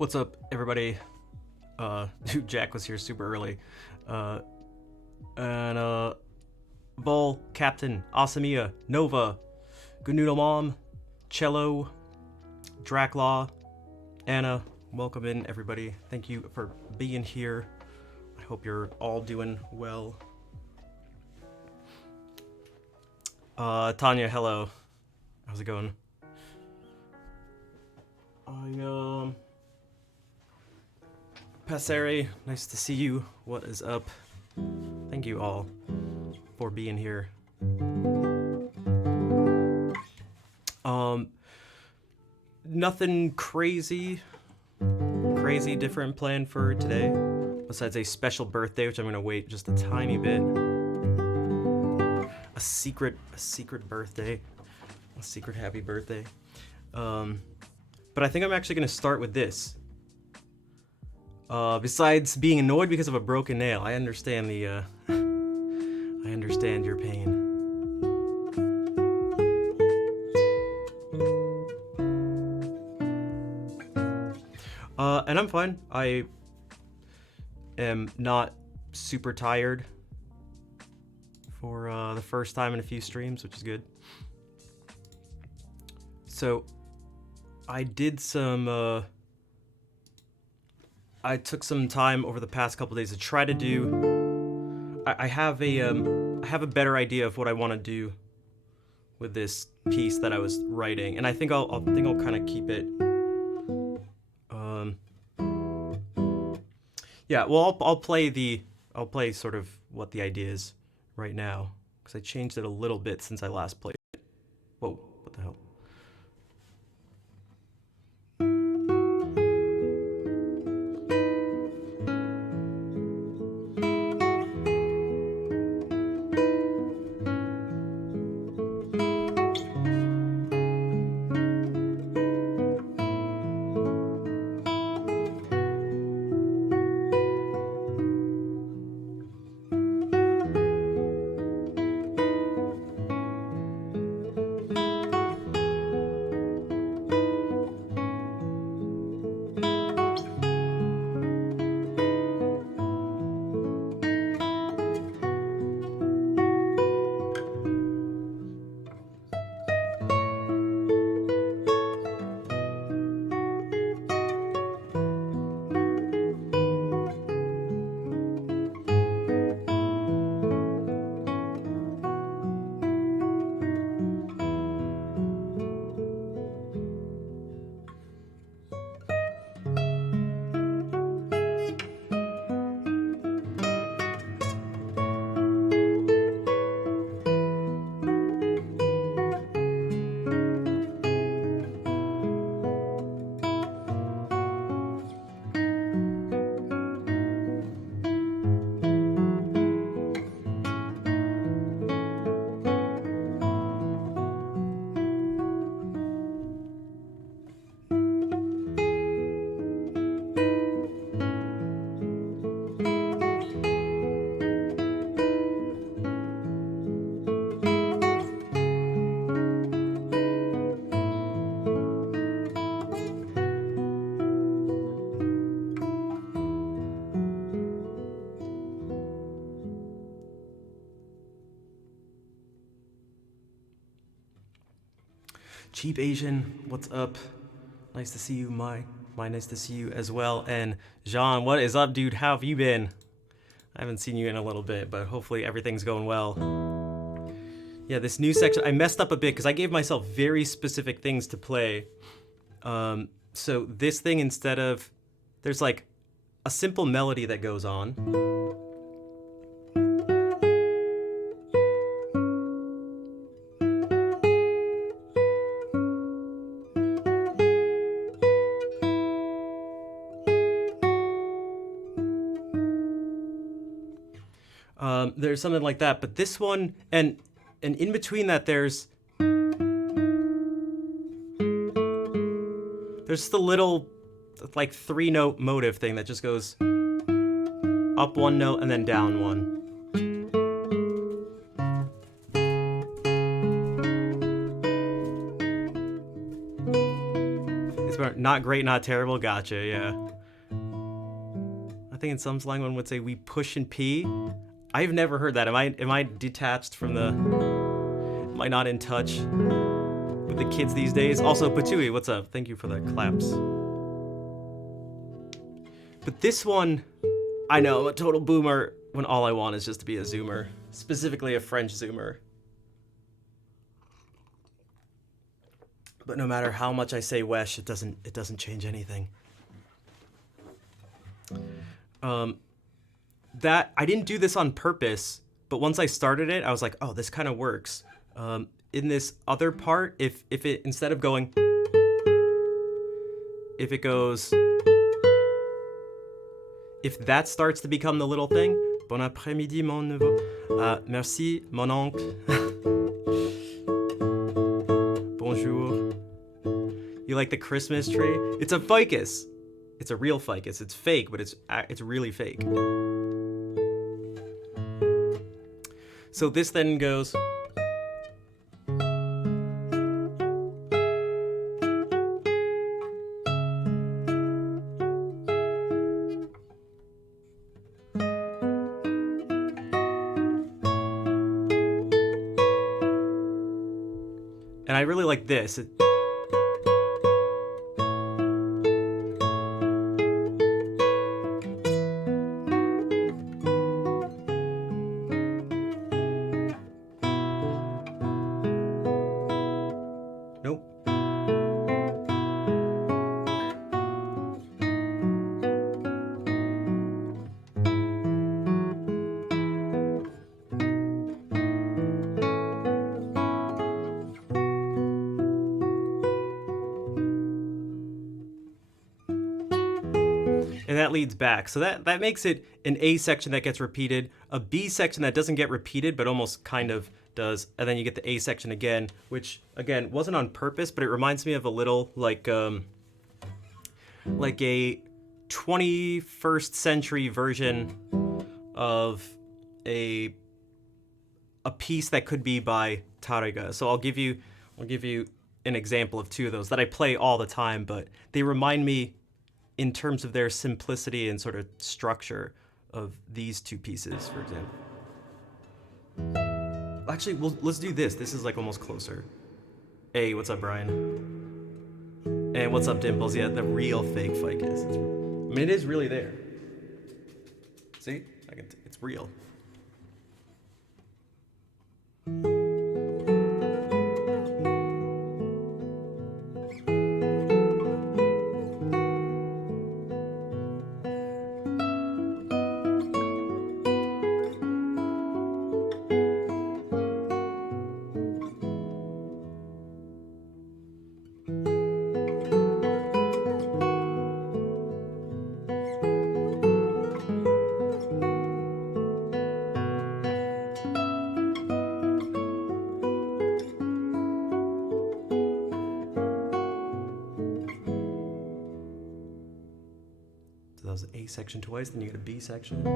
What's up, everybody? Dude, Jack was here super early. And Vol, Captain, Asamia, Nova, Good Mom, Cello, Draclaw, Anna, welcome in, everybody. Thank you for being here. I hope you're all doing well. Tanya, hello. How's it going? Passeri, nice to see you. What is up? Thank you all for being here. Nothing crazy different planned for today, besides a special birthday, which I'm gonna wait just a tiny bit. A secret birthday, a secret happy birthday. But I think I'm actually gonna start with this. Besides being annoyed because of a broken nail, I understand the, I understand your pain. And I'm fine. I am not super tired for, the first time in a few streams, which is good. So, I did some, I took some time over the past couple days to try to do. I have a better idea of what I want to do with this piece that I was writing, and I think I'll kind of keep it. Yeah, well, I'll play sort of what the idea is right now, because I changed it a little bit since I last played it. Whoa, what the hell? Cheap Asian, what's up? Nice to see you, nice to see you as well. And Jean, what is up, dude? How have you been? I haven't seen you in a little bit, but hopefully everything's going well. Yeah, this new section, I messed up a bit because I gave myself very specific things to play. So this thing, instead of, there's like a simple melody that goes on. There's something like that, but this one, and in between that, there's just a little, like, 3-note motive thing that just goes up one note and then down one. not great, not terrible. Gotcha, yeah. I think in some slang one would say we push and pee. I've never heard that. Am I detached from the... Am I not in touch with the kids these days? Also, Patui, what's up? Thank you for the claps. But this one, I know, I'm a total boomer when all I want is just to be a Zoomer. Specifically a French Zoomer. But no matter how much I say wesh, it doesn't change anything. That I didn't do this on purpose, but once I started it, I was like, oh, this kind of works. In this other part, if it instead of going, if it goes, if that starts to become the little thing, bon après-midi mon neveu, merci mon oncle, bonjour. You like the Christmas tree? It's a ficus. It's a real ficus. It's fake, but it's really fake. So this then goes. And I really like this. Nope. And that leads back. So that makes it an A section that gets repeated, a B section that doesn't get repeated, but almost kind of does. And then you get the A section again, which again, wasn't on purpose, but it reminds me of a little like a 21st century version of a piece that could be by Tárrega. So I'll give you an example of two of those that I play all the time, but they remind me in terms of their simplicity and sort of structure of these two pieces, for example. Actually, let's do this. This is like almost closer. Hey, what's up, Brian? And what's up, Dimples? Yeah, the real fake ficus. I mean, it is really there. See? It's real. So that was an A section twice, then you get a B section.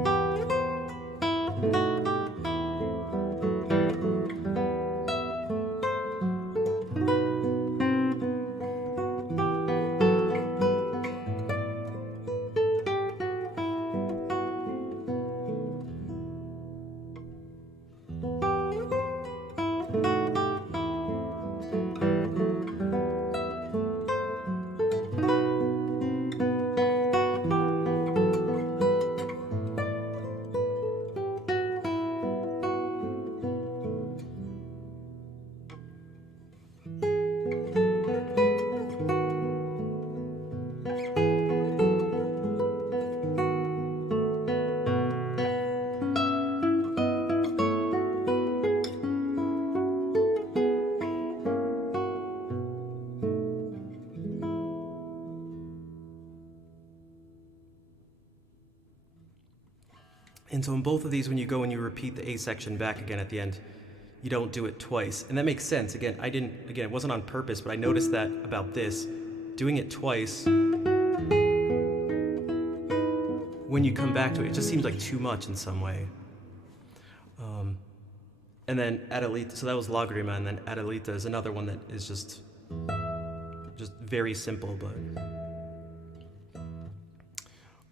And so in both of these, when you go and you repeat the A section back again at the end, you don't do it twice. And that makes sense. Again, it wasn't on purpose, but I noticed that about this. Doing it twice, when you come back to it, it just seems like too much in some way. And then Adelita, so that was Lagrima, and then Adelita is another one that is just very simple, but...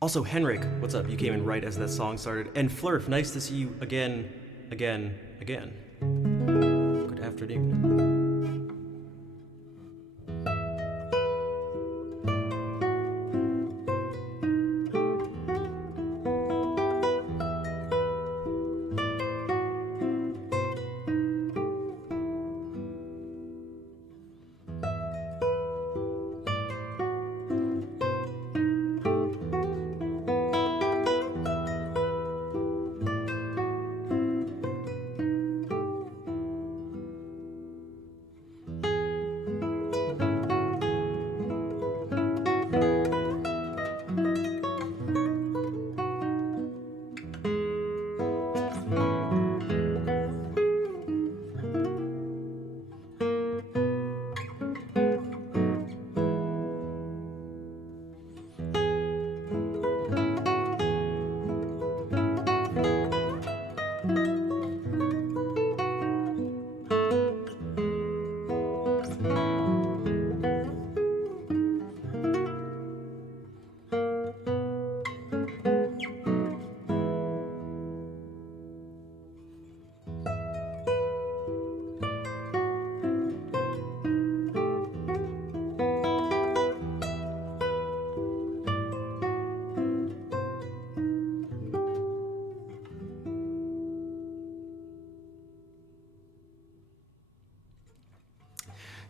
Also, Henrik, what's up? You came in right as that song started. And Flurf, nice to see you again. Good afternoon.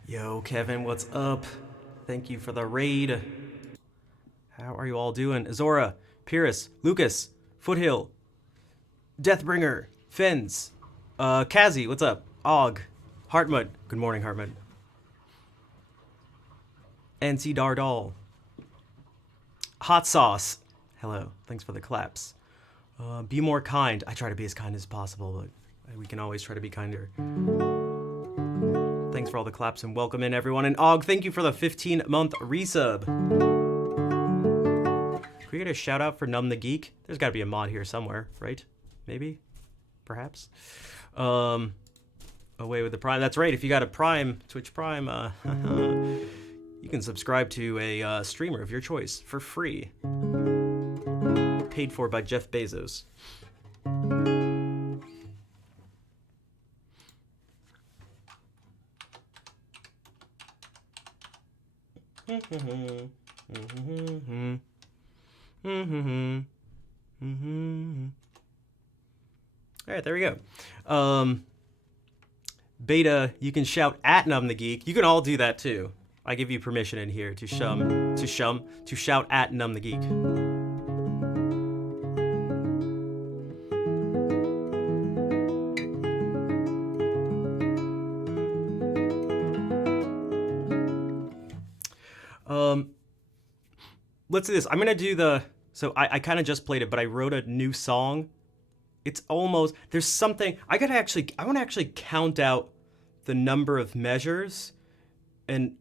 Yo, Kevin, what's up? Thank you for the raid. How are you all doing? Azora, Pyrrhus, Lucas, Foothill, Deathbringer, Fens, Kazi, what's up? Og, Hartmut, good morning, Hartmut. NC Dardal, Hot Sauce, hello, thanks for the claps. Be more kind. I try to be as kind as possible, but we can always try to be kinder. Thanks for all the claps and welcome in, everyone. And Og, thank you for the 15-month resub. Can we get a shout out for Numb the Geek? There's got to be a mod here somewhere, right? Maybe? Perhaps? Away with the Prime. That's right. If you got a Prime, Twitch Prime, you can subscribe to a streamer of your choice for free. Paid for by Jeff Bezos. All right, there we go. Beta, you can shout at Numb the Geek. You can all do that too. I give you permission in here to shout at Numb the Geek. Let's do this. I'm gonna do the, so I kind of just played it, but I wrote a new song. It's almost, there's something, I want to actually count out the number of measures, and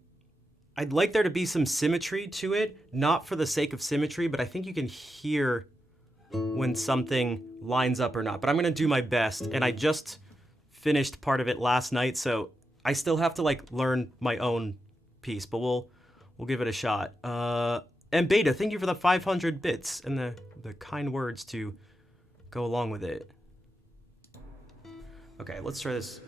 I'd like there to be some symmetry to it, not for the sake of symmetry, but I think you can hear when something lines up or not. But I'm gonna do my best, and I just finished part of it last night, so I still have to like learn my own piece, but we'll give it a shot. And Beta, thank you for the 500 bits and the kind words to go along with it. Okay, let's try this.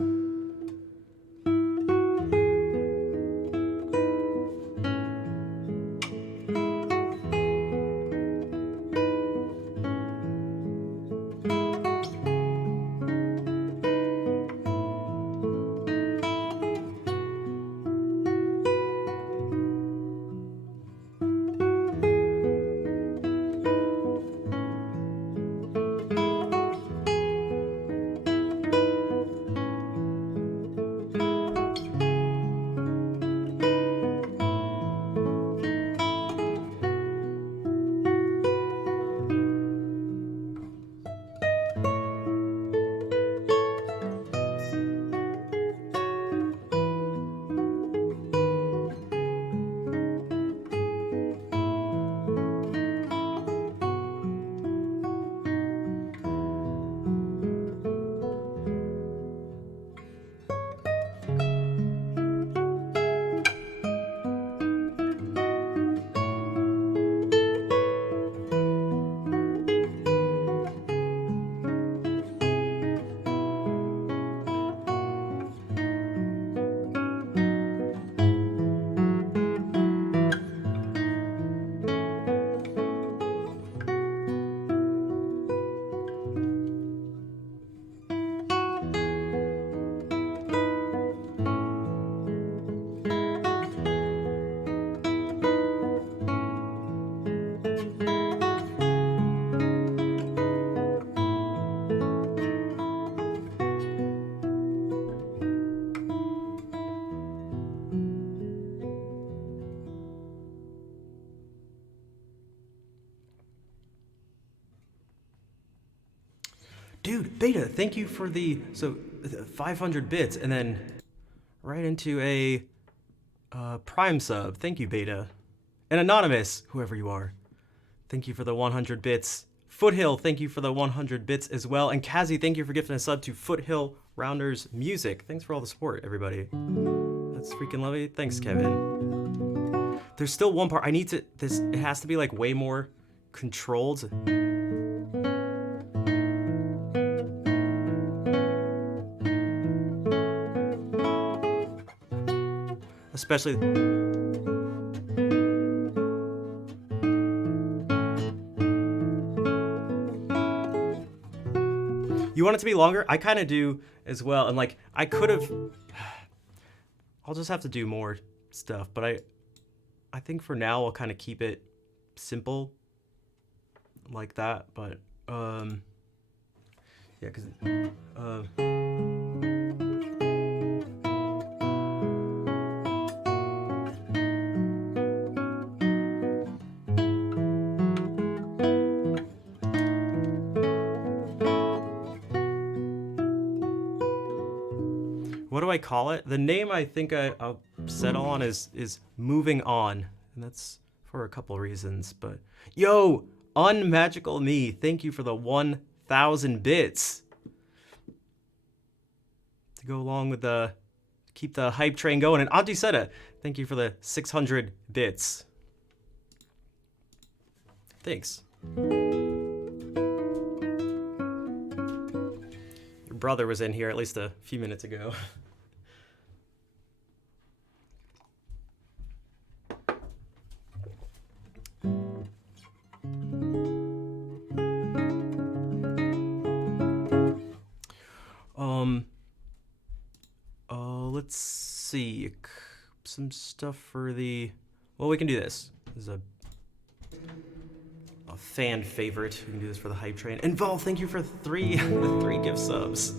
Dude, Beta, thank you for the 500 bits, and then right into a Prime sub. Thank you, Beta. And Anonymous, whoever you are, thank you for the 100 bits. Foothill, thank you for the 100 bits as well. And Kazi, thank you for gifting a sub to Foothill Rounders Music. Thanks for all the support, everybody. That's freaking lovely. Thanks, Kevin. There's still one part. I need to, it has to be like way more controlled. Especially... You want it to be longer? I kind of do as well. And like, I could have... I'll just have to do more stuff. But I think for now, I'll kind of keep it simple like that. But, yeah, because... what do I call it? The name I think I'll settle on is Moving On. And that's for a couple reasons, but... Yo! Unmagical Me, thank you for the 1,000 bits. To go along with keep the hype train going. And Auntie Seta, thank you for the 600 bits. Thanks. Your brother was in here at least a few minutes ago. Let's see, some stuff for the, well, we can do this. This is a fan favorite. We can do this for the hype train. And Vol, thank you for three gift subs.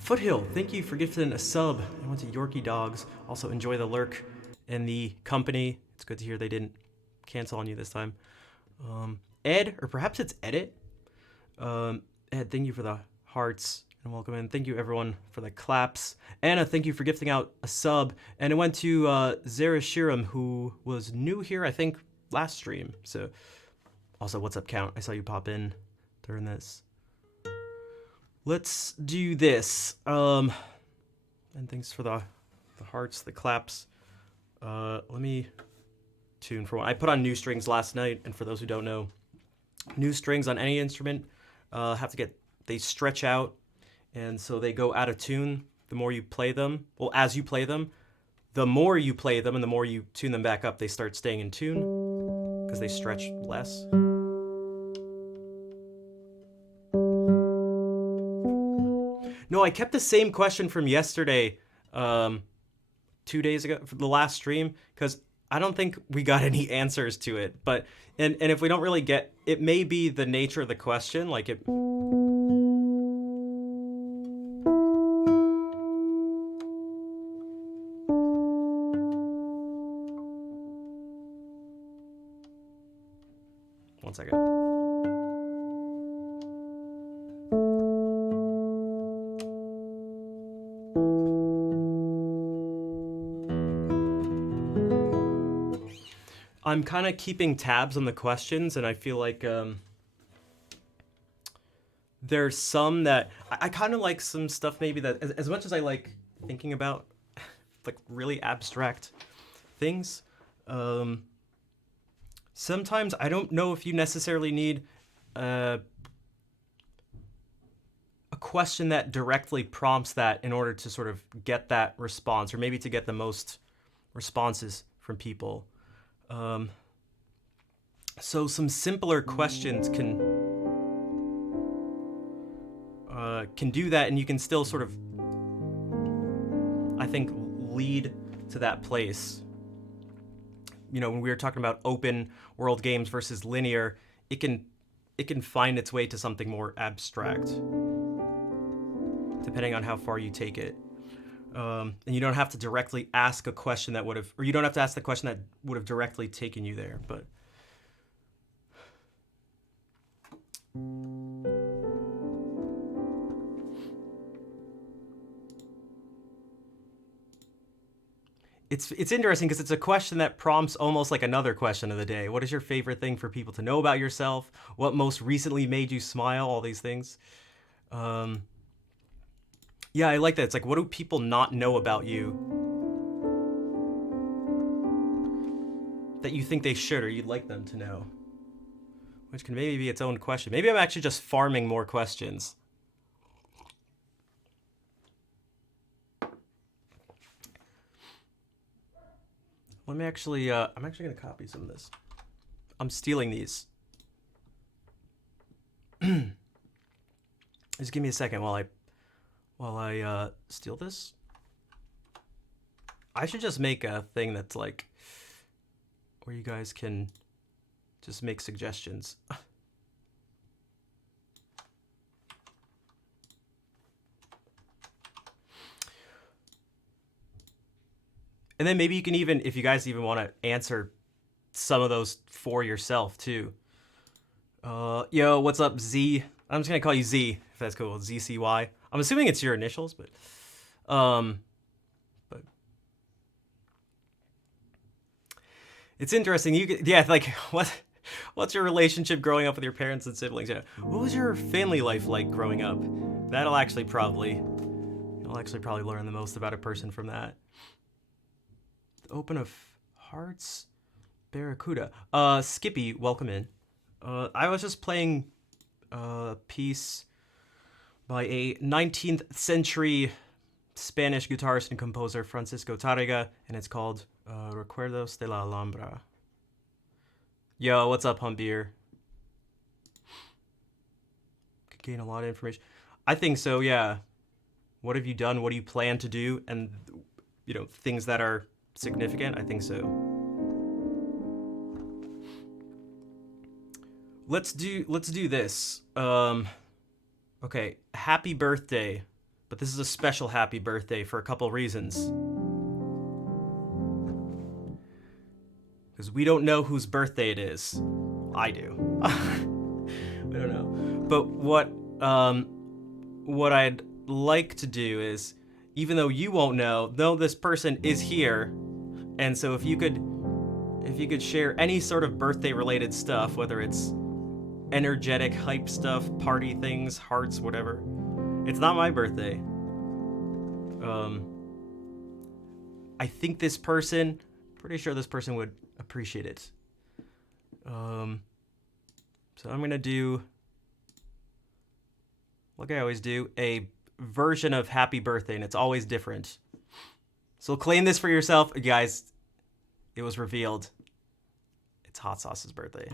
Foothill, thank you for gifting a sub. I went to Yorkie Dogs. Also enjoy the lurk and the company. It's good to hear they didn't cancel on you this time. Ed, or perhaps it's Edit. Ed, thank you for the hearts and welcome in. Thank you everyone for the claps. Anna, thank you for gifting out a sub. And it went to Zarashiram, who was new here, I think, last stream. So, also, what's up, Count? I saw you pop in during this. Let's do this. And thanks for the hearts, the claps. Let me tune for one. I put on new strings last night, and for those who don't know, new strings on any instrument they stretch out, and so they go out of tune the more you play them. Well, as you play them, the more you play them and the more you tune them back up, they start staying in tune because they stretch less. No, I kept the same question from yesterday, 2 days ago, for the last stream, because I don't think we got any answers to it. But and if we don't really get, it may be the nature of the question, like it. One second. I'm kind of keeping tabs on the questions, and I feel like there's some that I kind of like some stuff maybe that as much as I like thinking about like really abstract things, sometimes I don't know if you necessarily need a question that directly prompts that in order to sort of get that response, or maybe to get the most responses from people. So some simpler questions can do that, and you can still sort of, I think, lead to that place. You know, when we were talking about open world games versus linear, it can find its way to something more abstract, depending on how far you take it. And you don't have to directly ask a question that would have, or you don't have to ask the question that would have directly taken you there, but. It's interesting because it's a question that prompts almost like another question of the day. What is your favorite thing for people to know about yourself? What most recently made you smile? All these things. Yeah, I like that. It's like, what do people not know about you that you think they should or you'd like them to know? Which can maybe be its own question. Maybe I'm actually just farming more questions. Let me actually, I'm actually going to copy some of this. I'm stealing these. Just give me a second while I steal this. I should just make a thing that's like, where you guys can just make suggestions. And then maybe you can even, if you guys even want to answer some of those for yourself too. Yo, what's up, Z? I'm just gonna call you Z, if that's cool. ZCY. I'm assuming it's your initials, but it's interesting. Yeah, like what's your relationship growing up with your parents and siblings? Yeah. What was your family life like growing up? You'll actually probably learn the most about a person from that. Open of Hearts, Barracuda. Skippy, welcome in. I was just playing a piece by a 19th century Spanish guitarist and composer, Francisco Tárrega, and it's called Recuerdos de la Alhambra. Yo, what's up, Humbeer? Could gain a lot of information. I think so, yeah. What have you done? What do you plan to do? And, you know, things that are significant? I think so. Let's do this. Okay, happy birthday But this is a special happy birthday for a couple reasons. Because we don't know whose birthday it is. I do. We don't know. But what I'd like to do is, even though you won't know this person is here. And so if you could share any sort of birthday related stuff, whether it's energetic hype stuff, party things, hearts, whatever. It's not my birthday. I think pretty sure this person would appreciate it. So I'm gonna do, like I always do, a version of Happy Birthday, and it's always different. So claim this for yourself, guys. It was revealed. It's Hot Sauce's birthday.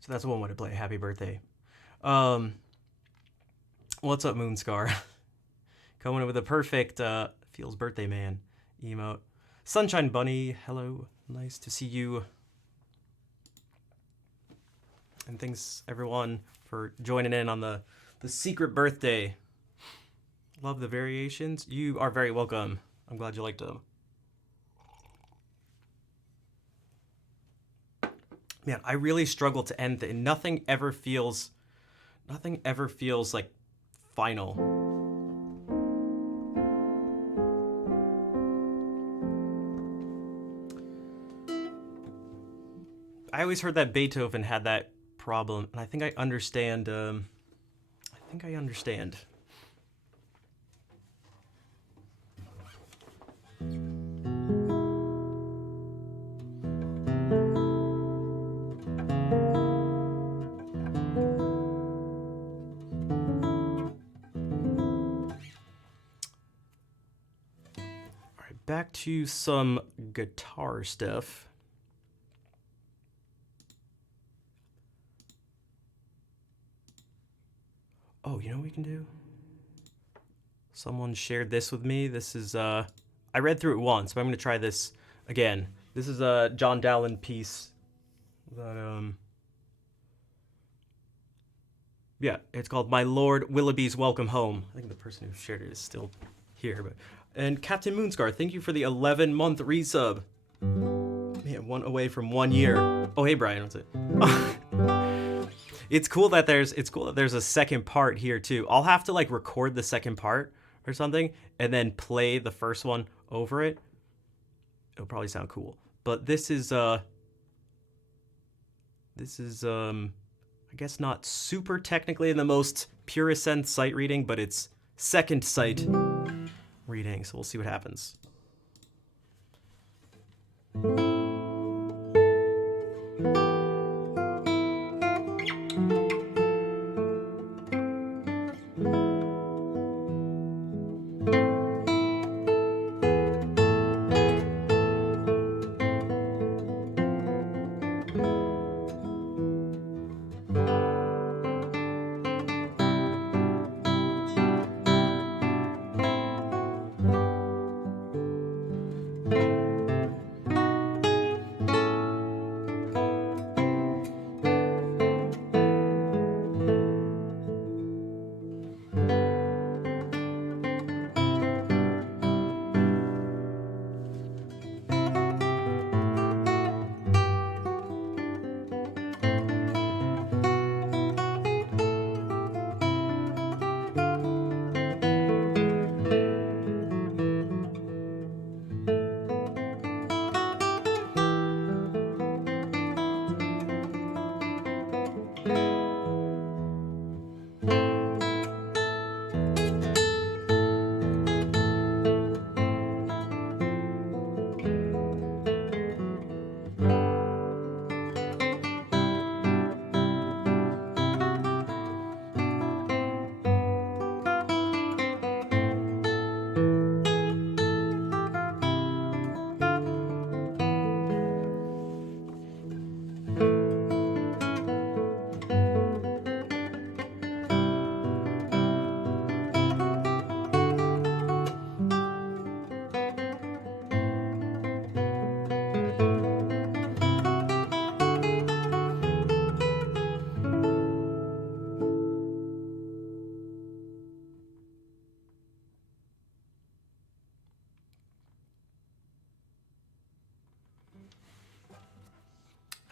So that's one way to play happy birthday. What's up, Moonscar? Coming in with a perfect feels birthday man emote. Sunshine Bunny, hello. Nice to see you. And thanks everyone for joining in on the secret birthday. Love the variations. You are very welcome. I'm glad you liked them. Man, I really struggle to end it. Nothing ever feels like final. I always heard that Beethoven had that problem, and I think I understand. All right, back to some guitar stuff. Oh, you know what we can do? Someone shared this with me. This is, I read through it once, but I'm going to try this again. This is a John Dowland piece that, yeah, it's called My Lord Willoughby's Welcome Home. I think the person who shared it is still here. And Captain Moonscar, thank you for the 11-month resub. Man, one away from 1 year. Oh, hey, Brian, what's it? It's cool that there's a second part here too. I'll have to like record the second part or something and then play the first one over it. It'll probably sound cool. But this is I guess not super technically in the most purest sense sight reading, but it's second sight reading, so we'll see what happens.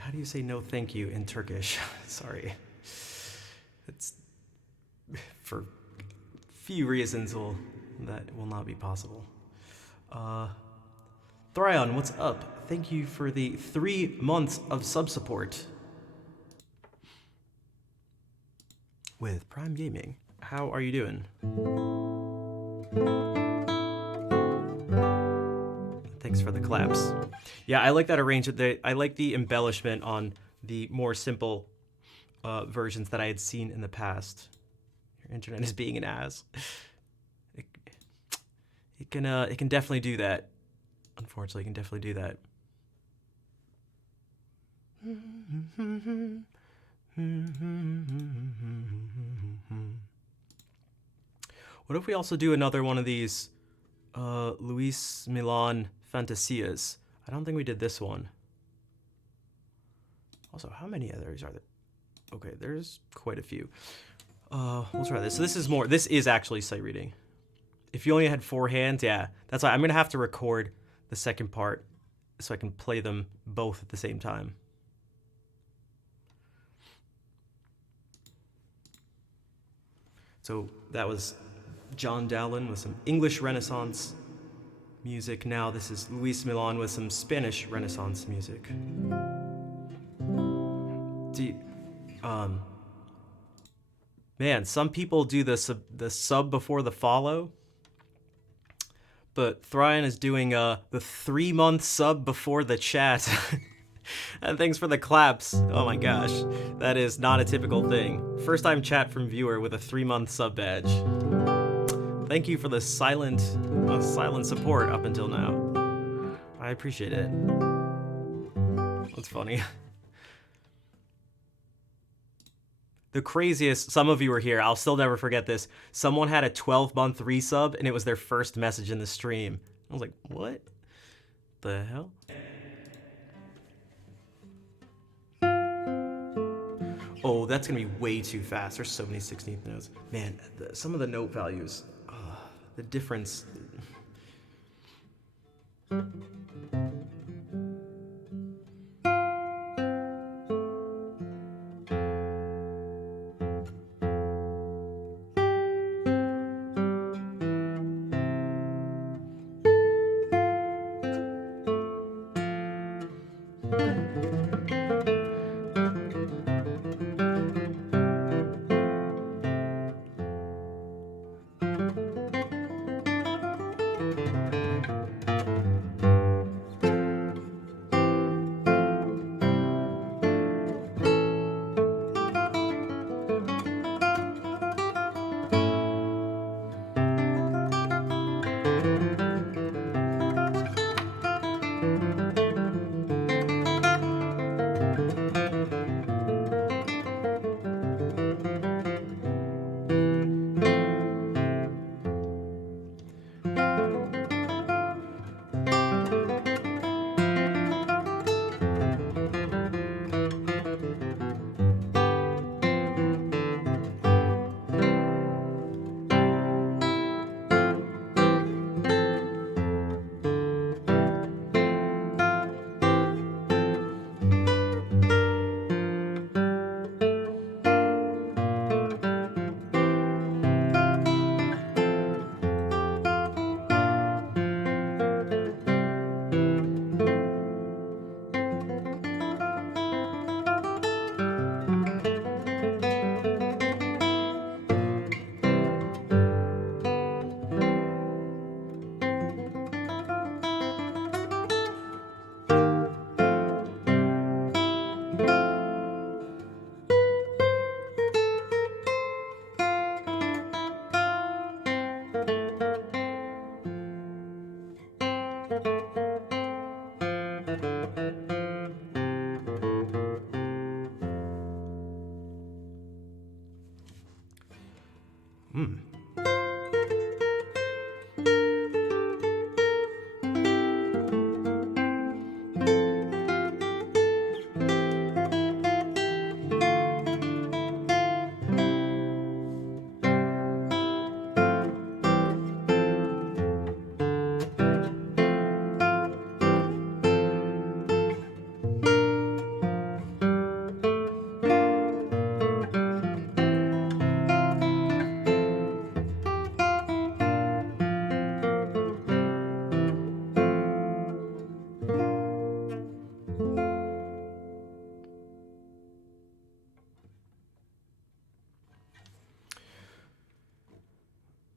How do you say no thank you in Turkish? Sorry. It's for few reasons that will not be possible. Thryon, what's up? Thank you for the 3 months of sub support with Prime Gaming. How are you doing? Thanks for the claps. Yeah, I like that arrangement. I like the embellishment on the more simple versions that I had seen in the past. Your internet is being an ass. It can definitely do that. Unfortunately, it can definitely do that. What if we also do another one of these Luis Milan Fantasias? I don't think we did this one. Also, how many others are there? Okay, there's quite a few. We'll try this. So this is actually sight reading. If you only had 4 hands, yeah, that's why I'm gonna have to record the second part so I can play them both at the same time. So that was John Dowland with some English Renaissance music. Now this is Luis Milan with some Spanish Renaissance music. Man, some people do the sub before the follow, but Thrian is doing the 3-month sub before the chat. And thanks for the claps. Oh my gosh, that is not a typical thing. First time chat from viewer with a 3-month sub badge. Thank you for the silent support up until now. I appreciate it. That's funny. The craziest, some of you were here, I'll still never forget this. Someone had a 12-month resub and it was their first message in the stream. I was like, what the hell? Oh, that's gonna be way too fast. There's so many 16th notes. Man, some of the note values, the difference.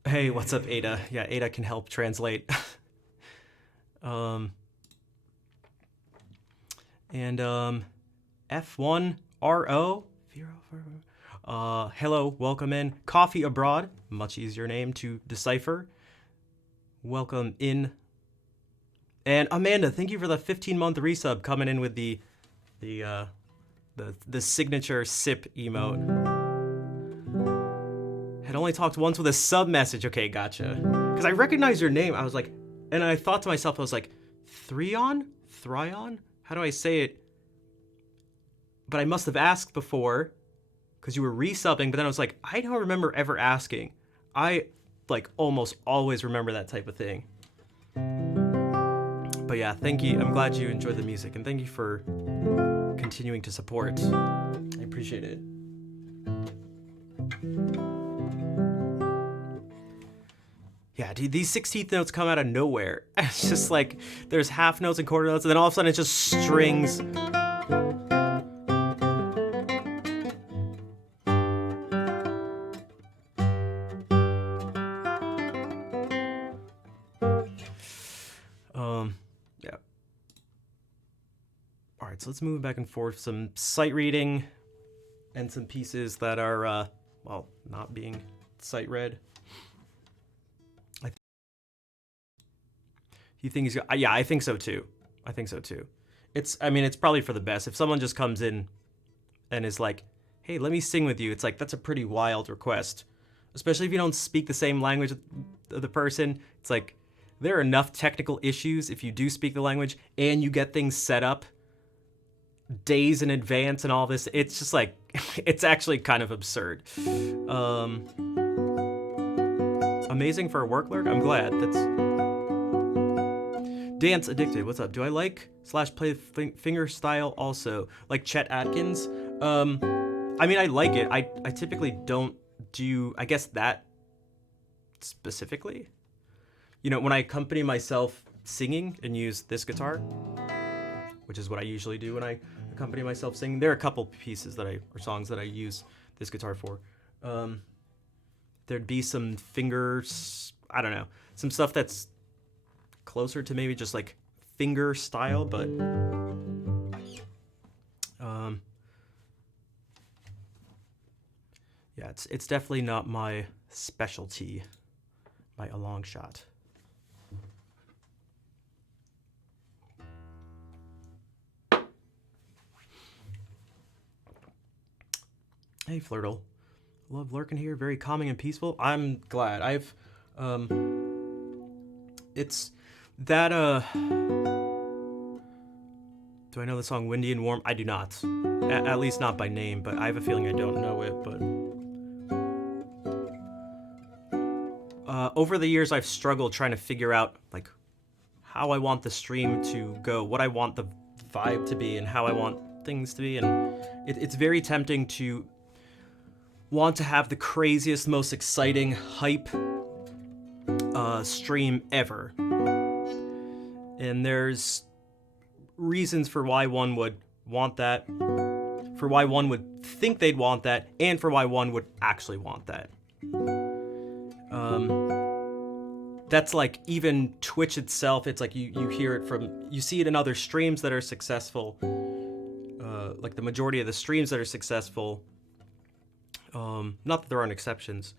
Hey, what's up, Ada? Yeah, Ada can help translate. F1RO. Hello, welcome in. Coffee Abroad, much easier name to decipher. Welcome in. And Amanda, thank you for the 15-month resub coming in with the the signature sip emote. Had only talked once with a sub message. Okay, gotcha. Because I recognized your name. I was like, and I thought to myself, I was like, Thrion? How do I say it? But I must have asked before because you were resubbing, but then I was like, I don't remember ever asking. I like almost always remember that type of thing. But yeah, thank you. I'm glad you enjoyed the music, and thank you for continuing to support. I appreciate it. Yeah, dude, these 16th notes come out of nowhere. It's just like there's half notes and quarter notes, and then all of a sudden it's just strings. Yeah. All right, so let's move back and forth. Some sight reading and some pieces that are, well, not being sight read. You think he's got, yeah, I think so too. I mean, it's probably for the best. If someone just comes in and is like, hey, let me sing with you, it's like, that's a pretty wild request. Especially if you don't speak the same language of the person. It's like, there are enough technical issues if you do speak the language and you get things set up days in advance and all this. It's just like, it's actually kind of absurd. Amazing for a work lurk. I'm glad. That's Dance Addicted. What's up? Do I like / play finger style also? Like Chet Atkins? I mean, I like it. I typically don't do, I guess, that specifically. You know, when I accompany myself singing and use this guitar, which is what I usually do when I accompany myself singing, there are a couple pieces or songs that I use this guitar for. There'd be some fingers, I don't know, some stuff that's closer to maybe just like finger style, but yeah, it's definitely not my specialty by a long shot. Hey Flirtle, love lurking here, very calming and peaceful. I'm glad. It's that, do I know the song Windy and Warm? I do not. At least not by name, but I have a feeling I don't know it, but... over the years, I've struggled trying to figure out, like, how I want the stream to go, what I want the vibe to be, and how I want things to be, and it's very tempting to want to have the craziest, most exciting, hype stream ever. And there's reasons for why one would want that, for why one would think they'd want that, and for why one would actually want that. That's like even Twitch itself, it's like you hear it you see it in other streams that are successful, like the majority of the streams that are successful, not that there aren't exceptions,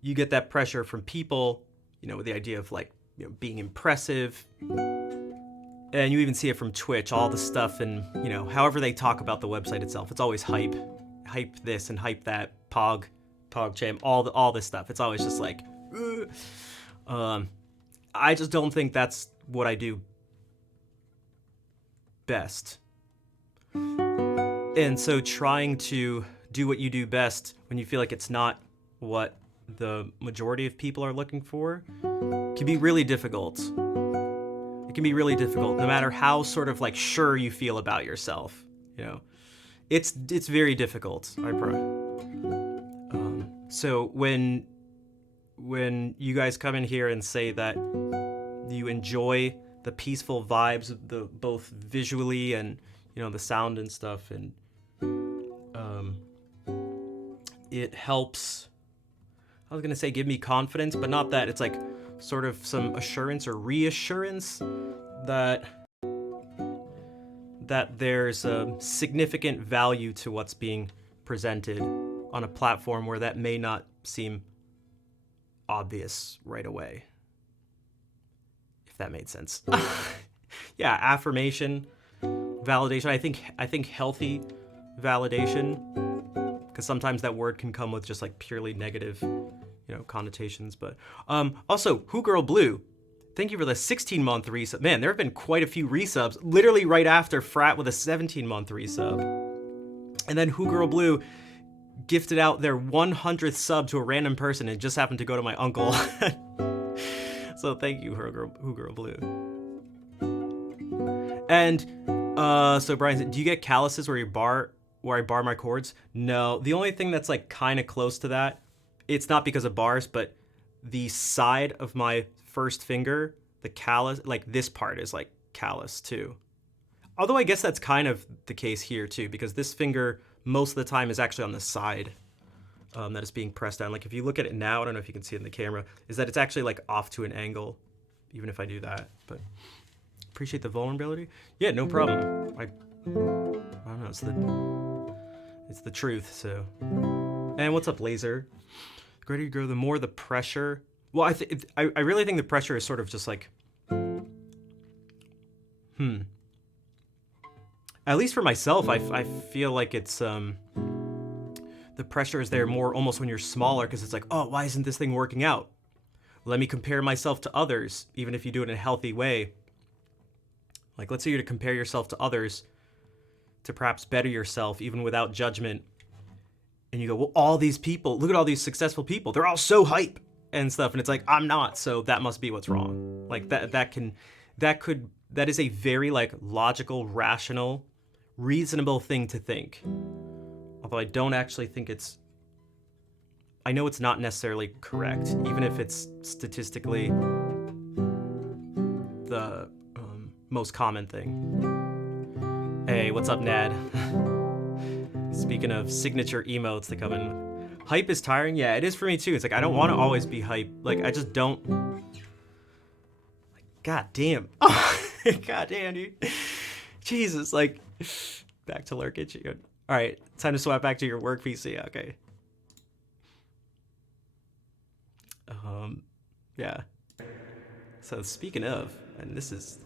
you get that pressure from people, you know, with the idea of like, you know, being impressive, and you even see it from Twitch, all the stuff, and, you know, however they talk about the website itself, it's always hype this and hype that, PogChamp, all this stuff. It's always just like, I just don't think that's what I do best. And so trying to do what you do best when you feel like it's not what the majority of people are looking for can be really difficult. It can be really difficult, no matter how sort of like sure you feel about yourself. You know, it's very difficult. So when you guys come in here and say that you enjoy the peaceful vibes, both visually and, you know, the sound and stuff, and it helps. I was gonna say give me confidence, but not that. It's like sort of some assurance or reassurance that there's a significant value to what's being presented on a platform where that may not seem obvious right away. If that made sense. Yeah, affirmation, validation. I think healthy validation, because sometimes that word can come with just like purely negative, connotations. But also, Who Girl Blue, thank you for the 16-month resub. Man, there have been quite a few resubs, literally right after Frat with a 17-month resub. And then Who Girl Blue gifted out their 100th sub to a random person, and it just happened to go to my uncle. So thank you, Who Girl Blue. And so Brian said, do you get calluses where I bar my chords? No, the only thing that's like kind of close to that, it's not because of bars, but the side of my first finger, the callus, like this part is like callus too. Although I guess that's kind of the case here too, because this finger most of the time is actually on the side that is being pressed down. Like if you look at it now, I don't know if you can see it in the camera, is that it's actually like off to an angle, even if I do that. But appreciate the vulnerability. Yeah, no problem. I don't know. It's the truth. So, and what's up, Laser? The greater you grow, the more the pressure. Well, I really think the pressure is sort of just like, At least for myself, I feel like it's the pressure is there more almost when you're smaller, because it's like, oh, why isn't this thing working out? Let me compare myself to others, even if you do it in a healthy way. Like, let's say you're to compare yourself to others to perhaps better yourself, even without judgment. And you go, well, all these people, look at all these successful people. They're all so hype and stuff. And it's like, I'm not, so that must be what's wrong. Like that is a very like logical, rational, reasonable thing to think. Although I don't actually think I know it's not necessarily correct, even if it's statistically the most common thing. Hey, what's up, Nad? Speaking of signature emotes that come in, hype is tiring. Yeah, it is for me too. It's like I don't want to always be hype. Like I just don't. God damn. God damn, dude. Jesus, like back to Lurkage. All right, time to swap back to your work PC. Okay. Yeah. So speaking of, and this is.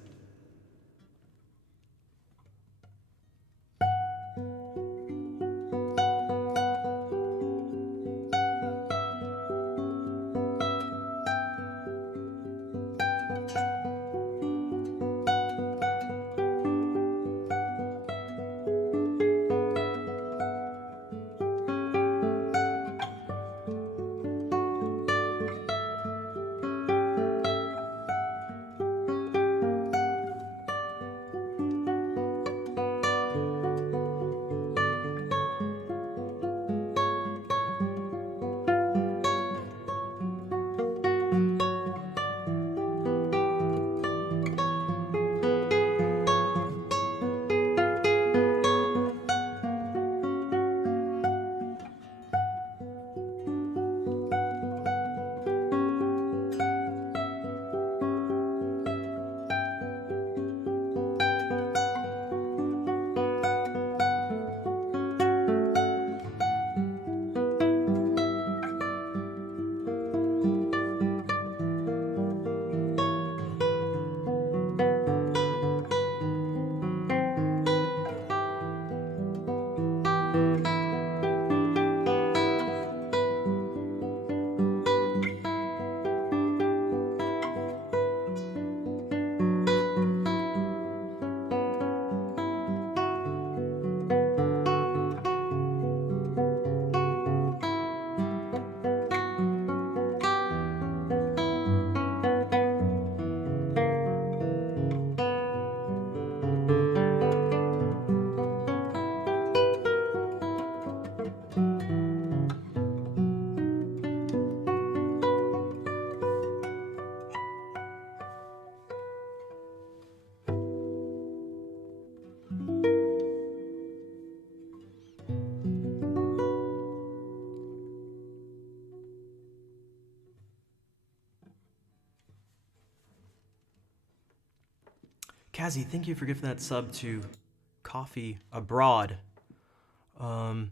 Kazi, thank you for giving that sub to Coffee Abroad. And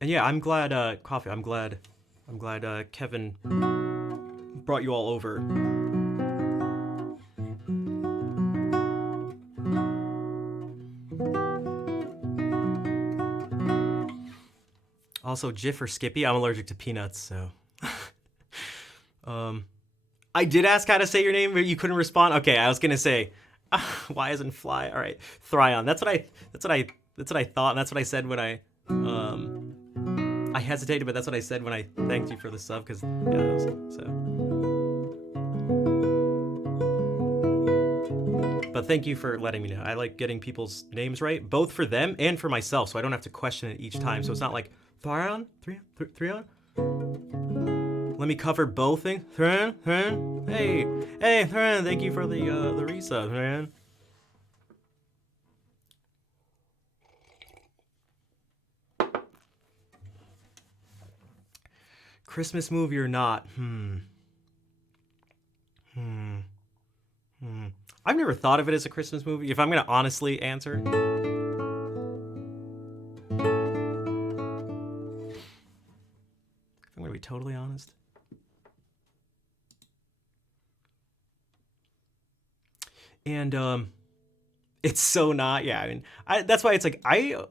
yeah, I'm glad, Coffee, I'm glad Kevin brought you all over. Also, Jif or Skippy. I'm allergic to peanuts, so. I did ask how to say your name, but you couldn't respond. Okay, I was gonna say, why isn't Fly? All right, Thryon. That's what I thought, and that's what I said when I hesitated, but that's what I said when I thanked you for the sub, because yeah, so. But thank you for letting me know. I like getting people's names right, both for them and for myself, so I don't have to question it each time. So it's not like Thryon, Thryon. Let me cover both things. Thryon, hey, Thryon, thank you for the resub, man. Christmas movie or not? I've never thought of it as a Christmas movie. If I'm gonna honestly answer, if I'm gonna be totally honest, and it's so not. Yeah, I mean, that's why it's like I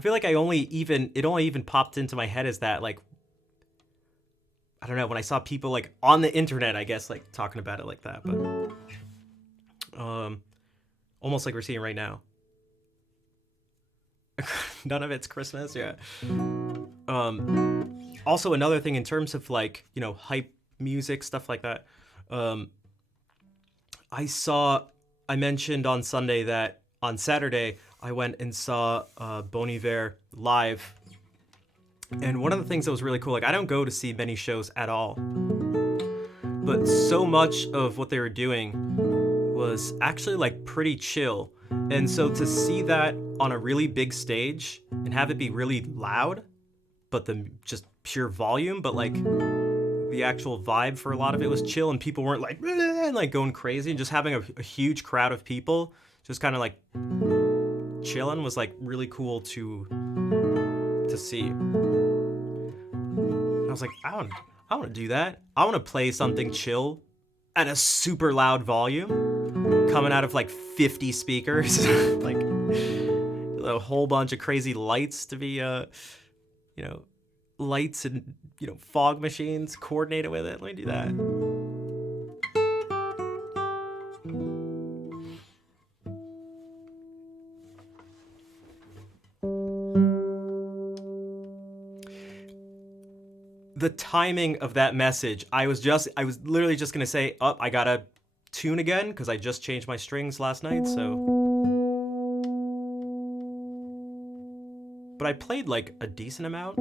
feel like it only even popped into my head as that, like, I don't know, when I saw people like on the internet, I guess, like talking about it like that, but almost like we're seeing right now. None of it's Christmas, yeah. Also another thing in terms of like, you know, hype music, stuff like that. I mentioned on Sunday that on Saturday I went and saw Bon Iver live. And one of the things that was really cool, like I don't go to see many shows at all, but so much of what they were doing was actually like pretty chill. And so to see that on a really big stage and have it be really loud, but the just pure volume, but like the actual vibe for a lot of it was chill, and people weren't like and like going crazy, and just having a huge crowd of people just kind of like chilling was like really cool to see. And I was like, I want to do that. I want to play something chill at a super loud volume coming out of like 50 speakers, like a whole bunch of crazy lights to be, you know, lights and, you know, fog machines coordinated with it. Let me do that. The timing of that message, I was literally just gonna say, oh, I gotta tune again because I just changed my strings last night, so. But I played like a decent amount.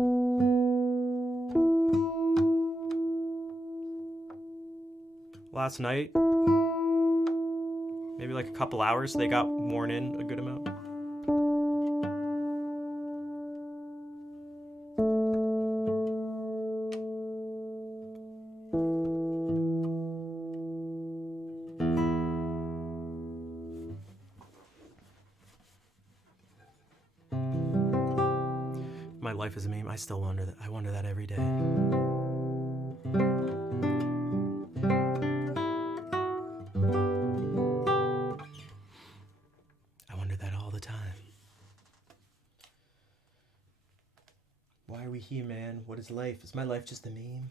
Last night. Maybe like a couple hours, they got worn in a good amount. My life is a meme. I still wonder that. I wonder that every day. I wonder that all the time. Why are we here, man? What is life? Is my life just a meme?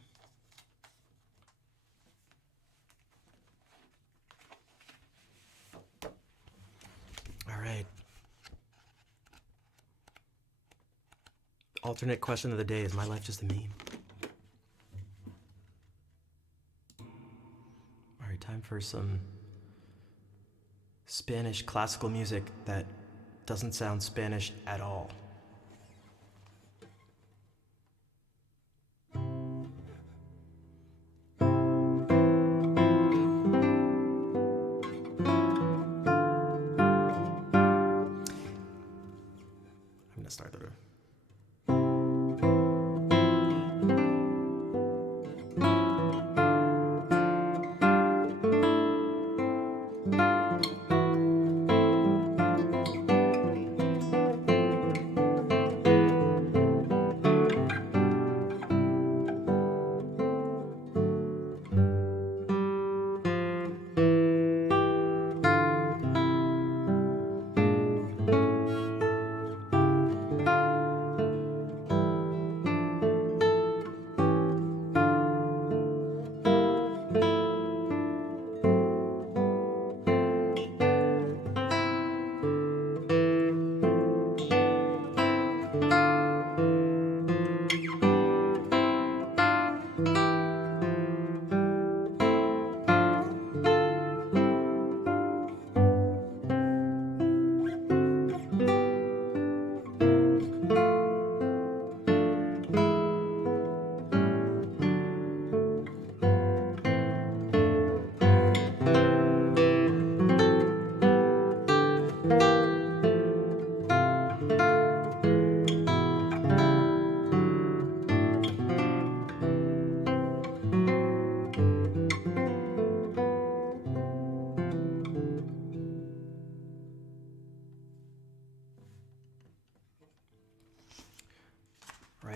All right. Alternate question of the day, is my life just a meme? All right, time for some Spanish classical music that doesn't sound Spanish at all. I'm gonna start the room.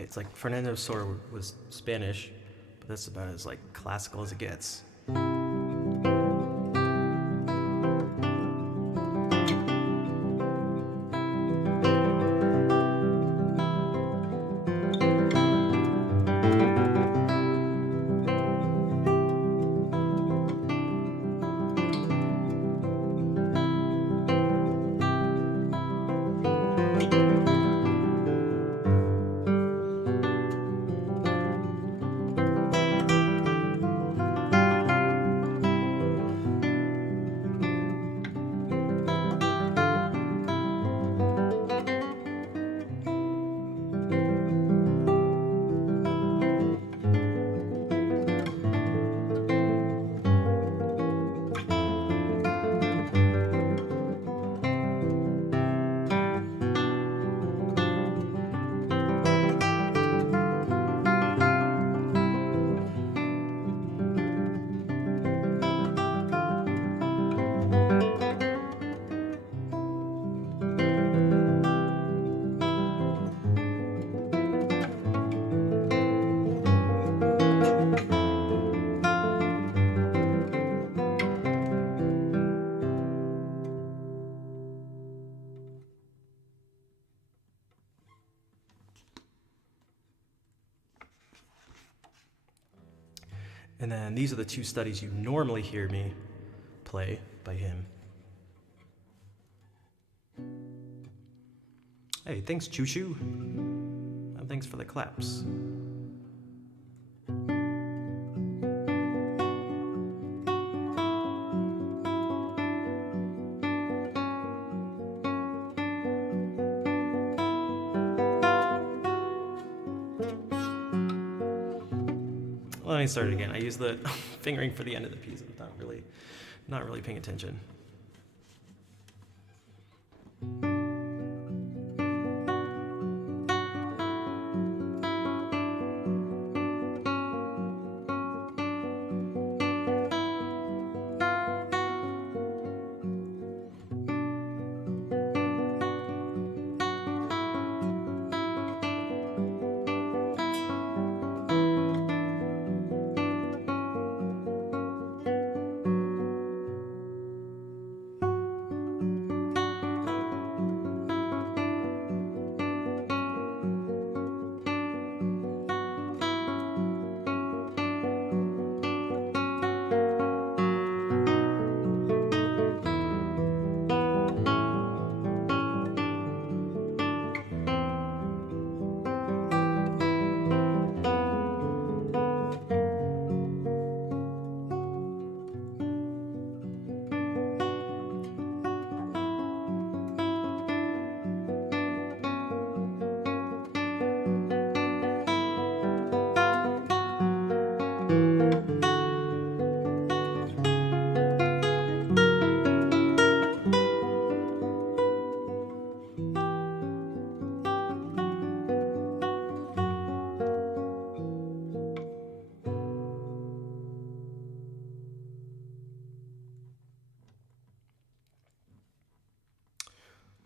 Right, it's like Fernando Sor was Spanish, but that's about as like classical as it gets. And then these are the two studies you normally hear me play by him. Hey, thanks, Choo Choo. And thanks for the claps. Let me start it again. I use the fingering for the end of the piece. I'm not really paying attention.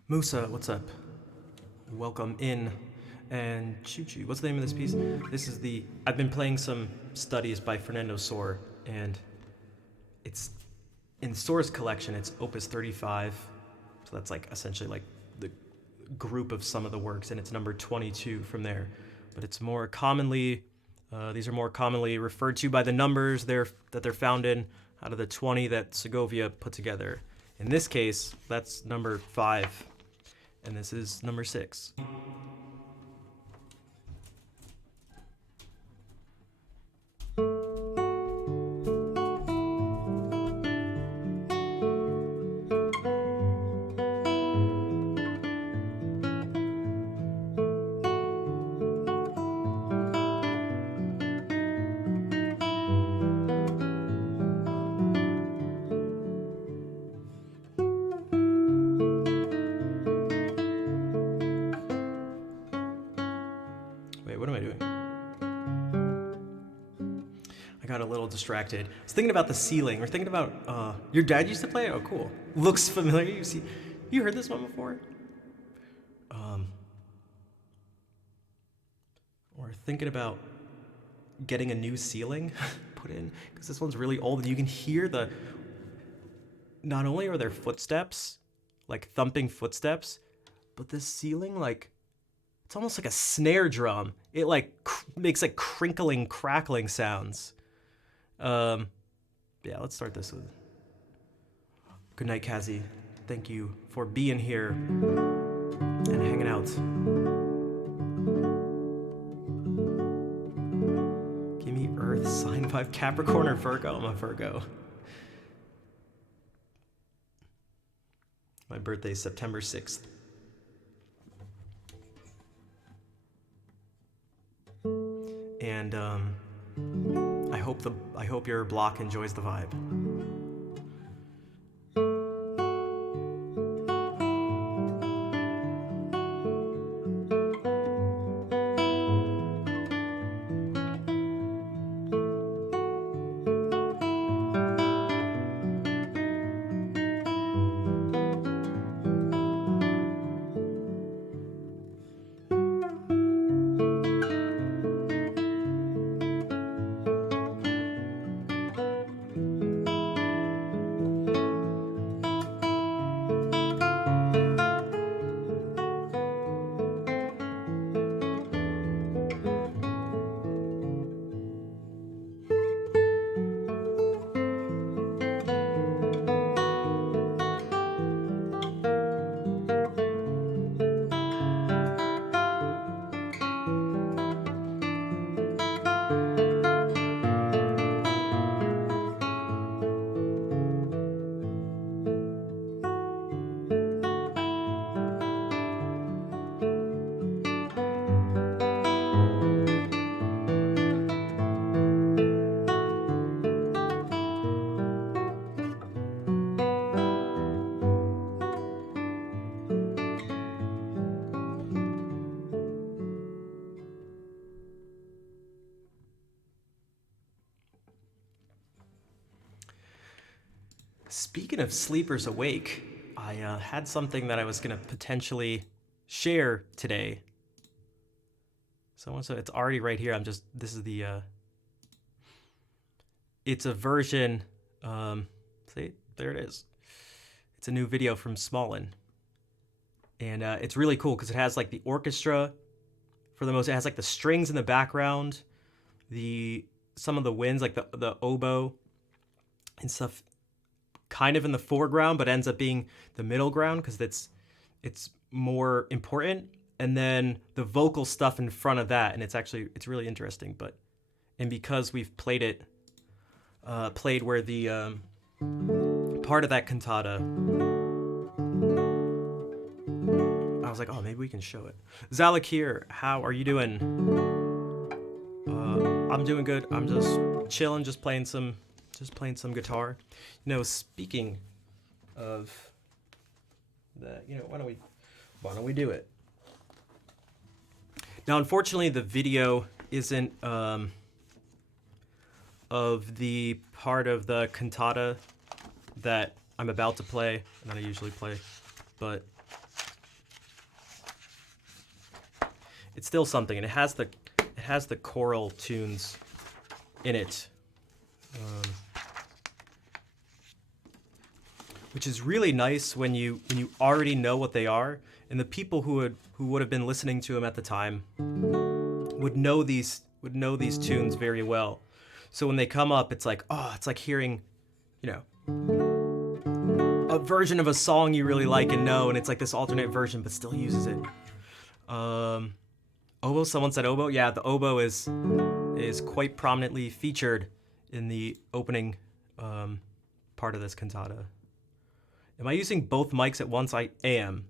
Musa, what's up? Welcome in. And Choo Choo, what's the name of this piece? This is I've been playing some studies by Fernando Sor, and it's in Sor's collection, it's Opus 35. So that's like essentially like the group of some of the works, and it's number 22 from there. But it's more commonly, these are more commonly referred to by the numbers that they're found in out of the 20 that Segovia put together. In this case, that's number 5, and this is number 6. Wait, what am I doing? I got a little distracted. I was thinking about the ceiling. We're thinking about, your dad used to play it? Oh, cool. Looks familiar. You heard this one before? or thinking about getting a new ceiling put in, because this one's really old and you can hear not only are there footsteps, like thumping footsteps, but this ceiling, like, it's almost like a snare drum. It like makes like crinkling, crackling sounds. Yeah, let's start this with good night, Kazi. Thank you for being here and hanging out. Give me Earth, sign 5, Capricorn or Virgo? I'm a Virgo. My birthday is September 6th. And I hope your block enjoys the vibe. Speaking of sleepers awake, I had something that I was gonna potentially share today. So it's already right here. This is the, it's a version, see, there it is. It's a new video from Smolin. And it's really cool because it has like the orchestra for the most, it has like the strings in the background, some of the winds, like the oboe and stuff kind of in the foreground, but ends up being the middle ground because it's more important. And then the vocal stuff in front of that, and it's really interesting. And because we've played where the part of that cantata, I was like, oh, maybe we can show it. Zalakir, how are you doing? I'm doing good. I'm just chilling, just playing some guitar. Speaking of that, why don't we do it? Now, unfortunately, the video isn't of the part of the cantata that I'm about to play, and that I usually play, but it's still something, and it has the choral tunes in it. Which is really nice when you already know what they are, and the people who would have been listening to them at the time would know these tunes very well. So when they come up, it's like, oh, it's like hearing, a version of a song you really like and know, and it's like this alternate version but still uses it. Oboe, someone said oboe. Yeah, the oboe is quite prominently featured in the opening part of this cantata. Am I using both mics at once? I am.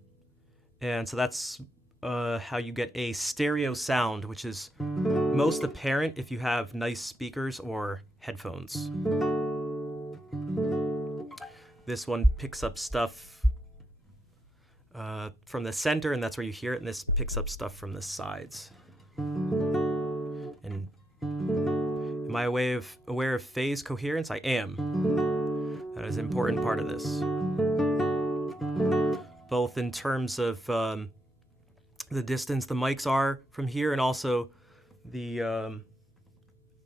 And so that's how you get a stereo sound, which is most apparent if you have nice speakers or headphones. This one picks up stuff from the center, and that's where you hear it, and this picks up stuff from the sides. And am I aware of phase coherence? I am. That is an important part of this. Both in terms of the distance the mics are from here, and also the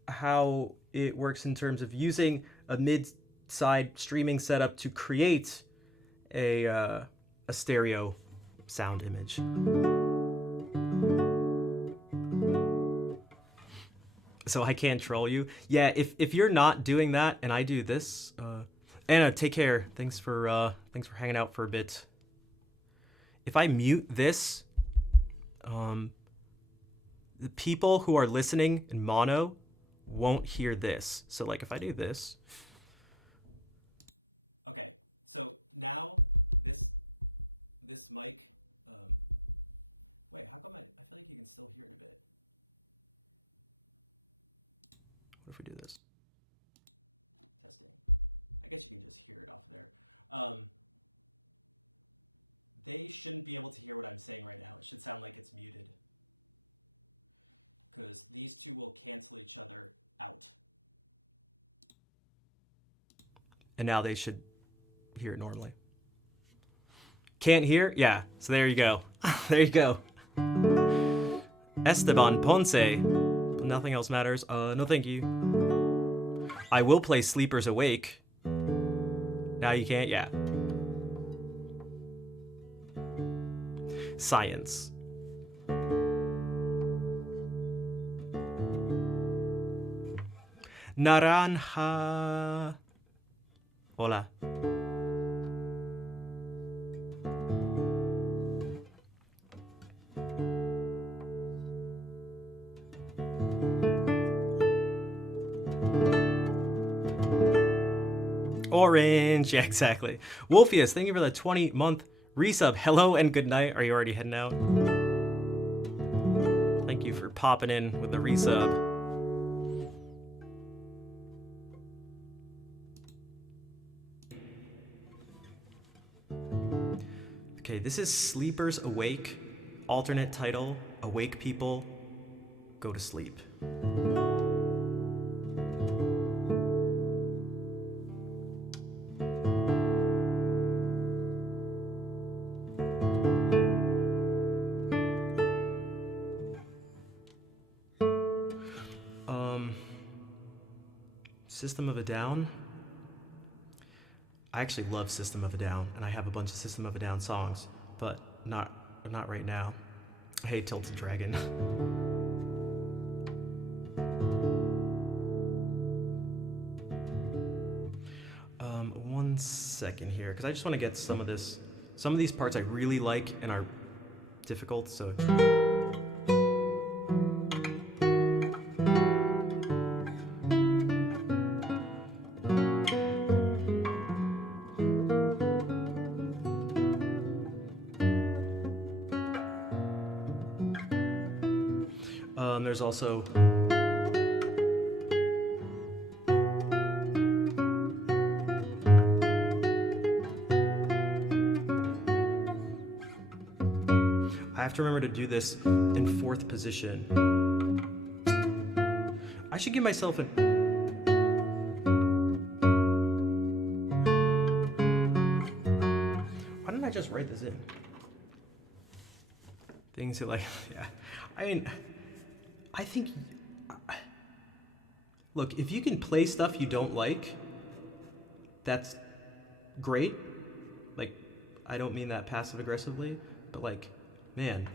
how it works in terms of using a mid-side streaming setup to create a stereo sound image. So I can't troll you. Yeah, if you're not doing that and I do this, Anna, take care. Thanks for hanging out for a bit. If I mute this, the people who are listening in mono won't hear this. So like if I do this, what if we do this? And now they should hear it normally. Can't hear? Yeah. So there you go. There you go. Esteban Ponce. Nothing else matters. No thank you. I will play Sleepers Awake. Now you can't? Yeah. Science. Naranja. Hola. Orange. Yeah, exactly. Wolfius, thank you for the 20-month resub. Hello and good night. Are you already heading out? Thank you for popping in with the resub. Okay, this is Sleepers Awake. Alternate title, Awake People Go to Sleep. System of a Down. I actually love System of a Down, and I have a bunch of System of a Down songs, but not right now. Hey, Tilted Dragon. One second here, because I just want to get some of this. Some of these parts I really like and are difficult, so. There's also I have to remember to do this in 4th position. I should give myself an why didn't I just write this in? Things that like, yeah. I mean, I think, look, if you can play stuff you don't like, that's great. Like, I don't mean that passive aggressively, but like, man,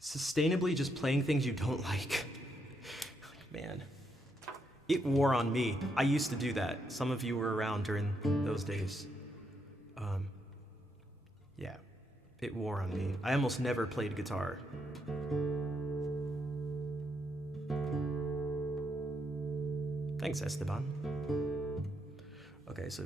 sustainably just playing things you don't like, man, it wore on me. I used to do that. Some of you were around during those days. Yeah. It wore on me. I almost never played guitar. Thanks, Esteban. Okay, so.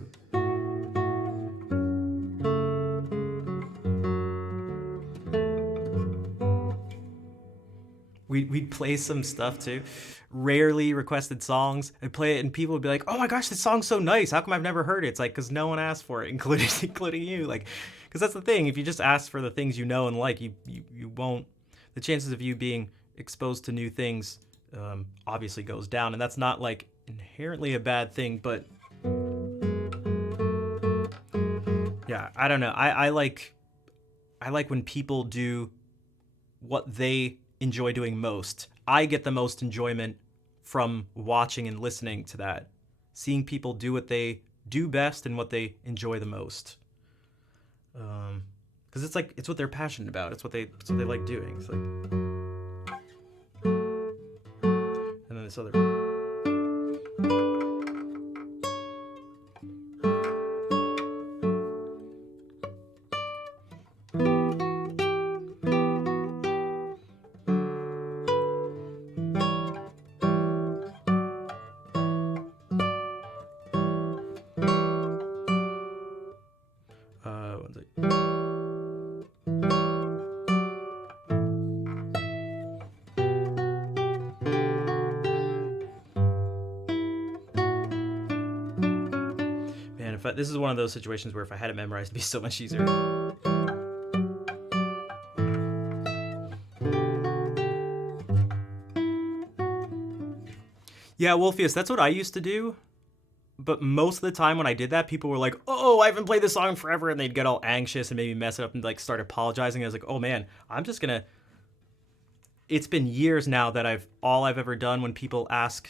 We'd play some stuff too. Rarely requested songs. I'd play it and people would be like, oh my gosh, this song's so nice. How come I've never heard it? It's like, because no one asked for it, including you. Like, because that's the thing. If you just ask for the things you know and like, you won't. The chances of you being exposed to new things obviously goes down. And that's not like inherently a bad thing, but yeah, I don't know. I I like when people do what they enjoy doing most. I get the most enjoyment from watching and listening to that. Seeing people do what they do best and what they enjoy the most. Because it's like, it's what they're passionate about. It's what they like doing. It's like, and then this other. One sec. Man, this is one of those situations where if I had it memorized, it'd be so much easier. Yeah, Wolfius, that's what I used to do. But most of the time when I did that, people were like, oh, I haven't played this song forever. And they'd get all anxious and maybe mess it up and like start apologizing. I was like, oh man, I'm just going to. It's been years now that all I've ever done when people ask,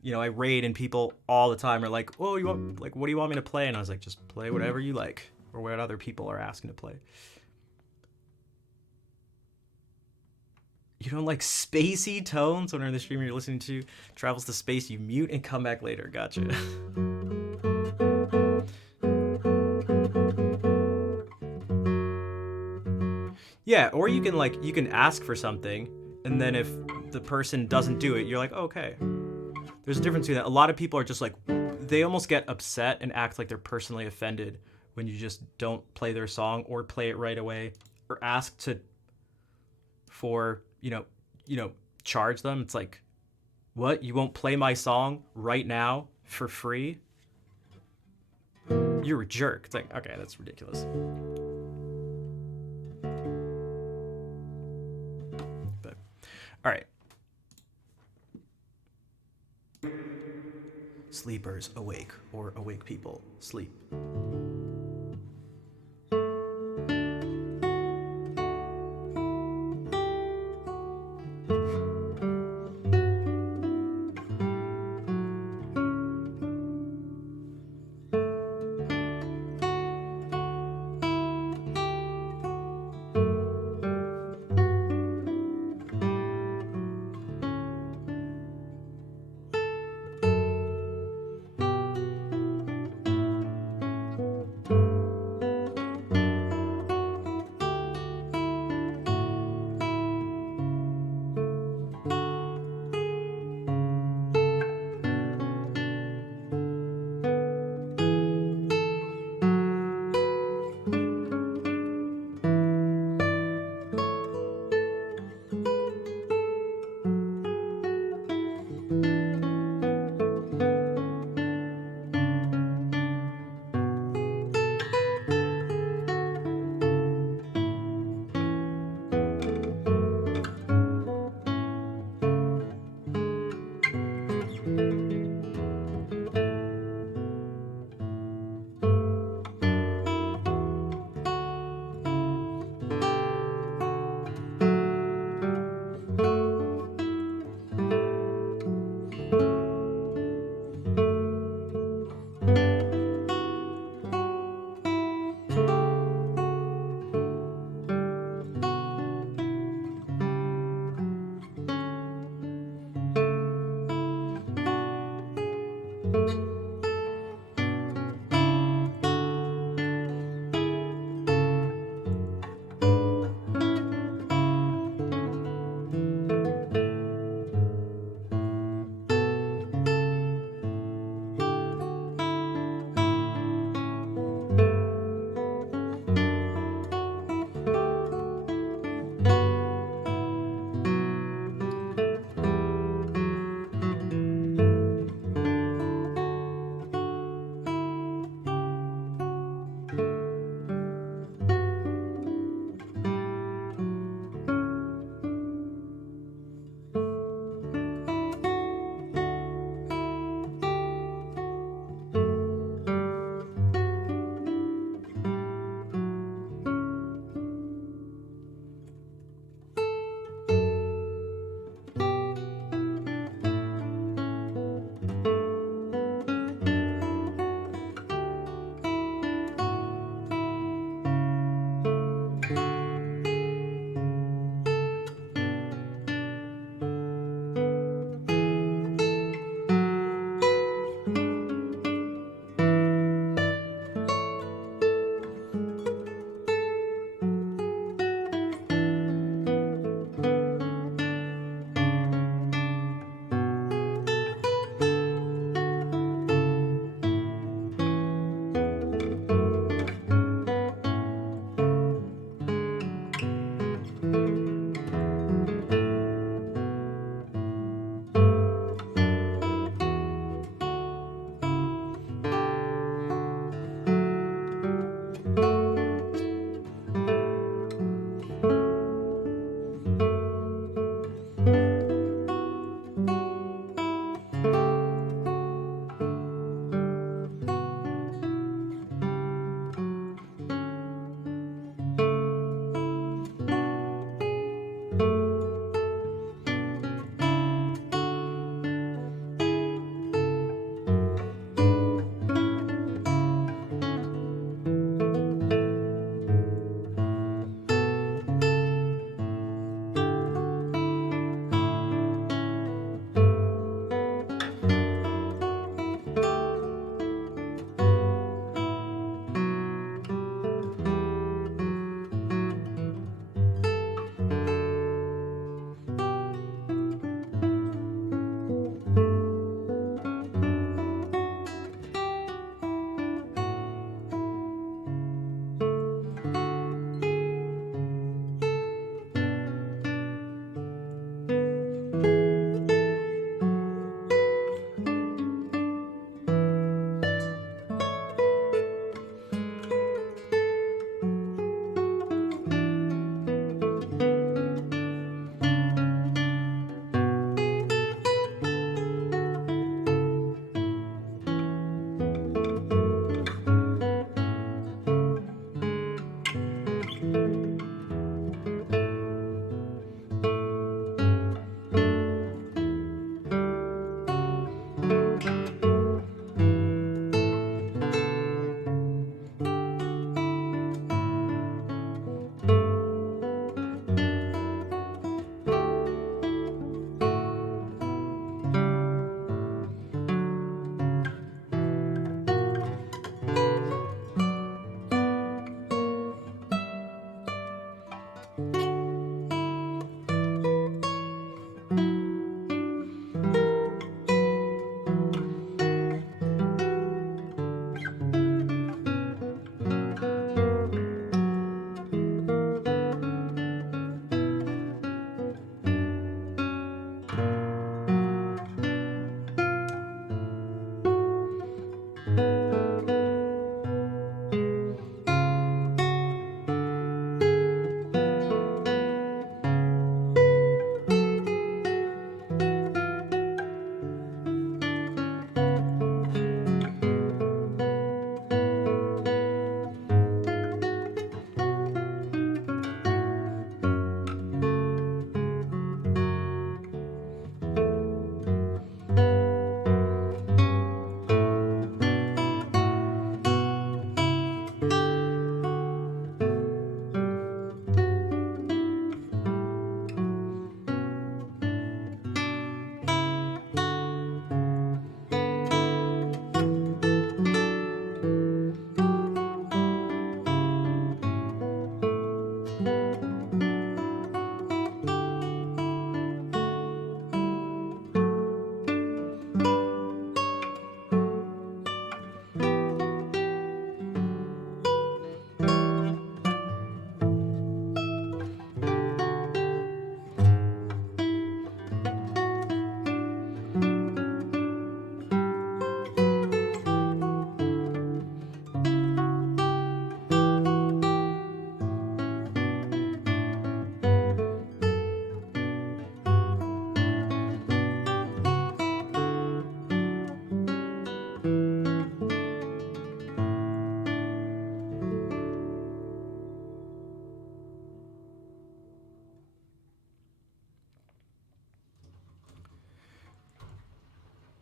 you know, I raid and people all the time are like, oh, what do you want me to play? And I was like, just play whatever you like or what other people are asking to play. You don't like spacey tones when the streamer you're listening to travels to space, you mute and come back later. Gotcha. Yeah, or you can ask for something, and then if the person doesn't do it, you're like, oh, okay. There's a difference between that. A lot of people are just like, they almost get upset and act like they're personally offended when you just don't play their song or play it right away or ask for charge them. It's like, what? You won't play my song right now for free? You're a jerk. It's like, okay, that's ridiculous. But, all right. Sleepers awake, or awake people sleep.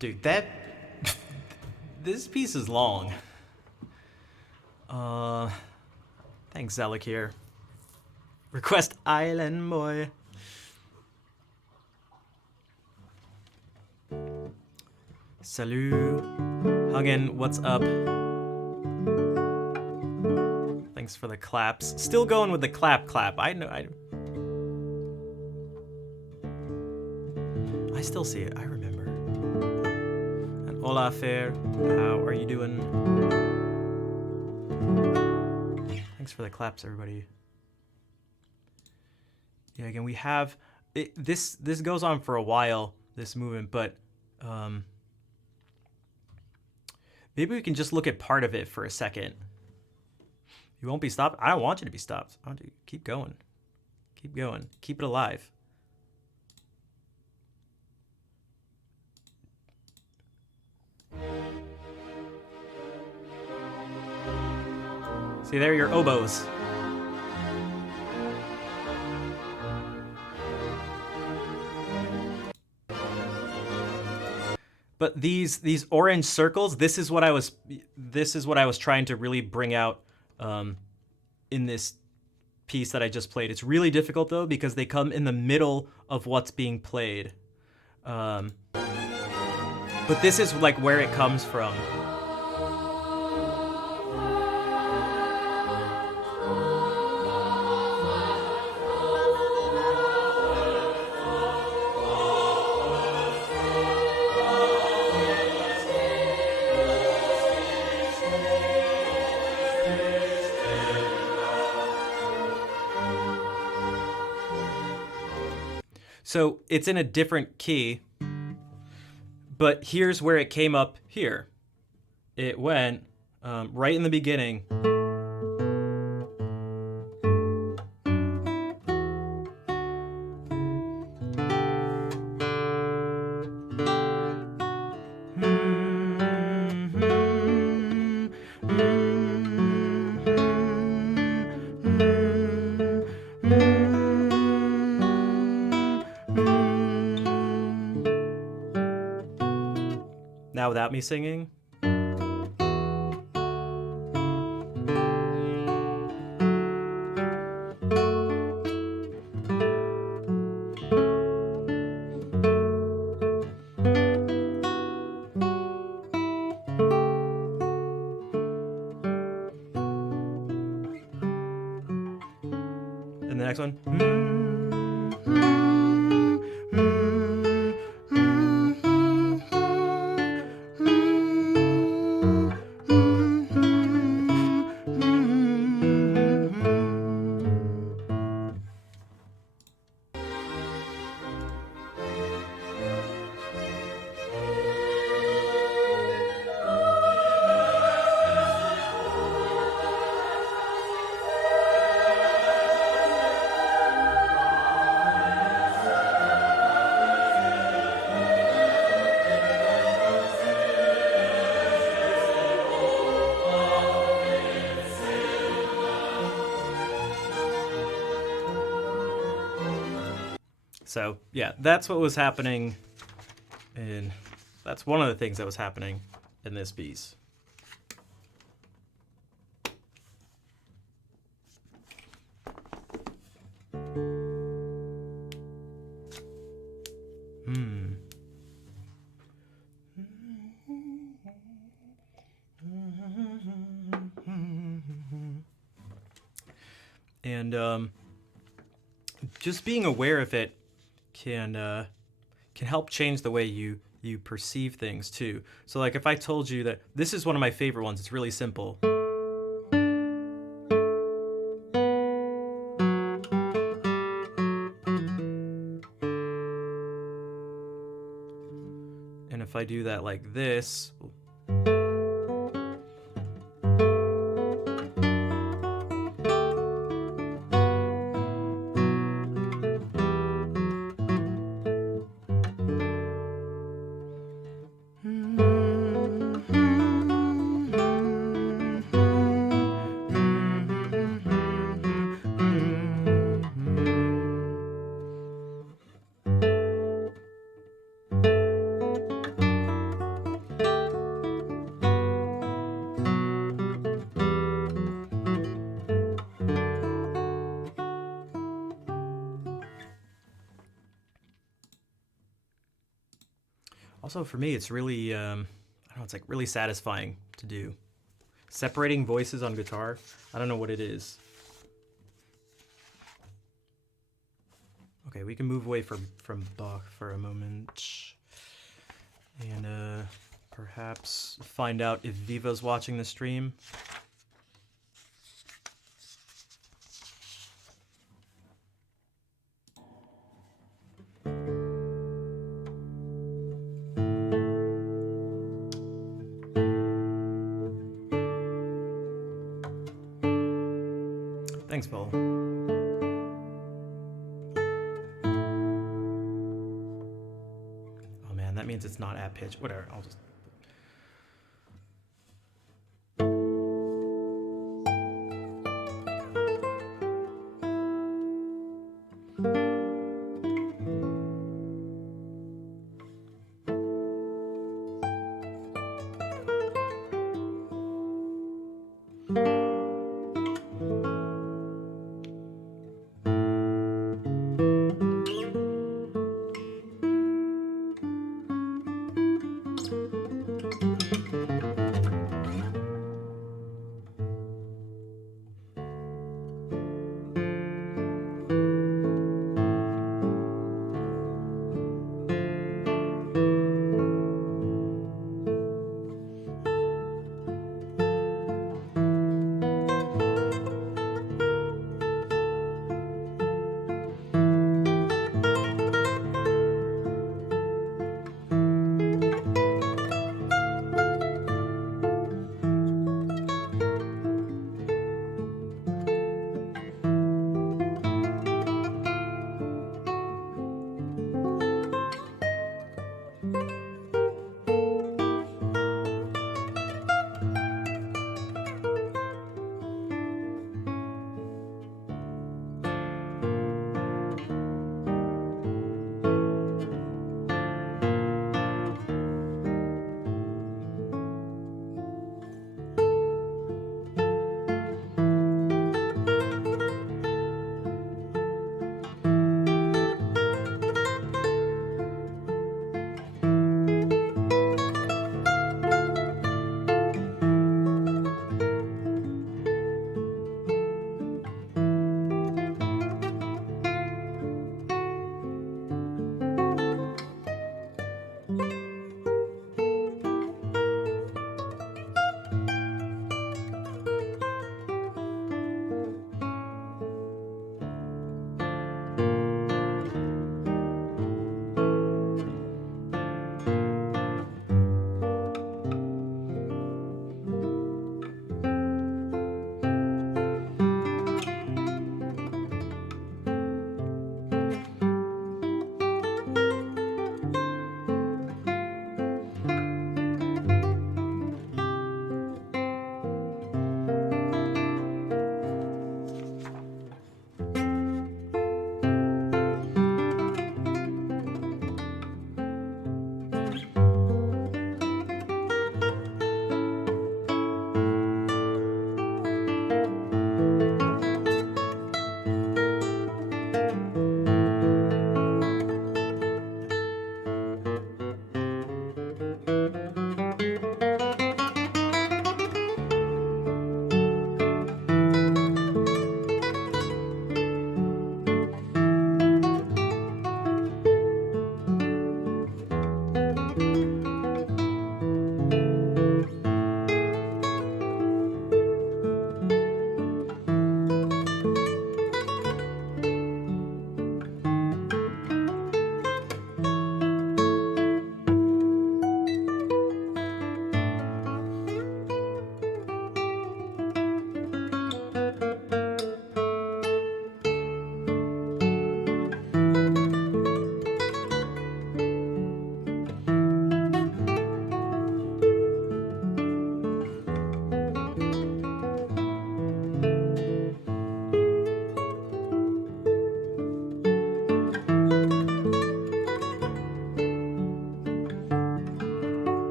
Dude, that... this piece is long. Thanks, Zelakir. Request Island Boy. Salut. Huggin, what's up? Thanks for the claps. Still going with the clap. I know. I still see it. I remember. And hola, Fair. How are you doing? Thanks for the claps, everybody. Yeah, again, we have it, this goes on for a while, this movement, but maybe we can just look at part of it for a second. You won't be stopped? I don't want you to be stopped. I want you to keep going. Keep going. Keep it alive. See, there are your oboes. But these orange circles, this is what I was trying to really bring out in this piece that I just played. It's really difficult though because they come in the middle of what's being played. But this is like where it comes from. So it's in a different key, but here's where it came up here. It went right in the beginning. Now without me singing. And the next one. So yeah, that's what was happening, and that's one of the things that was happening in this piece. And just being aware of it can help change the way you perceive things too. So like if I told you that this is one of my favorite ones, it's really simple. And if I do that like this, Also, for me, it's really, I don't know, it's like really satisfying to do. Separating voices on guitar, I don't know what it is. Okay, we can move away from Bach for a moment. And perhaps find out if Viva's watching the stream. Thanks, Paul. Oh man, that means it's not at pitch. Whatever, I'll just...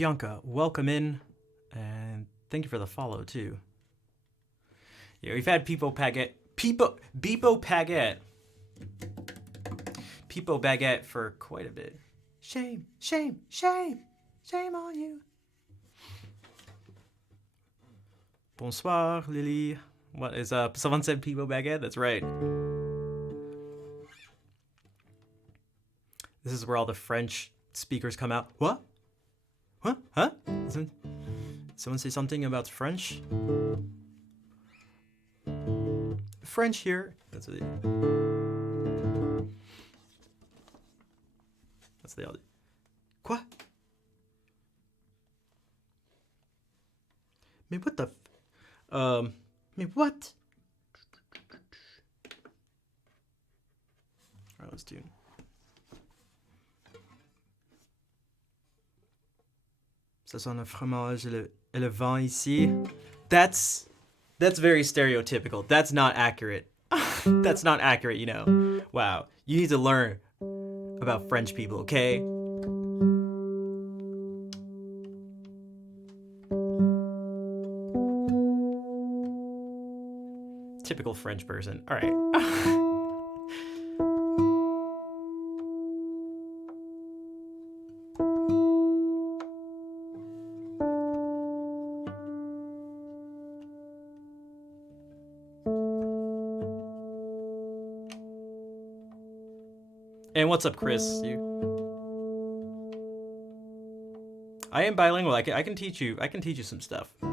Bianca, welcome in, and thank you for the follow too. Yeah, we've had Pipo Baguette for quite a bit. Shame, shame, shame, shame on you. Bonsoir, Lily. What is up? Someone said Pipo Baguette? That's right. This is where all the French speakers come out. What? What? Huh? Someone say something about French? French here. That's what they all do. Quoi? Mais what the mais what? Alright, let's do. Ça sent le fromage et le vin ici. That's very stereotypical. That's not accurate. That's not accurate, you know. Wow. You need to learn about French people, okay? Typical French person. All right. And what's up, Chris? I am bilingual. I can teach you. I can teach you some stuff. I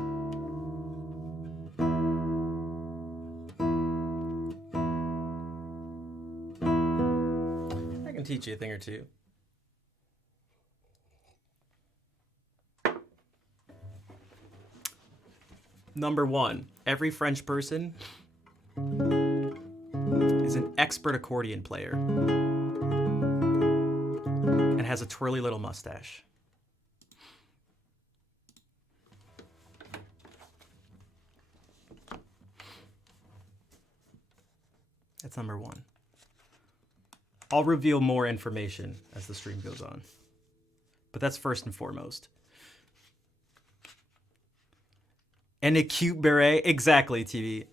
can teach you a thing or two. Number one, every French person is an expert accordion player and has a twirly little mustache. That's number one. I'll reveal more information as the stream goes on, but that's first and foremost. And a cute beret, exactly, TV.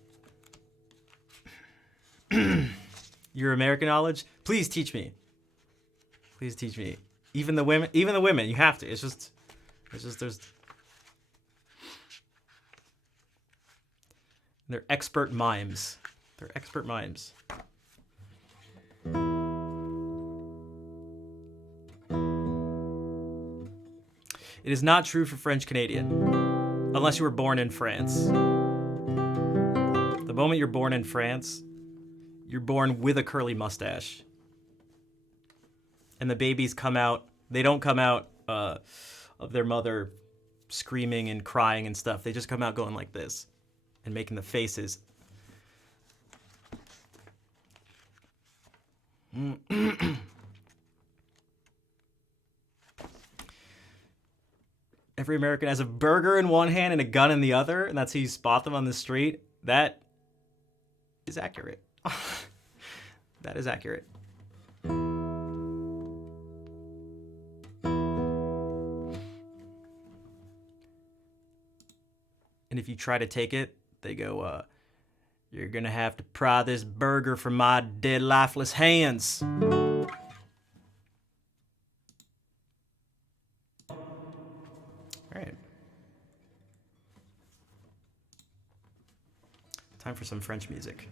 Your American knowledge, please teach me. Please teach me. Even the women, you have to. It's just there's. They're expert mimes. They're expert mimes. It is not true for French Canadian, unless you were born in France. The moment you're born in France, you're born with a curly mustache. And the babies come out, they don't come out of their mother screaming and crying and stuff. They just come out going like this and making the faces. Every American has a burger in one hand and a gun in the other, and that's how you spot them on the street. That is accurate. That is accurate. And if you try to take it, they go, you're gonna have to pry this burger from my dead, lifeless hands. All right. Time for some French music.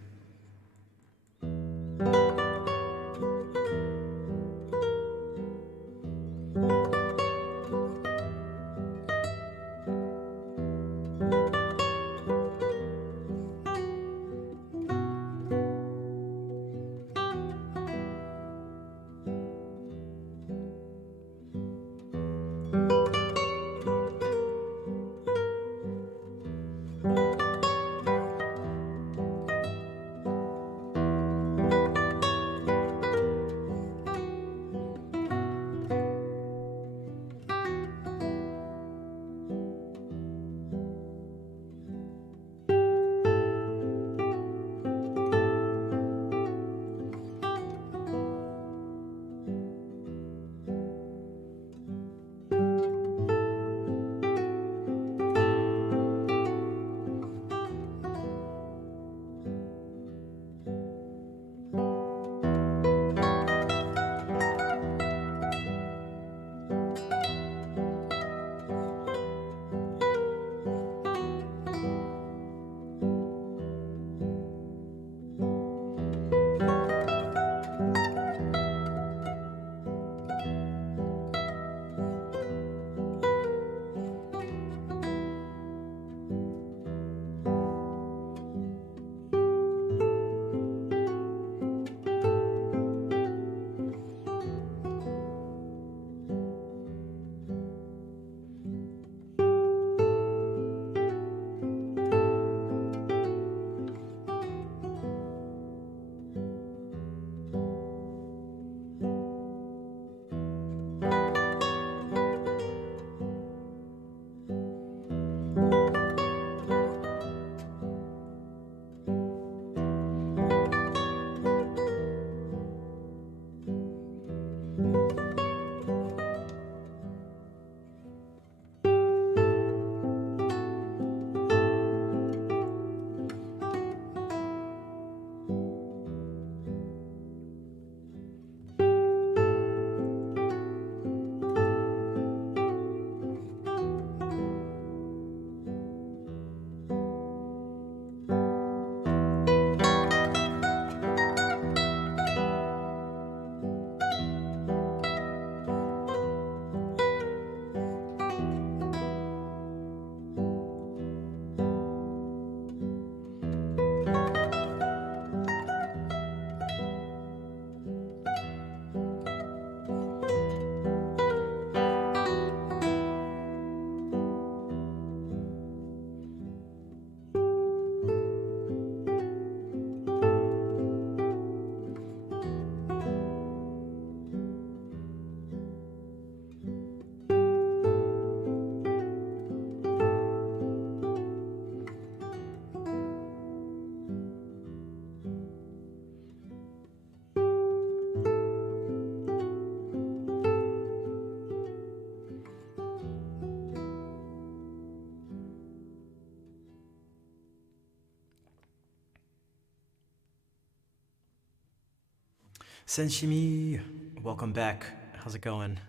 Senshimi, welcome back. How's it going?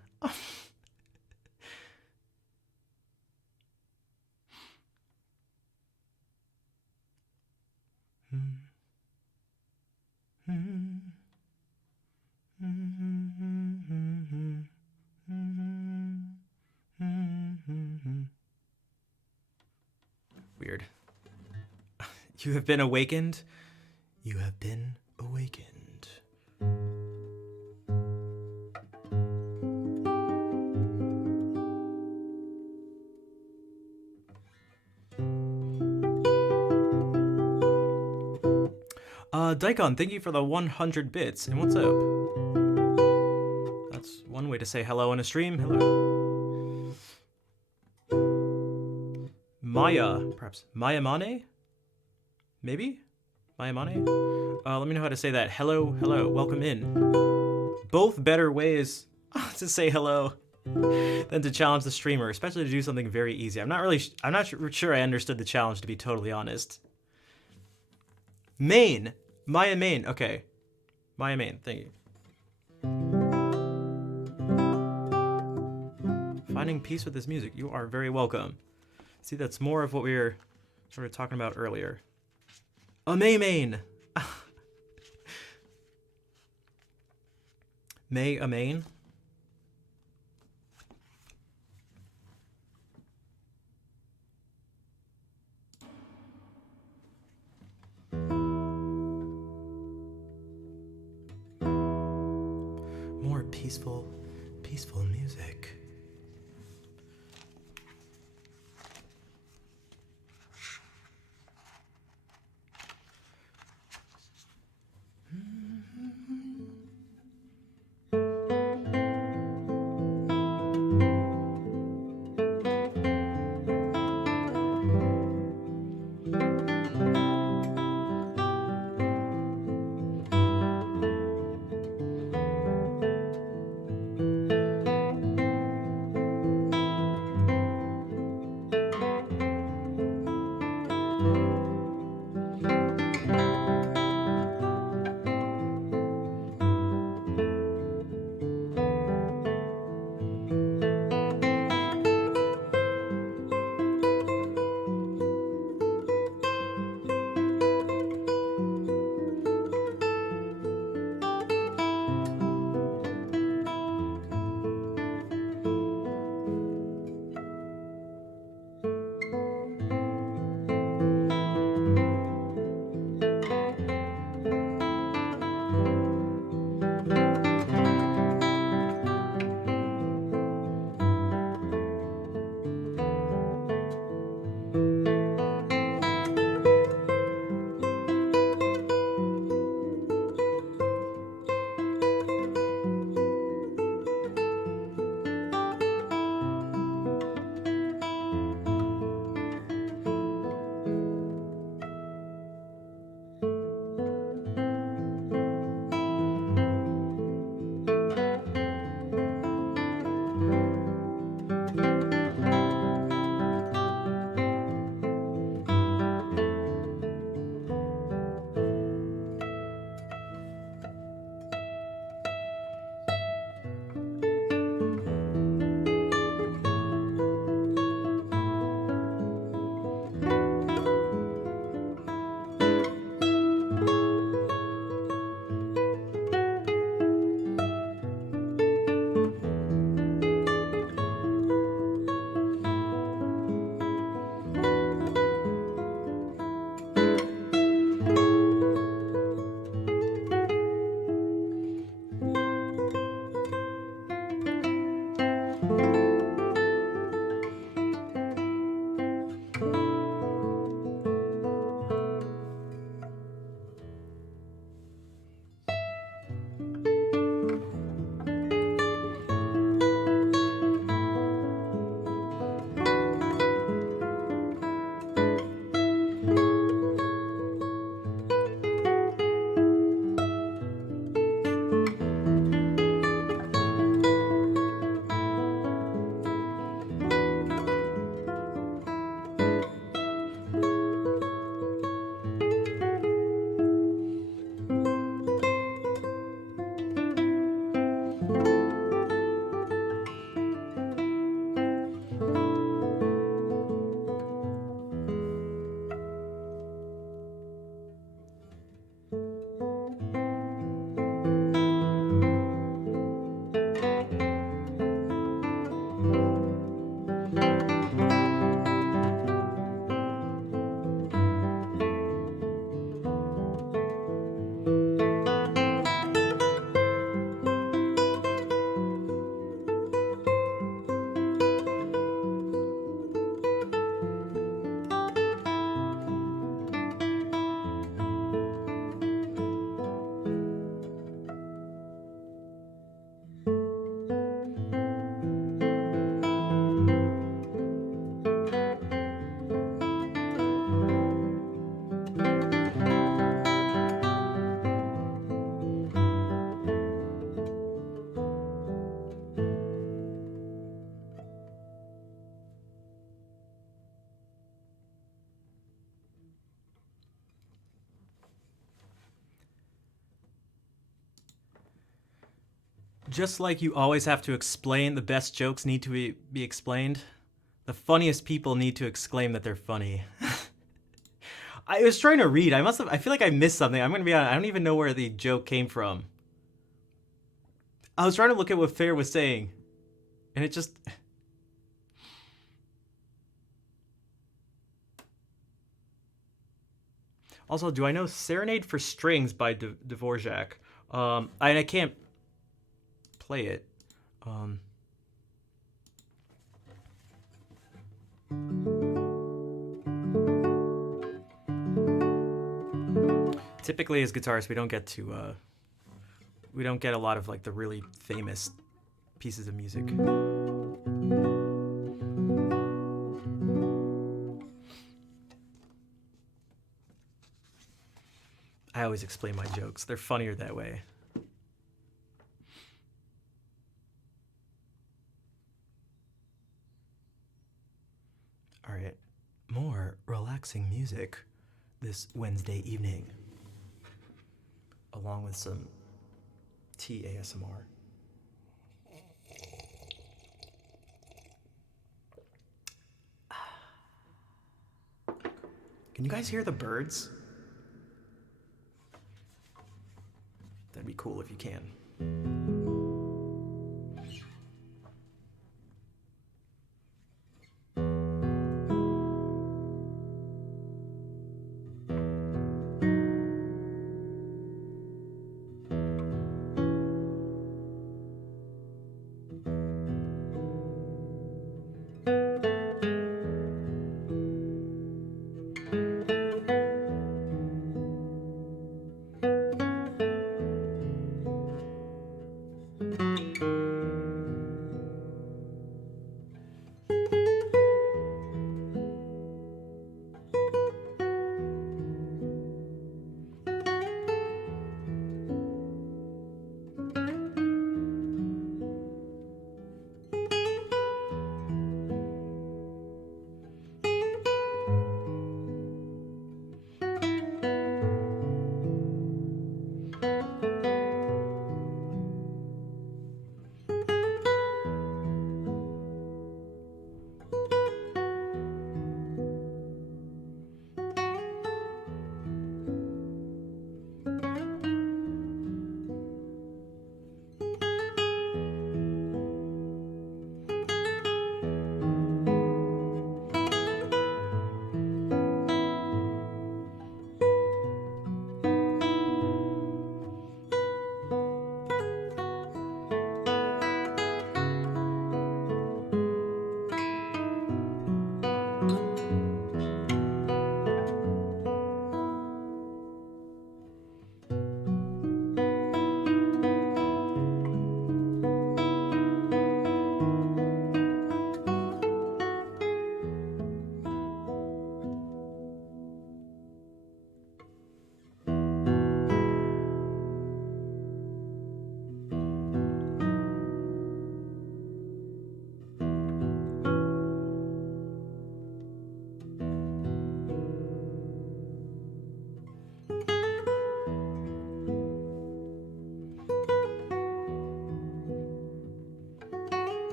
Weird. You have been awakened. You have been awakened. Daikon, thank you for the 100 bits. And what's up? That's one way to say hello in a stream. Hello. Maya, perhaps. Maya Mane? Maybe? Maya Mane? Let me know how to say that. Hello, hello, welcome in. Both better ways to say hello than to challenge the streamer, especially to do something very easy. I'm not sure I understood the challenge, to be totally honest. Main. Maya Main. Okay. Maya Main. Thank you. Finding peace with this music. You are very welcome. See, that's more of what we were sort of talking about earlier. A May Main. May a Main. More peaceful music. Just like you always have to explain, the best jokes need to be explained. The funniest people need to exclaim that they're funny. I was trying to read. I feel like I missed something. I'm gonna be honest. I don't even know where the joke came from. I was trying to look at what Fair was saying, and it just. Also, do I know Serenade for Strings by Dvorak? I can't play it. Typically, as guitarists, we don't get a lot of like the really famous pieces of music. I always explain my jokes. They're funnier that way. All right, more relaxing music this Wednesday evening, along with some tea ASMR. Can you guys hear the birds? That'd be cool if you can.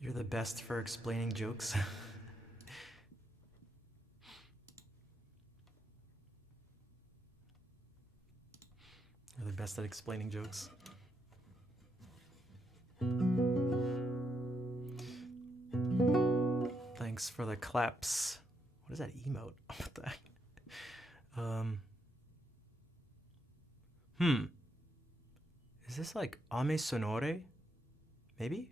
You're the best for explaining jokes. You're the best at explaining jokes. Thanks for the claps. What is that emote? What the heck? Is this like Ame Sonore? Maybe?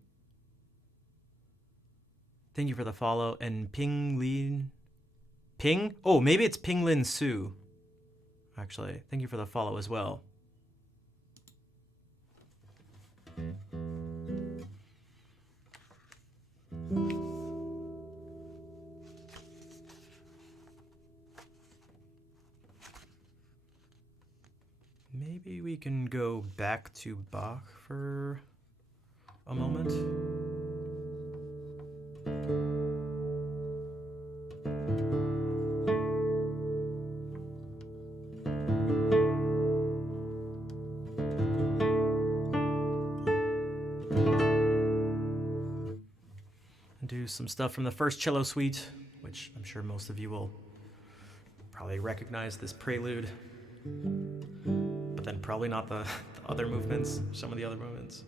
Thank you for the follow. And Ping Lin. Ping? Oh, maybe it's Ping Lin Su. Actually, thank you for the follow as well. Maybe we can go back to Bach for a moment. And do some stuff from the first cello suite, which I'm sure most of you will probably recognize this prelude. But then probably not the other movements, some of the other movements.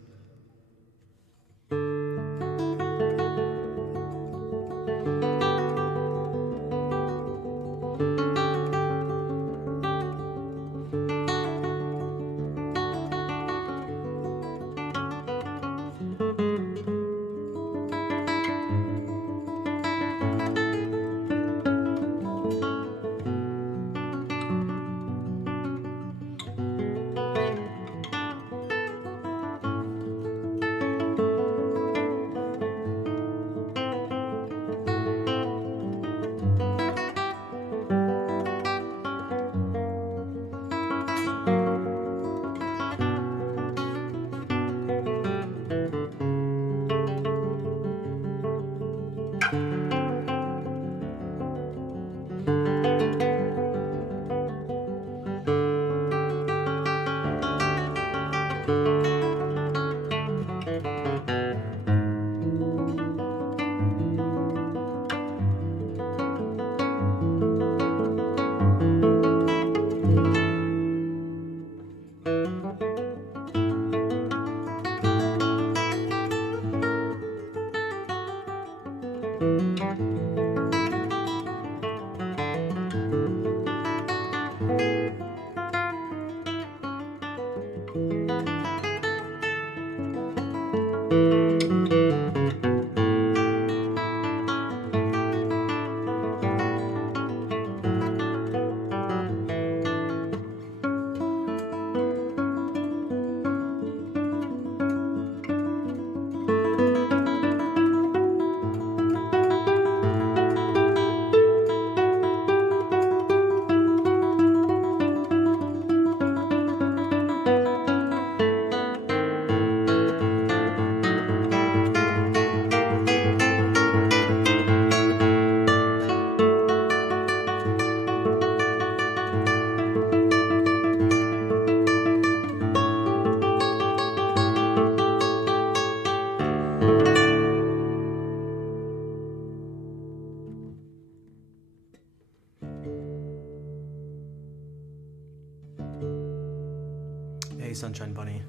Hey, Sunshine Bunny.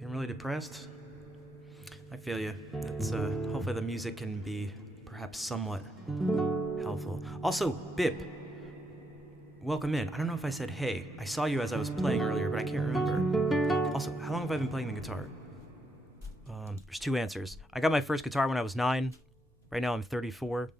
Feeling really depressed? I feel you. It's hopefully the music can be perhaps somewhat helpful. Also, Bip, welcome in. I don't know if I said hey. I saw you as I was playing earlier, but I can't remember. Also, how long have I been playing the guitar? There's two answers. I got my first guitar when I was 9. Right now I'm 34.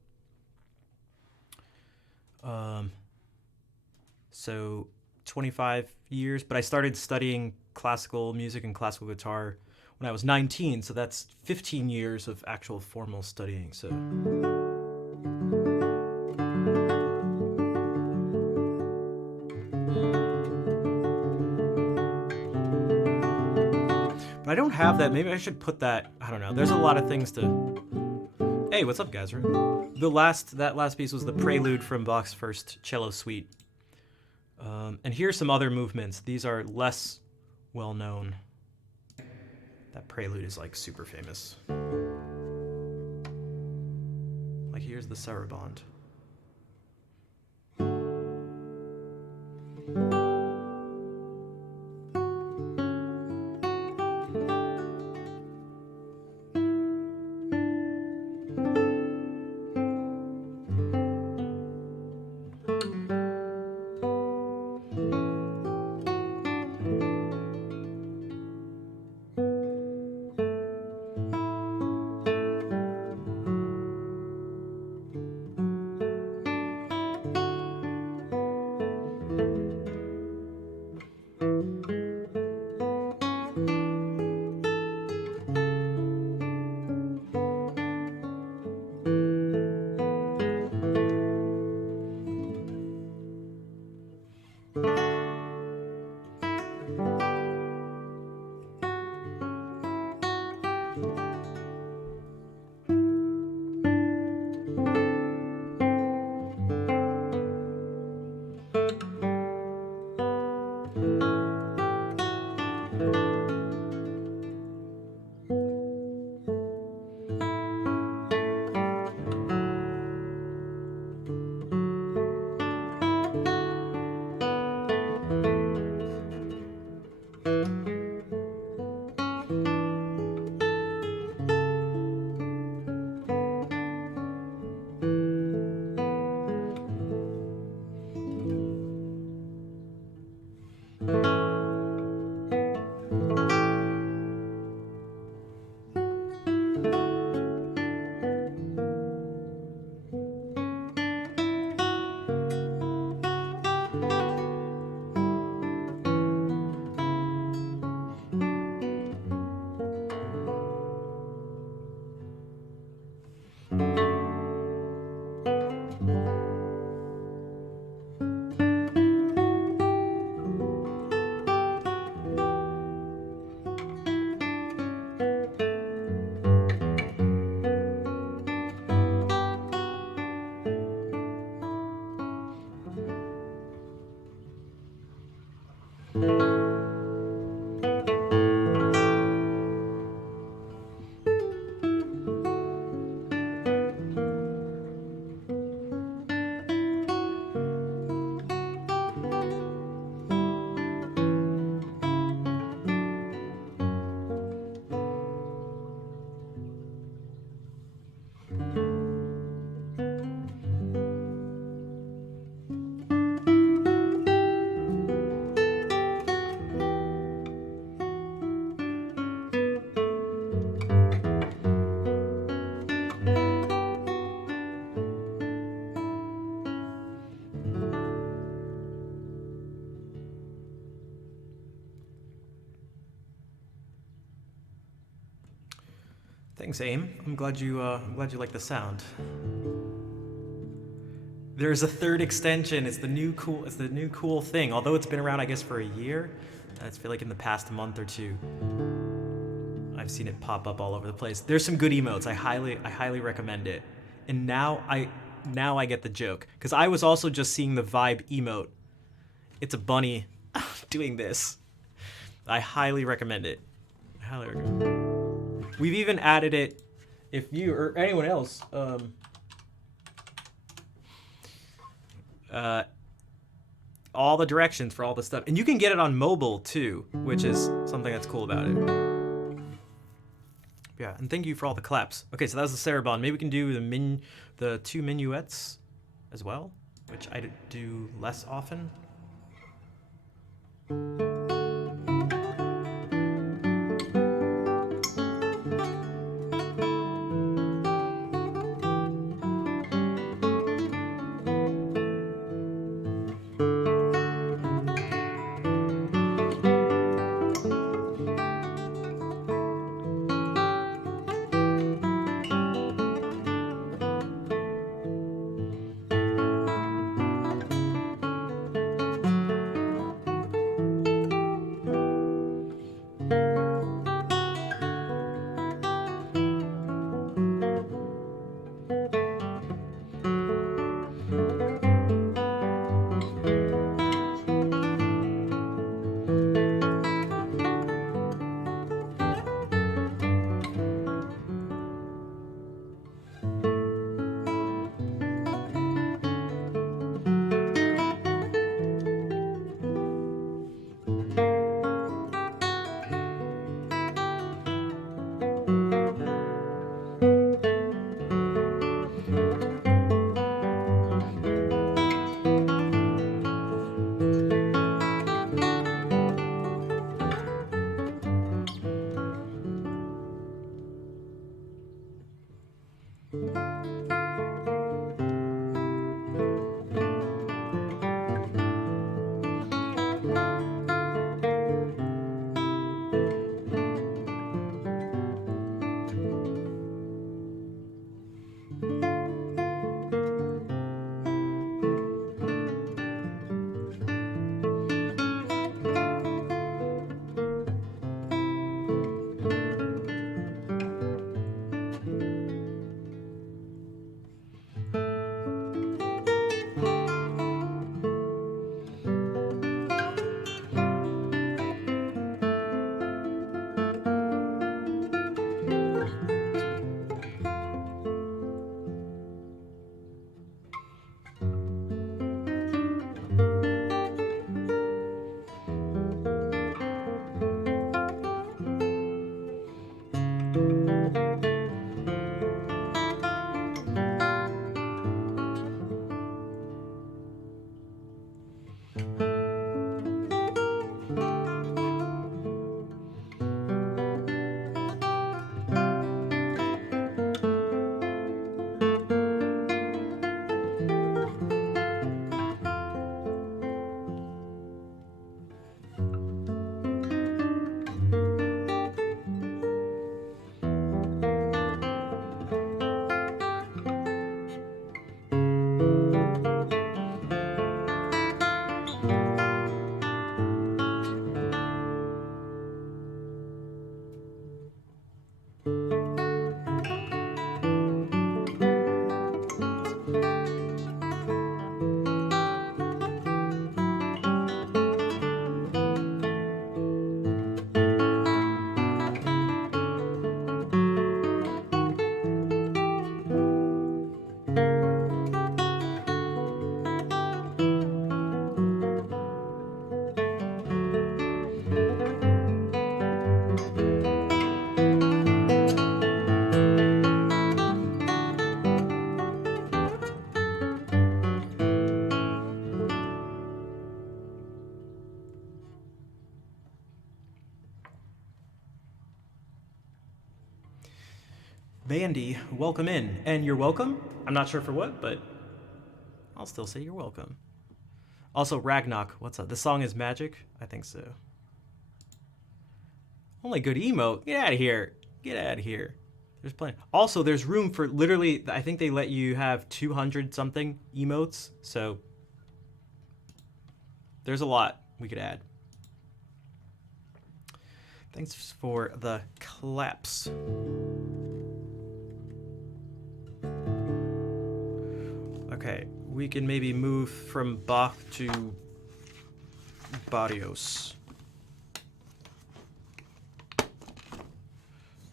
So 25 years, but I started studying classical music and classical guitar when I was 19, so that's 15 years of actual formal studying. So but I don't have that. Maybe I should put that. I don't know. There's a lot of things to. Hey, what's up, guys? That last piece was the prelude from Bach's first cello suite. And here's some other movements. These are less well known. That prelude is like super famous. Like here's the Sarabande. Thanks, Aim. I'm glad you like the sound. There's a third extension. It's the new cool thing. Although it's been around, I guess, for a year. I feel like in the past month or two, I've seen it pop up all over the place. There's some good emotes. I highly recommend it. And now I get the joke, because I was also just seeing the vibe emote. It's a bunny doing this. I highly recommend it. I highly recommend it. We've even added it, if you or anyone else, all the directions for all the stuff. And you can get it on mobile too, which is something that's cool about it. Yeah, and thank you for all the claps. Okay, so that was the Sarabon. Maybe we can do the two minuets as well, which I do less often. Bandy, welcome in. And you're welcome. I'm not sure for what, but I'll still say you're welcome. Also, Ragnarok, what's up? The song is Magic? I think so. Only good emote. Get out of here. Get out of here. There's plenty. Also, there's room for literally, I think they let you have 200 something emotes. So there's a lot we could add. Thanks for the claps. Okay, we can maybe move from Bach to Barrios.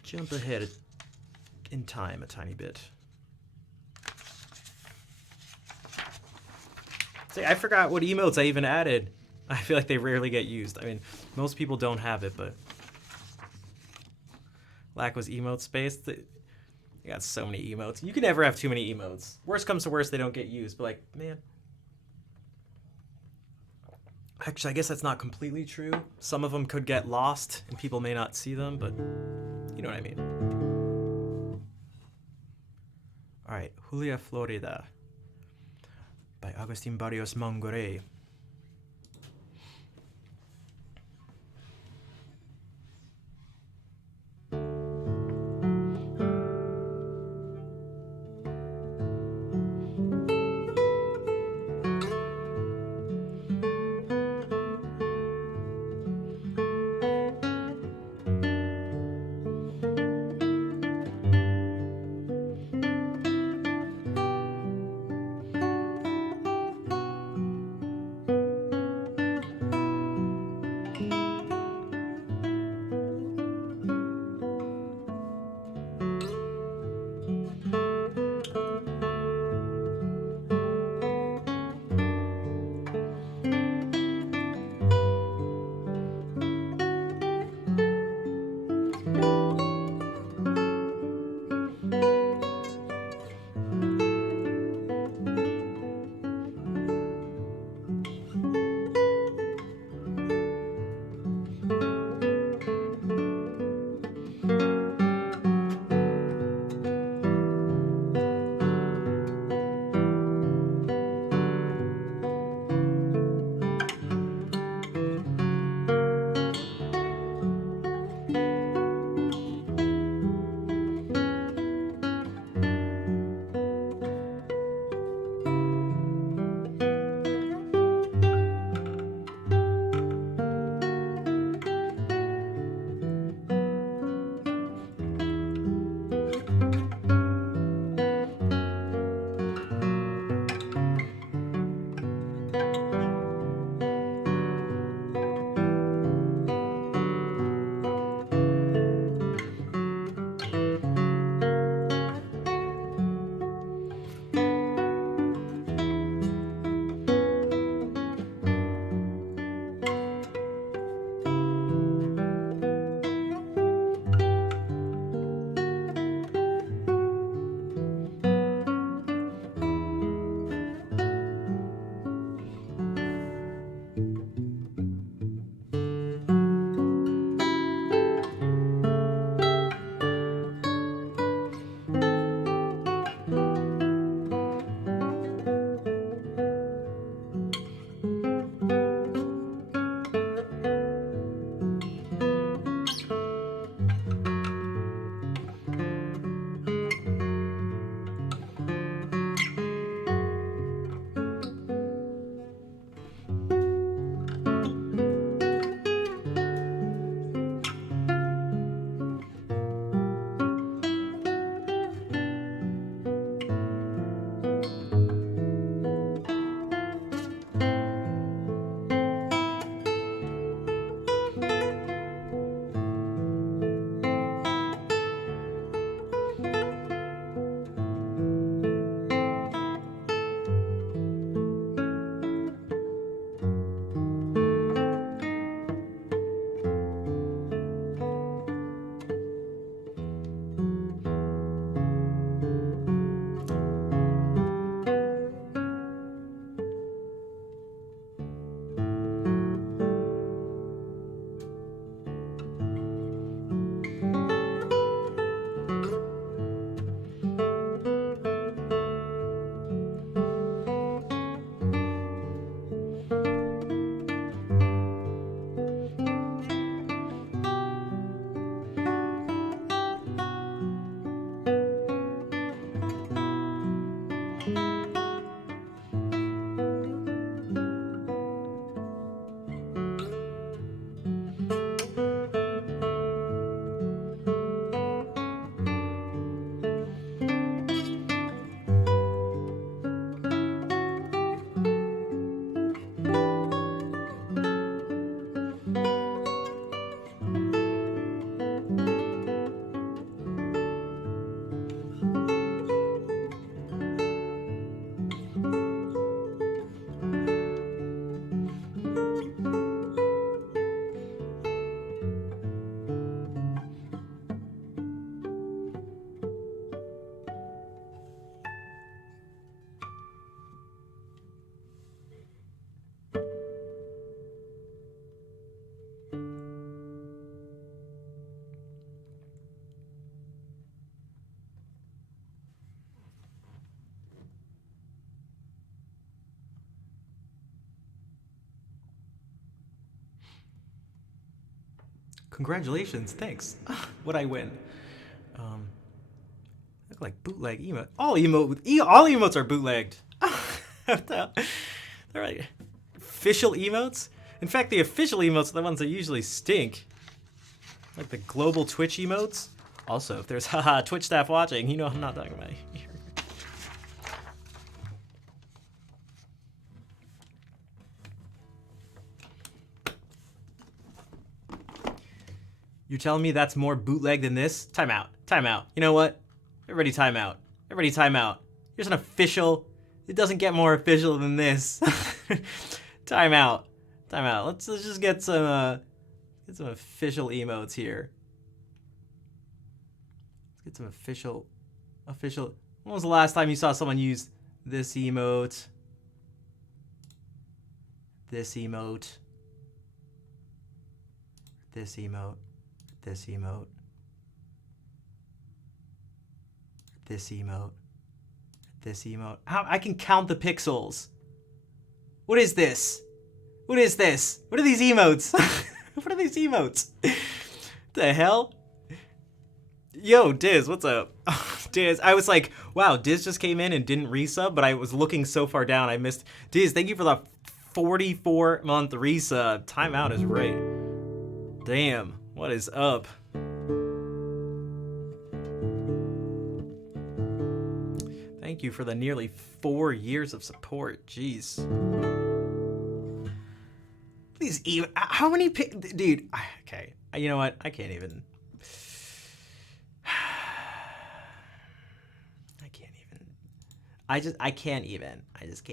Jump ahead in time a tiny bit. See, I forgot what emotes I even added. I feel like they rarely get used. I mean, most people don't have it, but lack was emote space. They got so many emotes. You can never have too many emotes. Worst comes to worst, they don't get used. But like, man. Actually, I guess that's not completely true. Some of them could get lost, and people may not see them, but you know what I mean. All right, Julia Florida by Agustin Barrios Mangoré. Congratulations, thanks. What'd I win? Look like bootleg emote. All emotes are bootlegged. What the hell? They're like official emotes. In fact, the official emotes are the ones that usually stink. Like the global Twitch emotes. Also, if there's haha Twitch staff watching, you know I'm not talking about you. You're telling me that's more bootleg than this? Time out. Time out. You know what? Everybody time out. Everybody time out. Here's an official. It doesn't get more official than this. Time out. Time out. Let's just get some official emotes here. Let's get some official. When was the last time you saw someone use this emote? This emote. This emote. This emote. This emote. This emote. How I can count the pixels. What is this? What is this? What are these emotes? What are these emotes? The hell? Yo, Diz, what's up? Diz, I was like, wow, Diz just came in and didn't resub, but I was looking so far down, I missed. Diz, thank you for the 44-month resub. Timeout is right. Damn, what is up? Thank you for the nearly 4 years of support. Jeez. These how many dude? Okay, you know what? I can't even. I just can't even. I just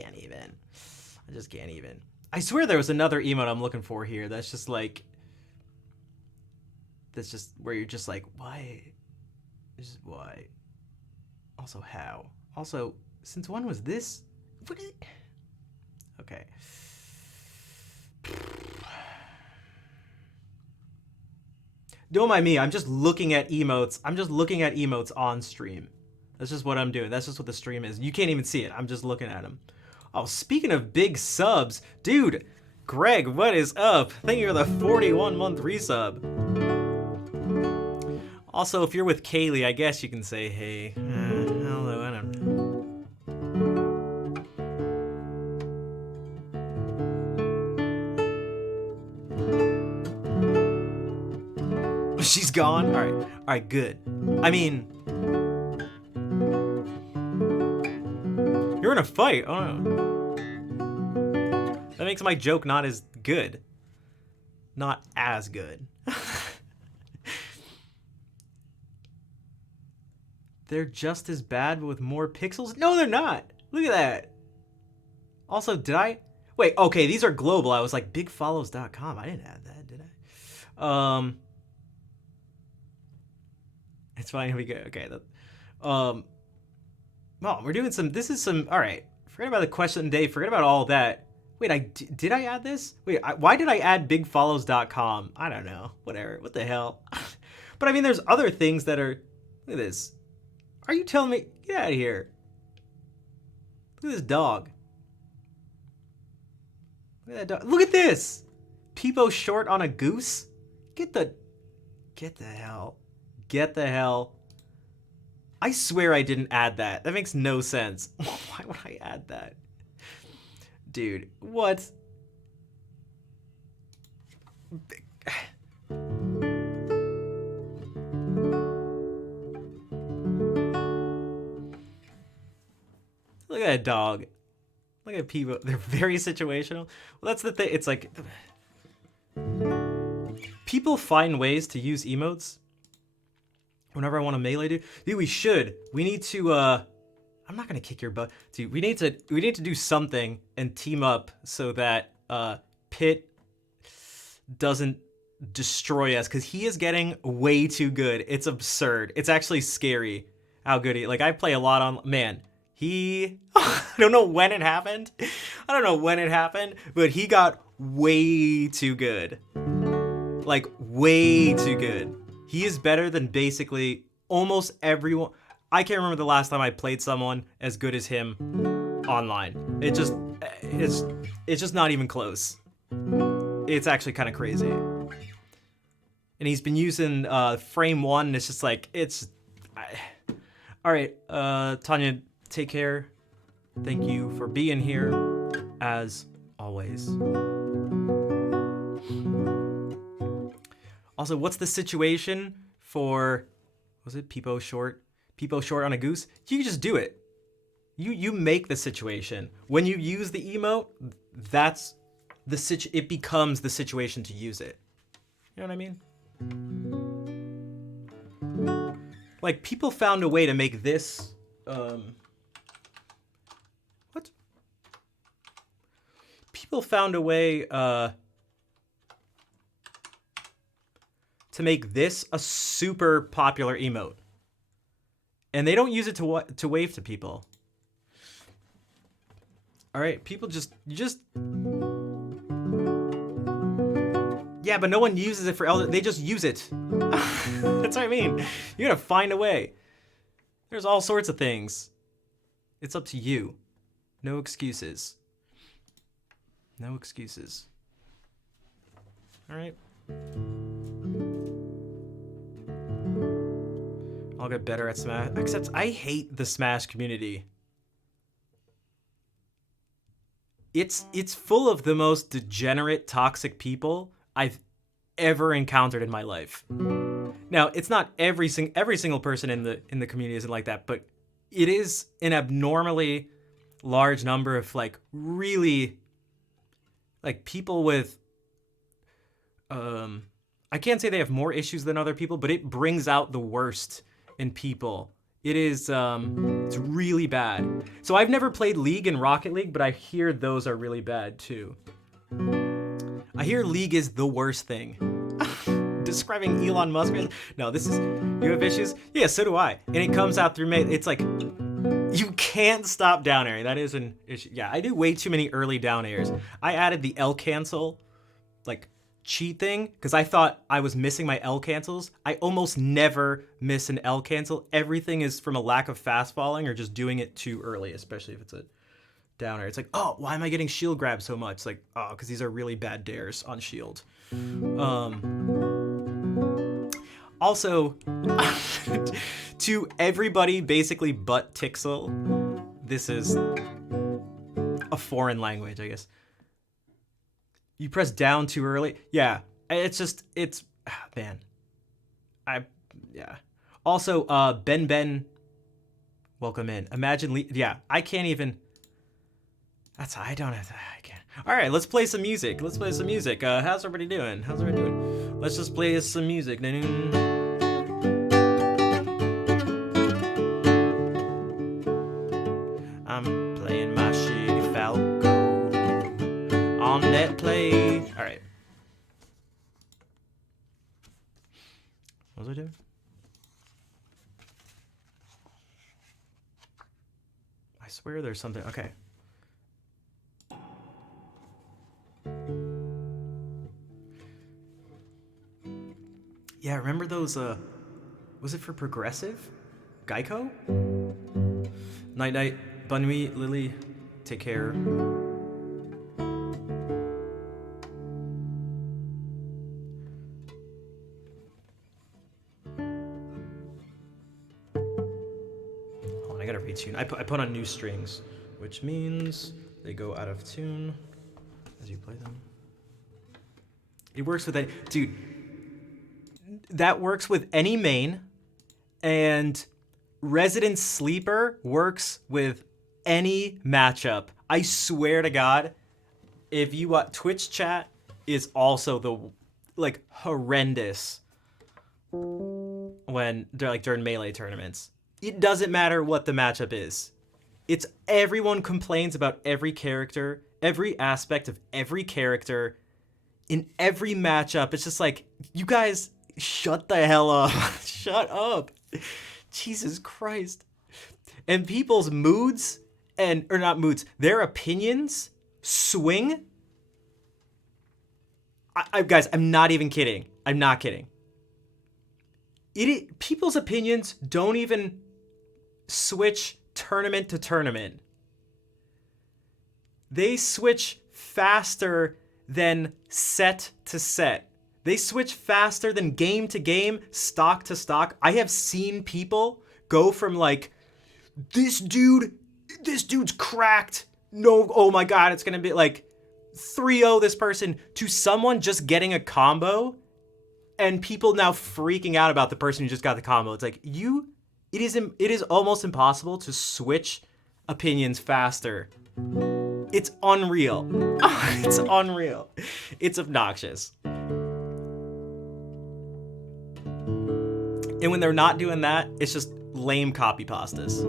can't even. I swear there was another emote I'm looking for here. That's just like. That's just where you're just like, why? Just why? Also, how? Also, since when was this? What is it? Okay. Don't mind me. I'm just looking at emotes. I'm just looking at emotes on stream. That's just what I'm doing. That's just what the stream is. You can't even see it. I'm just looking at them. Oh, speaking of big subs, dude, Greg, what is up? Thank you for the 41-month resub. Also, if you're with Kaylee, I guess you can say hey. Hello, I don't know. She's gone? All right, good. I mean, you're in a fight. Oh no. That makes my joke not as good. Not as good. They're just as bad, but with more pixels? No, they're not. Look at that. Also, did I? Wait, okay, these are global. I was like, bigfollows.com. I didn't add that, did I? It's fine. We go. Okay. Well, we're doing some. This is some. All right. Forget about the question of the day. Forget about all that. Wait, did I add this? Wait, why did I add bigfollows.com? I don't know. Whatever. What the hell? But I mean, there's other things that are. Look at this. Are you telling me? Get out of here. Look at this dog. Look at that dog. Look at this. Peepo short on a goose. Get the hell. Get the hell. I swear I didn't add that. That makes no sense. Why would I add that? Dude, what? Look at that dog. Look at people. They're very situational. Well, that's the thing. It's like people find ways to use emotes. Whenever I want to melee dude, we should. We need to. I'm not gonna kick your butt, dude. We need to do something and team up so that Pit doesn't destroy us, because he is getting way too good. It's absurd. It's actually scary how good he. Like, I play a lot on. Man, he. I don't know when it happened. But he got way too good. Like, way too good. He is better than basically almost everyone. I can't remember the last time I played someone as good as him online. It's just not even close. It's actually kind of crazy. and he's been using frame one, and it's just like, all right, Tanya, take care. Thank you for being here, as always. Also, what's the situation for, was it Peepo short? Peepo short on a goose? You can just do it. You make the situation. When you use the emote, that's it becomes the situation to use it. You know what I mean? Like, people found a way to make this, what? People found a way, to make this a super popular emote. And they don't use it to wave to people. All right, people yeah, but no one uses it for elder. They just use it. That's what I mean. You gotta find a way. There's all sorts of things. It's up to you. No excuses. No excuses. All right. I'll get better at Smash. Except I hate the Smash community. It's full of the most degenerate, toxic people I've ever encountered in my life. Now, it's not every single person in the community isn't like that, but it is an abnormally large number of like really like people with I can't say they have more issues than other people, but it brings out the worst in people. It is it's really bad. So I've never played League and Rocket League, but I hear those are really bad too. I hear League is the worst thing. Describing Elon Musk. No, this is, you have issues? Yeah, so do I. And it comes out through May. It's like, you can't stop down airing. That is an issue. Yeah, I do way too many early down airs. I added the L cancel, like, cheat thing, because I thought I was missing my L cancels. I almost never miss an L cancel. Everything is from a lack of fast falling or just doing it too early, especially if it's a downer. It's like, oh, why am I getting shield grab so much? Like, oh, because these are really bad dares on shield. Also, to everybody basically but Tixel, this is a foreign language, I guess. You press down too early. Yeah, man. Yeah. Also, Ben, welcome in. Imagine, yeah, I can't even, I can't. All right, let's play some music. How's everybody doing? Let's just play some music. I'm playing my shitty Falco on net play. All right. What was I doing? I swear there's something. Okay. Yeah, remember those, was it for Progressive? Geico? Night night, bonne nuit, Lily, take care. Hold on, I gotta retune. I put on new strings, which means they go out of tune as you play them. It works with that, dude. That works with any main, and Resident Sleeper works with any matchup. I swear to God, if you want, Twitch chat is also the, like, horrendous when they're like during Melee tournaments. It doesn't matter what the matchup is. It's everyone complains about every character, every aspect of every character in every matchup. It's just like, you guys, shut the hell up. Shut up. Jesus Christ. And people's moods or not moods, their opinions swing. Guys, I'm not even kidding. I'm not kidding. People's opinions don't even switch tournament to tournament. They switch faster than set to set. They switch faster than game to game, stock to stock. I have seen people go from like, this dude's cracked. No, oh my God, it's gonna be like 3-0 this person, to someone just getting a combo and people now freaking out about the person who just got the combo. It's like, it is almost impossible to switch opinions faster. It's unreal. It's unreal. It's obnoxious. And when they're not doing that, it's just lame copy pastas.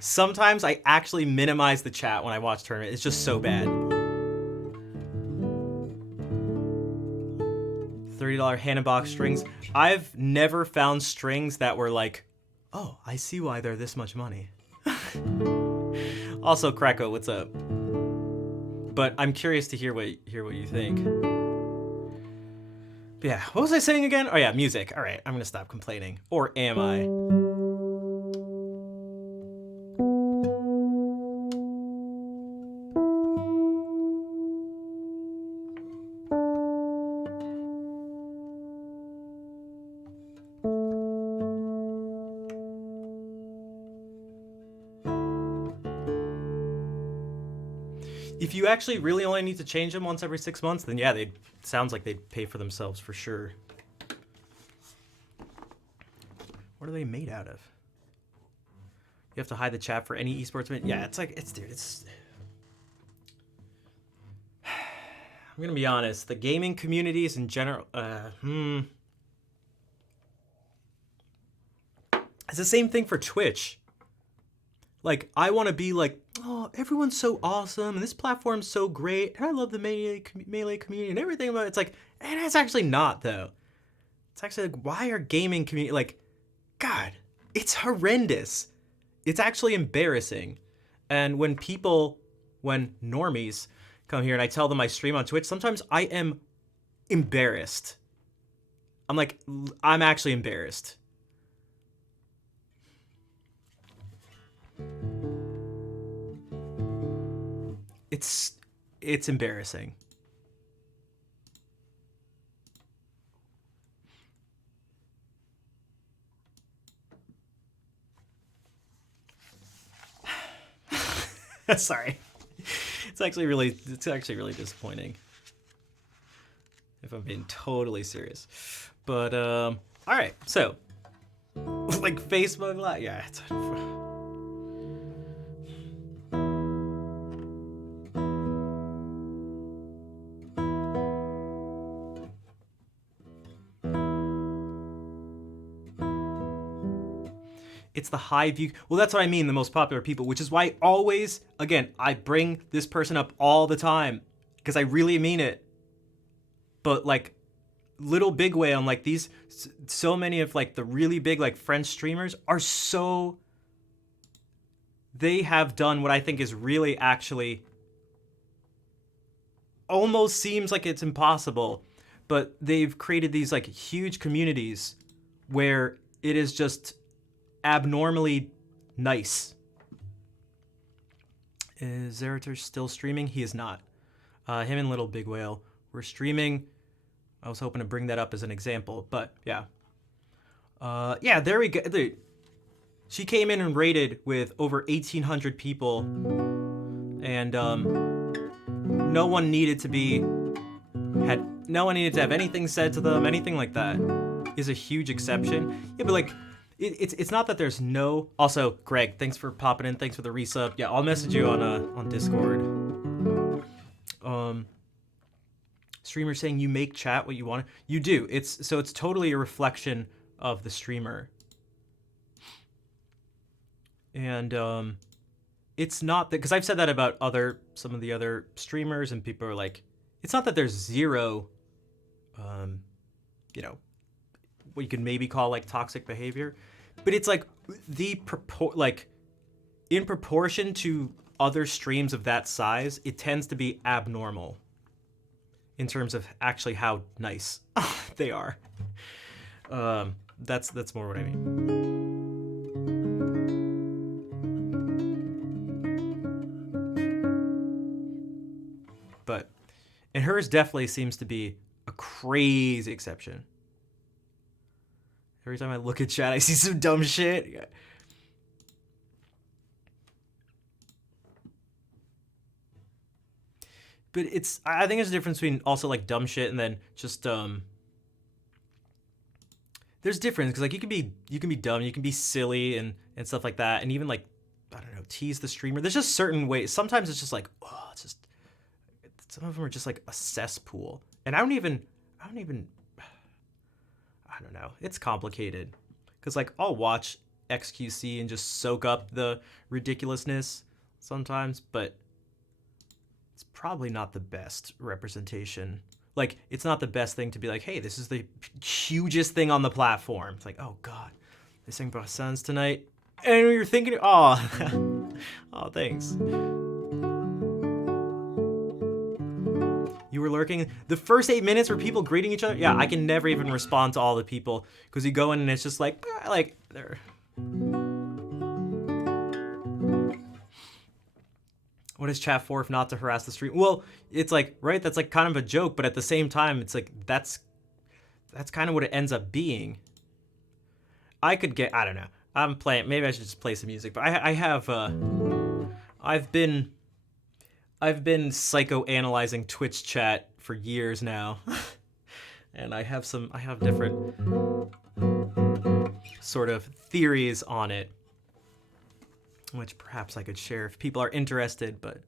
Sometimes I actually minimize the chat when I watch tournament. It's just so bad. $30 Hannah strings. I've never found strings that were like, oh, I see why they're this much money. Also, Kreko, what's up? But I'm curious to hear what you think. But yeah, what was I saying again? Oh yeah, music. All right, I'm gonna stop complaining. Or am I? If you actually really only need to change them once every 6 months, then yeah, sounds like they'd pay for themselves for sure. What are they made out of? You have to hide the chat for any esports event? Yeah, it's I'm gonna be honest, the gaming communities in general, it's the same thing for Twitch. Like, I want to be like, oh, everyone's so awesome, and this platform's so great, and I love the Melee community and everything about it. It's like, and it's actually not, though. It's actually like, why are gaming community, like, God, it's horrendous. It's actually embarrassing. And when normies come here and I tell them I stream on Twitch, sometimes I am embarrassed. I'm like, I'm actually embarrassed. It's embarrassing. Sorry. It's actually really disappointing, if I'm being totally serious. But all right, so like Facebook Live, yeah. It's the high view. Well, that's what I mean, the most popular people, which is why always, again, I bring this person up all the time because I really mean it. But like Little Big Whale and like these, so many of like the really big like French streamers are so, they have done what I think is really actually almost seems like it's impossible, but they've created these like huge communities where it is just abnormally nice. Is Zerator still streaming? He is not. Him and Little Big Whale were streaming. I was hoping to bring that up as an example, but yeah. Yeah, there we go. Dude, she came in and raided with over 1,800 people, and no one needed to have anything said to them, anything like that. Is a huge exception. Yeah, but like, it's not that there's no. Also, Greg, thanks for popping in. Thanks for the resub. Yeah, I'll message you on Discord. Streamer saying you make chat what you want. You do. It's totally a reflection of the streamer. And it's not that, because I've said that about some of the other streamers, and people are like, it's not that there's zero, what you could maybe call like toxic behavior, but it's like in proportion to other streams of that size, it tends to be abnormal in terms of actually how nice they are. That's more what I mean. But in her hers definitely seems to be a crazy exception. Every time I look at chat, I see some dumb shit. But I think there's a difference between also like dumb shit and then just there's difference because like you can be dumb, you can be silly and stuff like that, and even like I don't know, tease the streamer. There's just certain ways. Sometimes it's just like, oh, it's just some of them are just like a cesspool, and I don't know. It's complicated because like I'll watch XQC and just soak up the ridiculousness sometimes, but it's probably not the best representation. Like, it's not the best thing to be like, hey, this is the hugest thing on the platform. It's like, oh God, they sing Brassens tonight. And you're thinking, oh, oh, thanks. You were lurking. The first 8 minutes were people greeting each other. Yeah, I can never even respond to all the people because you go in and it's just like they're. What is chat for if not to harass the stream? Well, it's like, right, that's like kind of a joke, but at the same time, it's like that's kind of what it ends up being. I don't know. I'm playing, maybe I should just play some music, but I've been psychoanalyzing Twitch chat for years now. And I have different sort of theories on it, which perhaps I could share if people are interested, but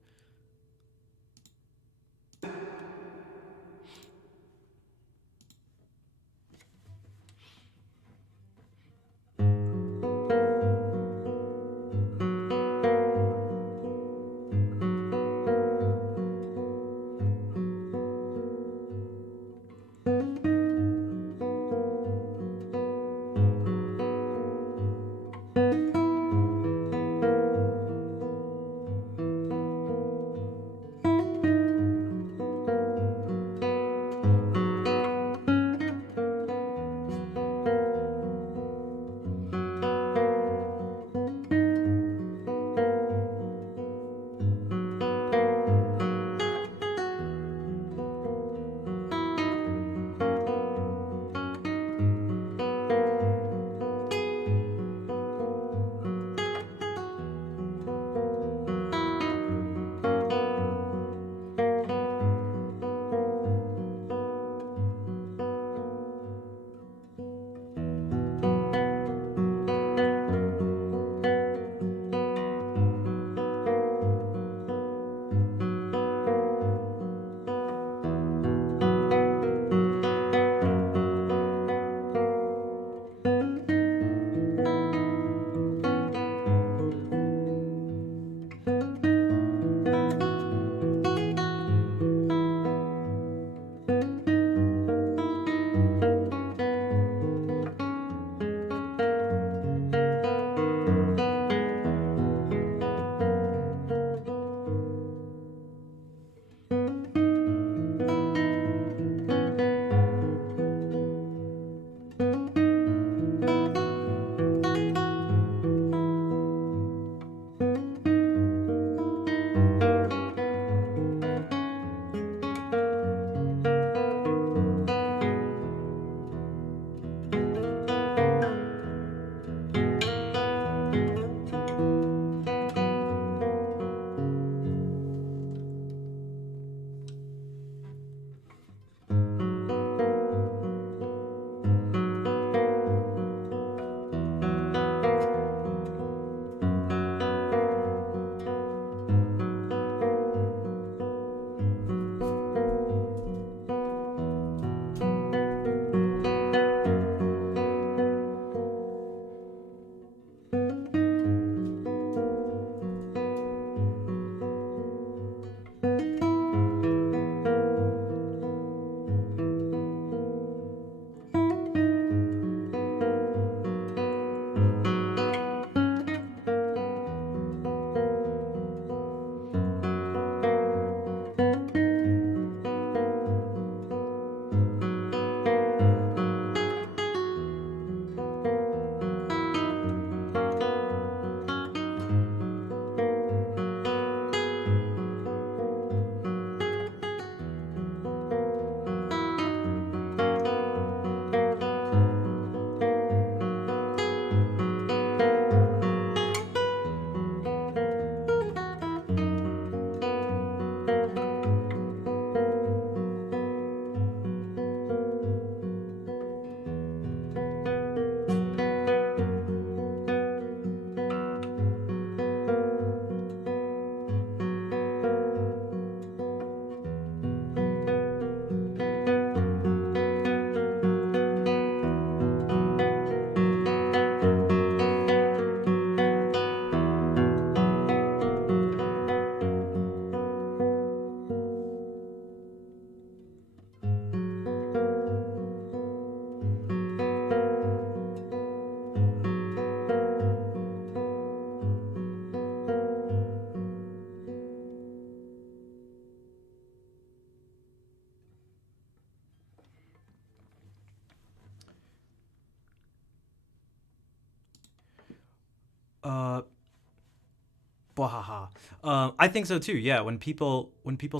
Bwahaha. I think so too. Yeah, when people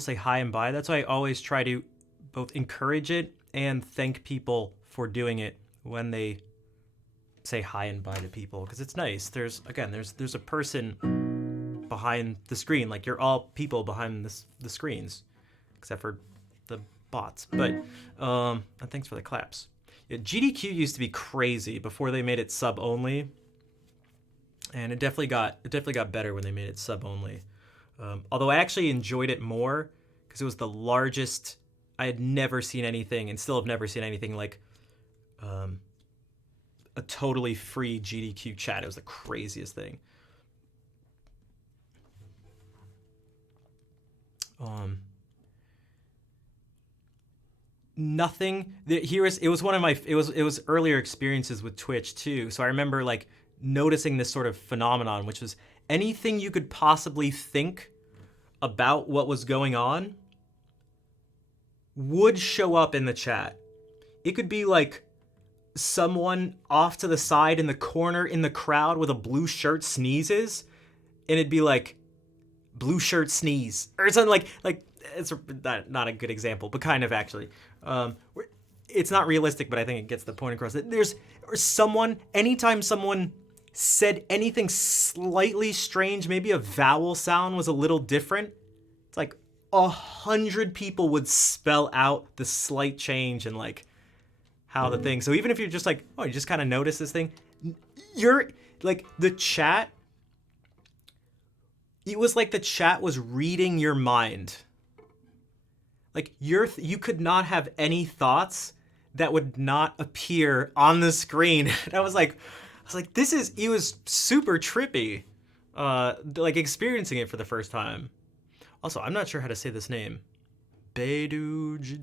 say hi and bye, that's why I always try to both encourage it and thank people for doing it when they say hi and bye to people, because it's nice. There's a person behind the screen. Like, you're all people behind the screens, except for the bots. But and thanks for the claps. Yeah, GDQ used to be crazy before they made it sub only, and it definitely got better when they made it sub only. Although I actually enjoyed it more because it was the largest. I had never seen anything, and still have never seen anything like a totally free GDQ chat. It was the craziest thing. Nothing. It was one of my. It was earlier experiences with Twitch too. So I remember like noticing this sort of phenomenon, which was anything you could possibly think about what was going on would show up in the chat. It could be like someone off to the side in the corner in the crowd with a blue shirt sneezes, and it'd be like, blue shirt sneeze, or something like it's not a good example, but kind of actually. It's not realistic, but I think it gets the point across. Anytime someone said anything slightly strange, maybe a vowel sound was a little different, it's like 100 people would spell out the slight change and like how the thing. So even if you're just like, oh, you just kind of notice this thing, you're like, the chat, it was like the chat was reading your mind. Like, you could not have any thoughts that would not appear on the screen. And I was like, it was super trippy, like experiencing it for the first time. Also, I'm not sure how to say this name. Beidou.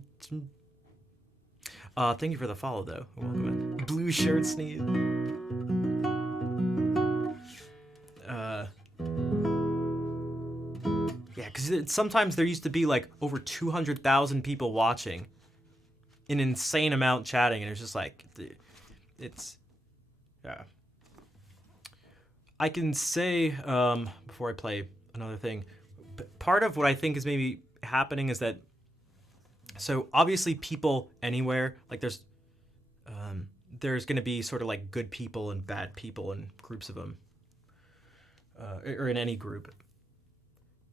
Thank you for the follow, though. Blue shirt sneeze. Yeah, because sometimes there used to be like over 200,000 people watching, an insane amount chatting, and it's just like, yeah. I can say, before I play another thing, part of what I think is maybe happening is that, so obviously people anywhere, like there's going to be sort of like good people and bad people in groups of them, or in any group.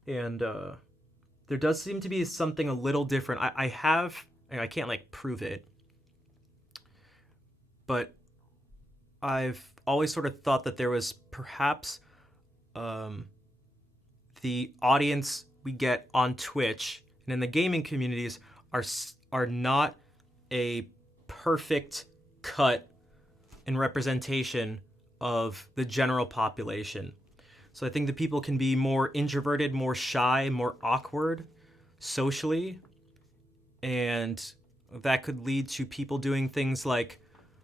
And there does seem to be something a little different. I can't like prove it, but I've always sort of thought that there was perhaps the audience we get on Twitch and in the gaming communities are not a perfect cut and representation of the general population. So I think that people can be more introverted, more shy, more awkward socially, and that could lead to people doing things like,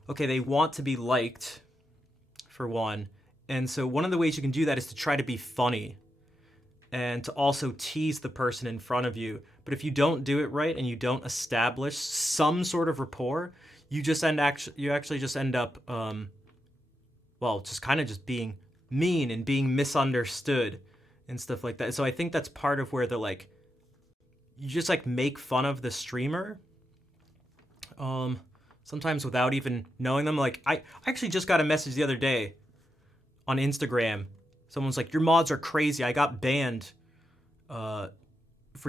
okay, they want to be liked, for one, and so one of the ways you can do that is to try to be funny and to also tease the person in front of you. But if you don't do it right and you don't establish some sort of rapport, you actually just end up, just kind of just being mean and being misunderstood and stuff like that. So I think that's part of where you just like make fun of the streamer, sometimes without even knowing them. Like, I actually just got a message the other day on Instagram. Someone's like, your mods are crazy. I got banned for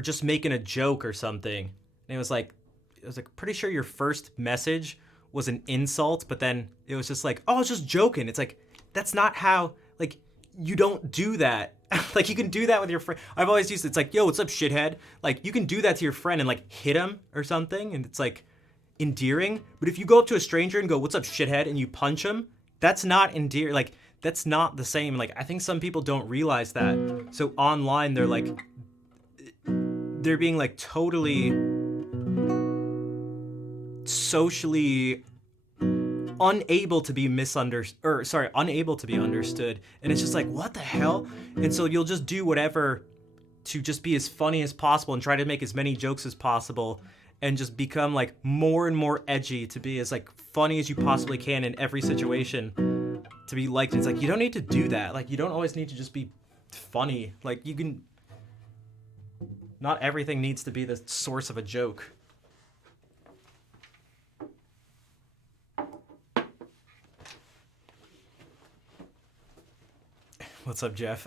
just making a joke or something. And it was like, pretty sure your first message was an insult, but then it was just like, oh, I was just joking. It's like, that's not how, like, you don't do that. Like, you can do that with your friend. I've always used it's like, yo, what's up, shithead? Like, you can do that to your friend and like hit him or something, and it's like endearing. But if you go up to a stranger and go, what's up, shithead, and you punch him, that's not endearing. Like, that's not the same. Like, I think some people don't realize that. So online, they're being like totally socially unable to be understood. And it's just like, what the hell? And so you'll just do whatever to just be as funny as possible and try to make as many jokes as possible and just become like more and more edgy to be as like funny as you possibly can in every situation. to be liked. It's like, you don't need to do that. Like, you don't always need to just be funny. Like, you can, not everything needs to be the source of a joke. What's up, Jeff?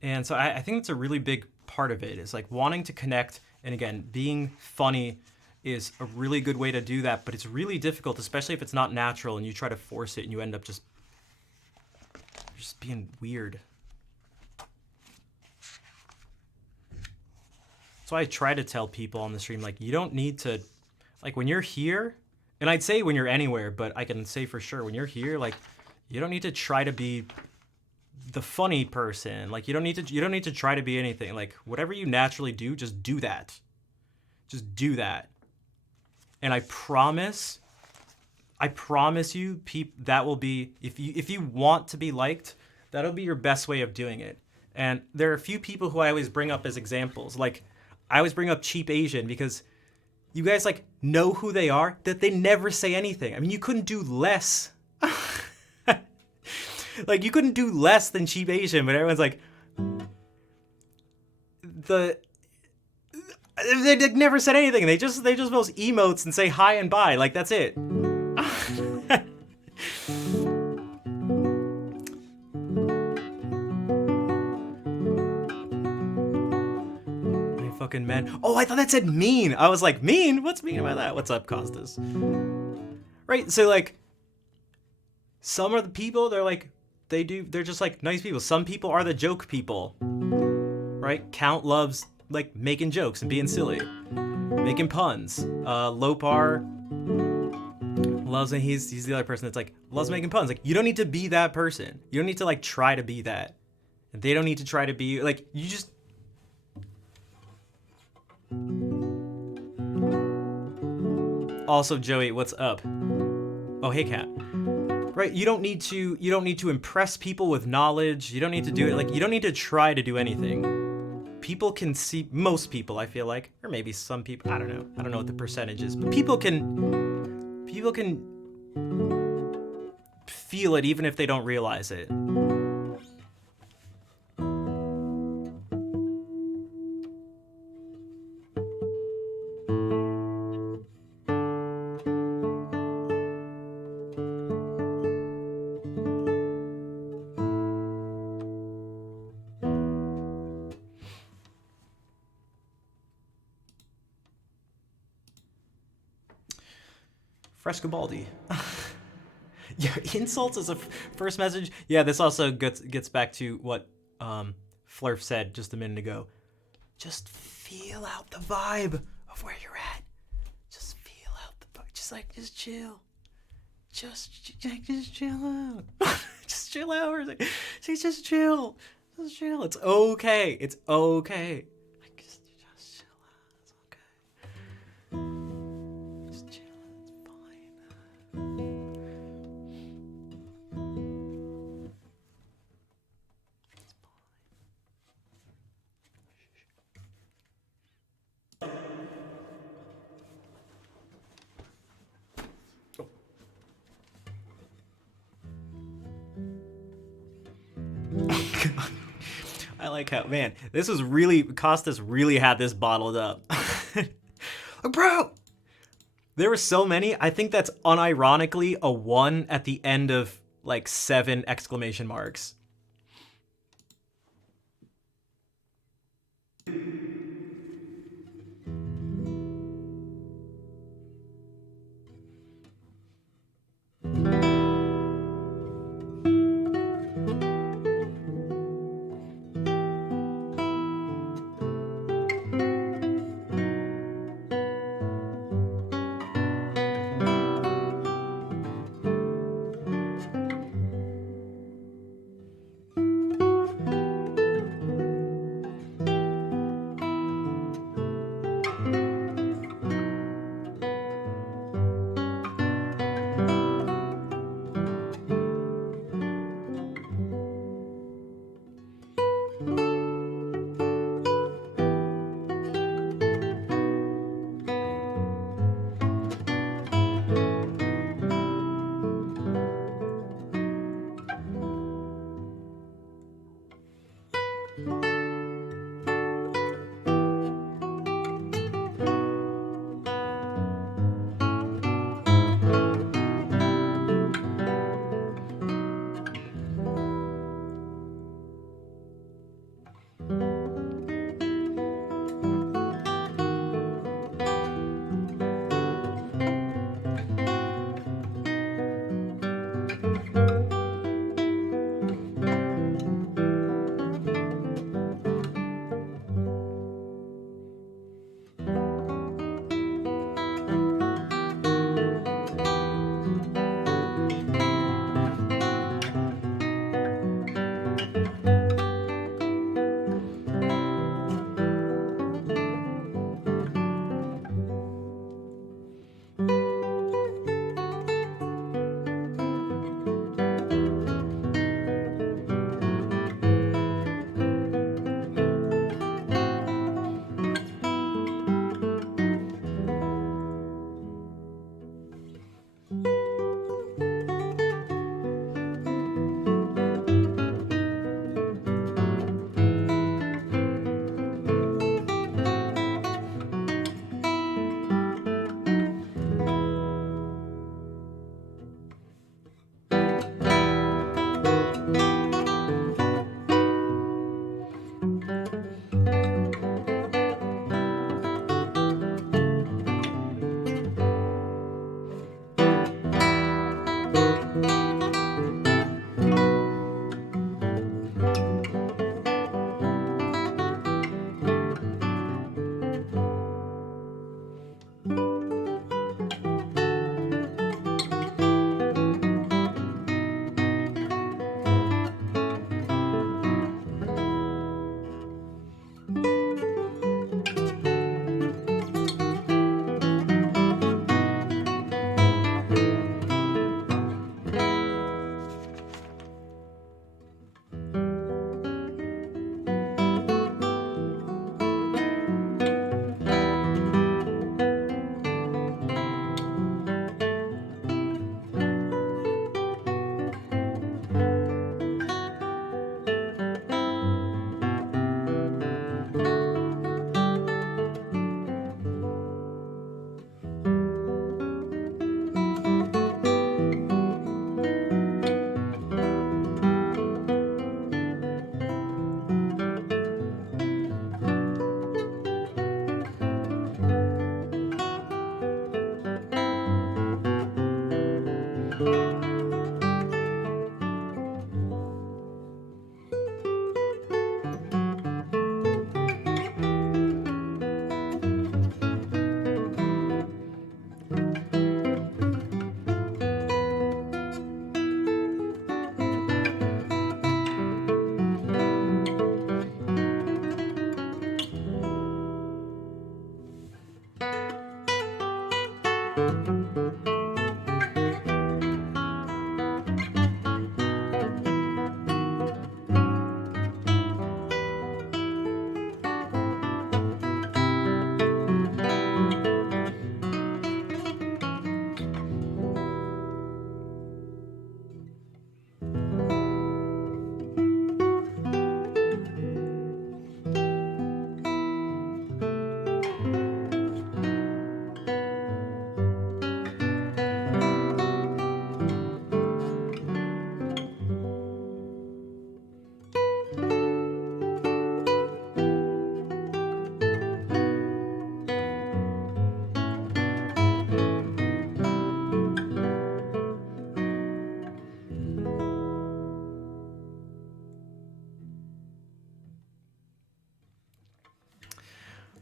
And so I think it's a really big part of it, is like wanting to connect. And again, being funny is a really good way to do that, but it's really difficult, especially if it's not natural and you try to force it and you end up just being weird. So I try to tell people on the stream, like, you don't need to, like, when you're here, and I'd say when you're anywhere, but I can say for sure, when you're here, like, you don't need to try to be the funny person. Like, you don't need to try to be anything. Like, whatever you naturally do, just do that. Just do that. And I promise you, that will be, if you want to be liked, that'll be your best way of doing it. And there are a few people who I always bring up as examples. Like, I always bring up Cheap Asian because you guys, like, know who they are, that they never say anything. I mean, you couldn't do less. Like, you couldn't do less than Cheap Asian, but everyone's like, they never said anything. They just post emotes and say hi and bye. Like, that's it. Fucking men. Oh, I thought that said mean. I was like, mean? What's mean about that? What's up, Costas? Right, so like, some of the people, they're like, they're just like nice people. Some people are the joke people, right? Count loves like making jokes and being silly, making puns. Lopar loves, and he's the other person that's like, loves making puns. Like, you don't need to be that person. You don't need to like try to be that. And they don't need to try to be, like, you just, also, Joey, what's up? Oh, hey, Kat. Right, you don't need to impress people with knowledge. You don't need to do it, like, you don't need to try to do anything. People can see, most people, I feel like, or maybe some people, I don't know what the percentage is, but people can feel it even if they don't realize it. Frescobaldi. Yeah, insults as a first message. Yeah, this also gets back to what Flurf said just a minute ago. Just feel out the vibe of where you're at. Just feel out the vibe. Just chill. Just chill out. Just chill out. Just chill. Just chill. It's okay. It's okay. Just chill out. It's okay. Just chill. I like how, man, this was really, Costas really had this bottled up. Bro! There were so many, I think that's unironically a 1 at the end of, like, 7 exclamation marks.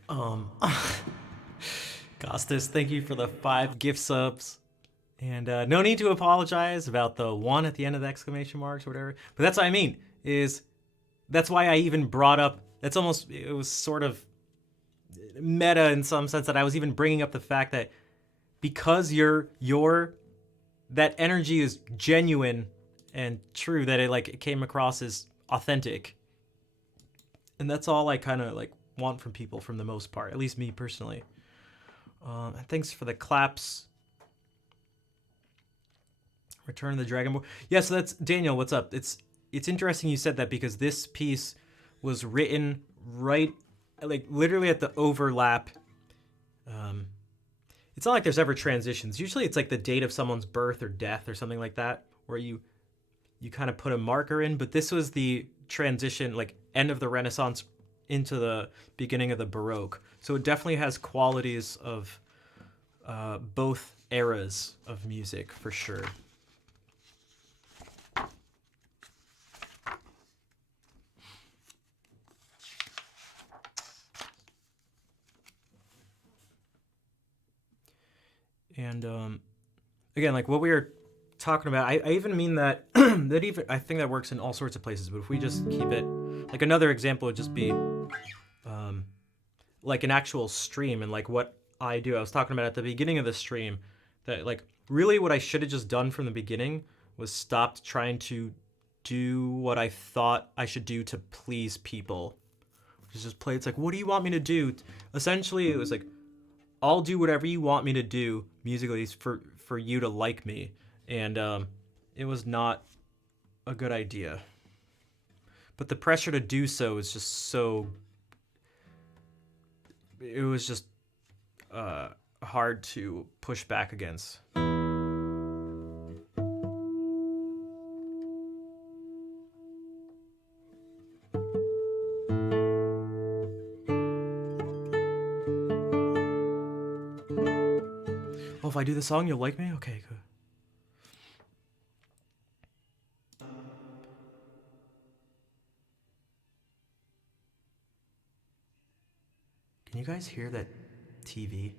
Um, Costas, thank you for the 5 gift subs. And no need to apologize about the one at the end of the exclamation marks or whatever. But that's what I mean, is that's why I even brought up, that's almost, it was sort of meta in some sense that I was even bringing up the fact that because that energy is genuine and true, that it came across as authentic. And that's all I kind of like want from people, from the most part, at least me personally. And thanks for the claps. Return of the Dragonborn. Yeah, so that's Daniel. What's up? It's interesting you said that, because this piece was written right, like literally at the overlap. It's not like there's ever transitions. Usually it's like the date of someone's birth or death or something like that, where you kind of put a marker in. But this was the transition, like end of the Renaissance into the beginning of the Baroque. So it definitely has qualities of both eras of music for sure. And again, like what we were talking about, I even mean that that even I think that works in all sorts of places. But if we just keep it, like another example would just be like an actual stream, and like what I do. I was talking about at the beginning of the stream that like really what I should have just done from the beginning was stopped trying to do what I thought I should do to please people. Just play. It's like, what do you want me to do? Essentially, it was like, I'll do whatever you want me to do musically for you to like me, and it was not a good idea. But the pressure to do so is just so. It was just hard to push back against. Oh, if I do the song, you'll like me? Okay, good. Can you guys hear that TV?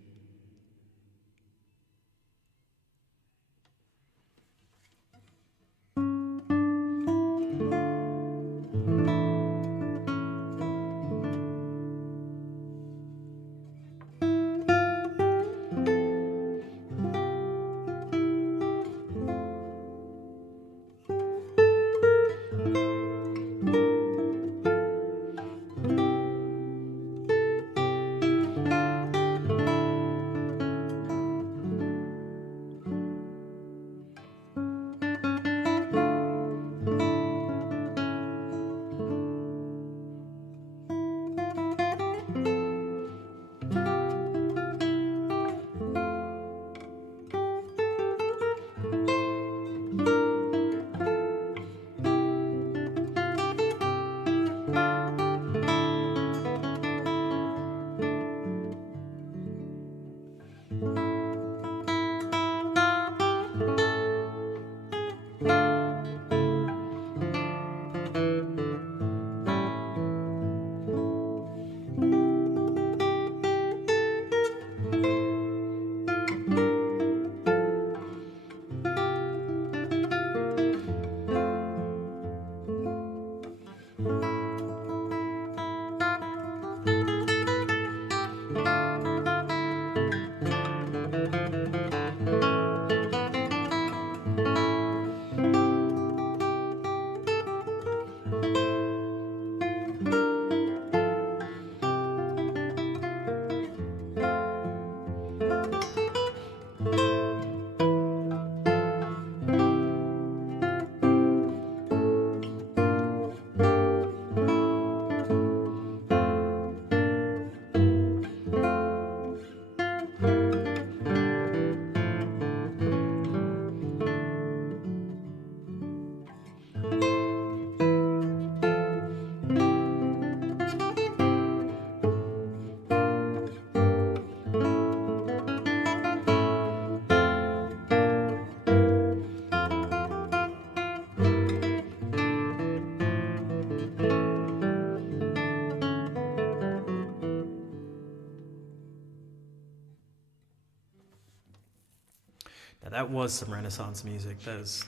that was some Renaissance music. That is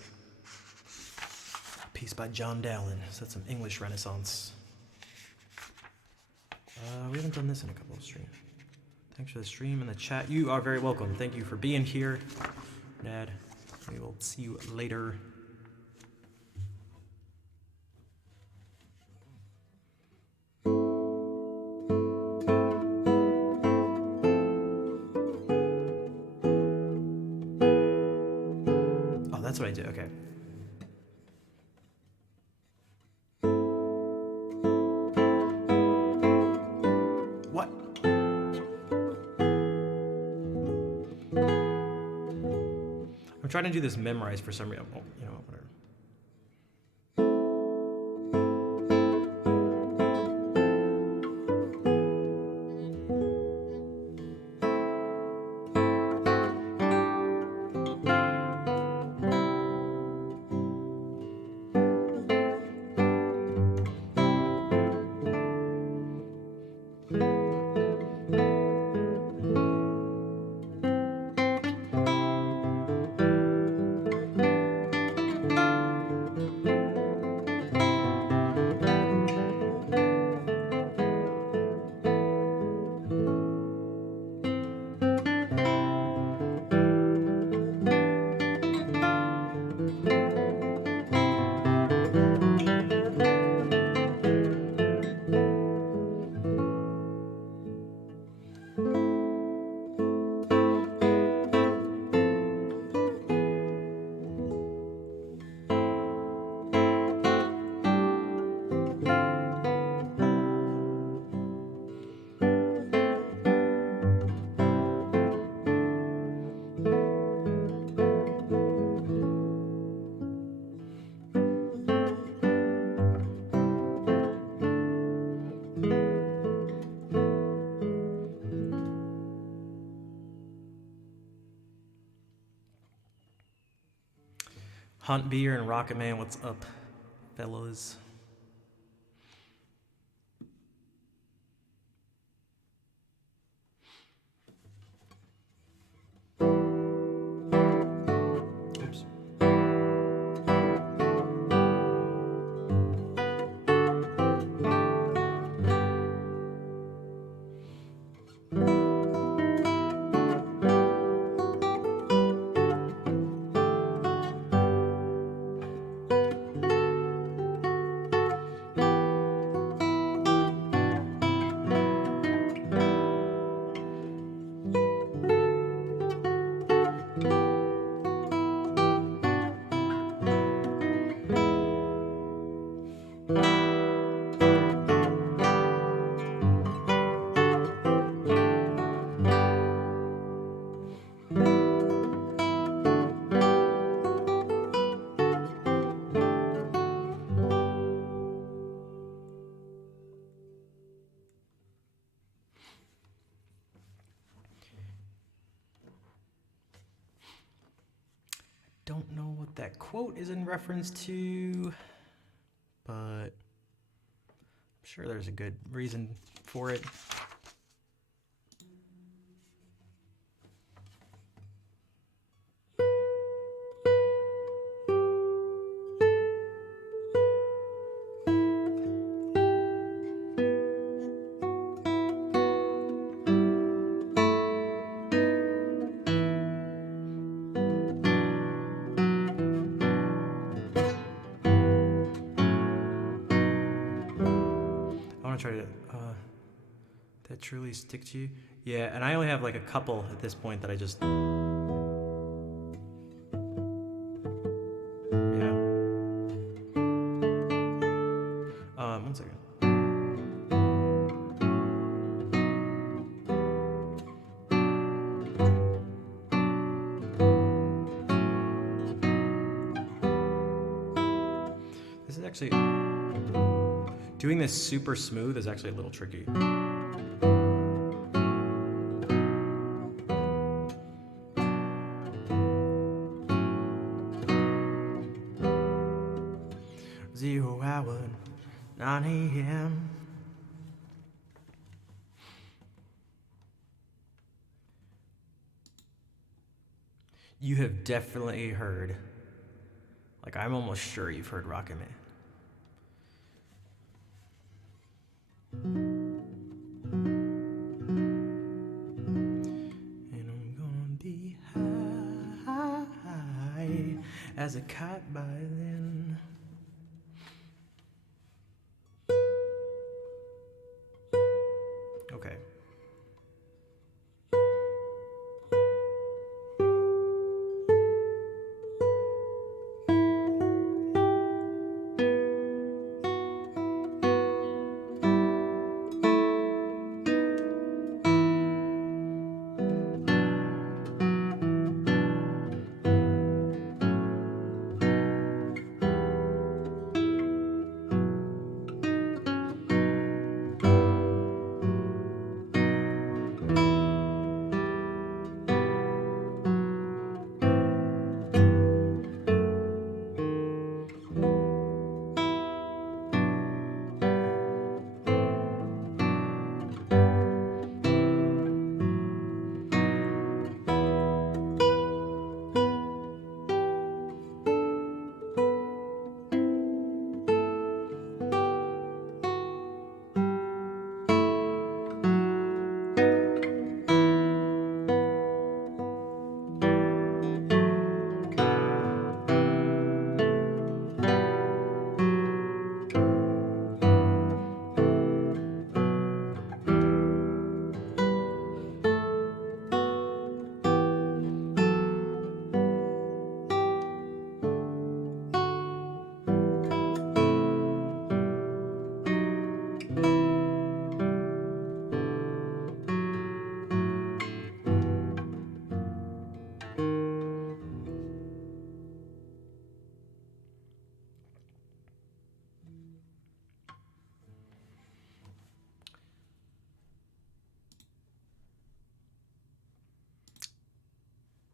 a piece by John Dowland. So that's some English Renaissance. We haven't done this in a couple of streams. Thanks for the stream and the chat. You are very welcome. Thank you for being here, Dad. We will see you later. Oh, that's what I did. Okay. I'm trying to do this memorized for some reason. Oh, you know what, whatever. Hunt Beer and Rocket Man, what's up, fellas? Oops. Don't know what that quote is in reference to, but I'm sure there's a good reason for it. Try to that truly stick to you. Yeah, and I only have like a couple at this point that I just one second. This is actually doing this super smooth is actually a little tricky. Zero hour, 9 a.m. You have definitely heard. Like, I'm almost sure you've heard Rocket Man. And I'm gonna be high as a kite by then. Okay.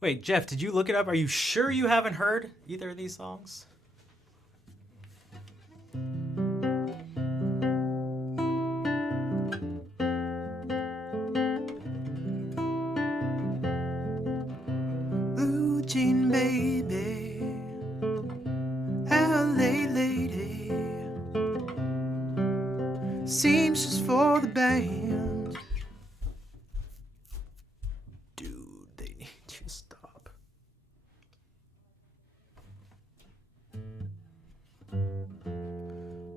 Wait, Jeff, did you look it up? Are you sure you haven't heard either of these songs? Blue jean baby, LA lady, seamstress for the band. Dude, they need to stop.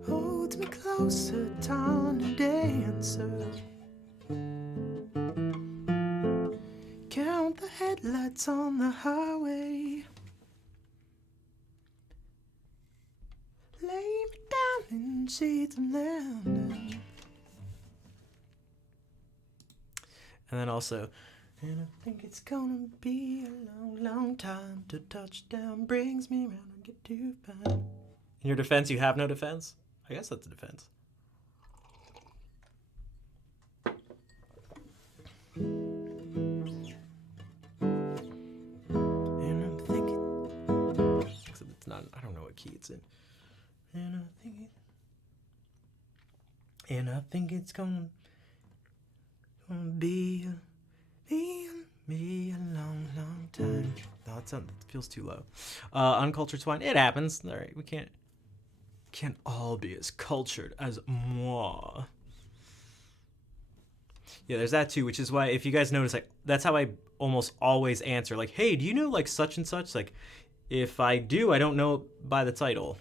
Holds me closer, tiny dancer. Count the headlights on the highway. Lay me down in shades of London. And then also, and I think it's gonna be a long, long time till touchdown brings me around and get to find. In your defense, you have no defense? I guess that's a defense. And I'm thinking, except it's not, I don't know what key it's in. And I think it's gonna be a long, long time. No, that feels too low. Uncultured swine. It happens. All right, we can't all be as cultured as moi. Yeah, there's that too, which is why if you guys notice, like that's how I almost always answer. Like, hey, do you know like such and such? Like, if I do, I don't know it by the title.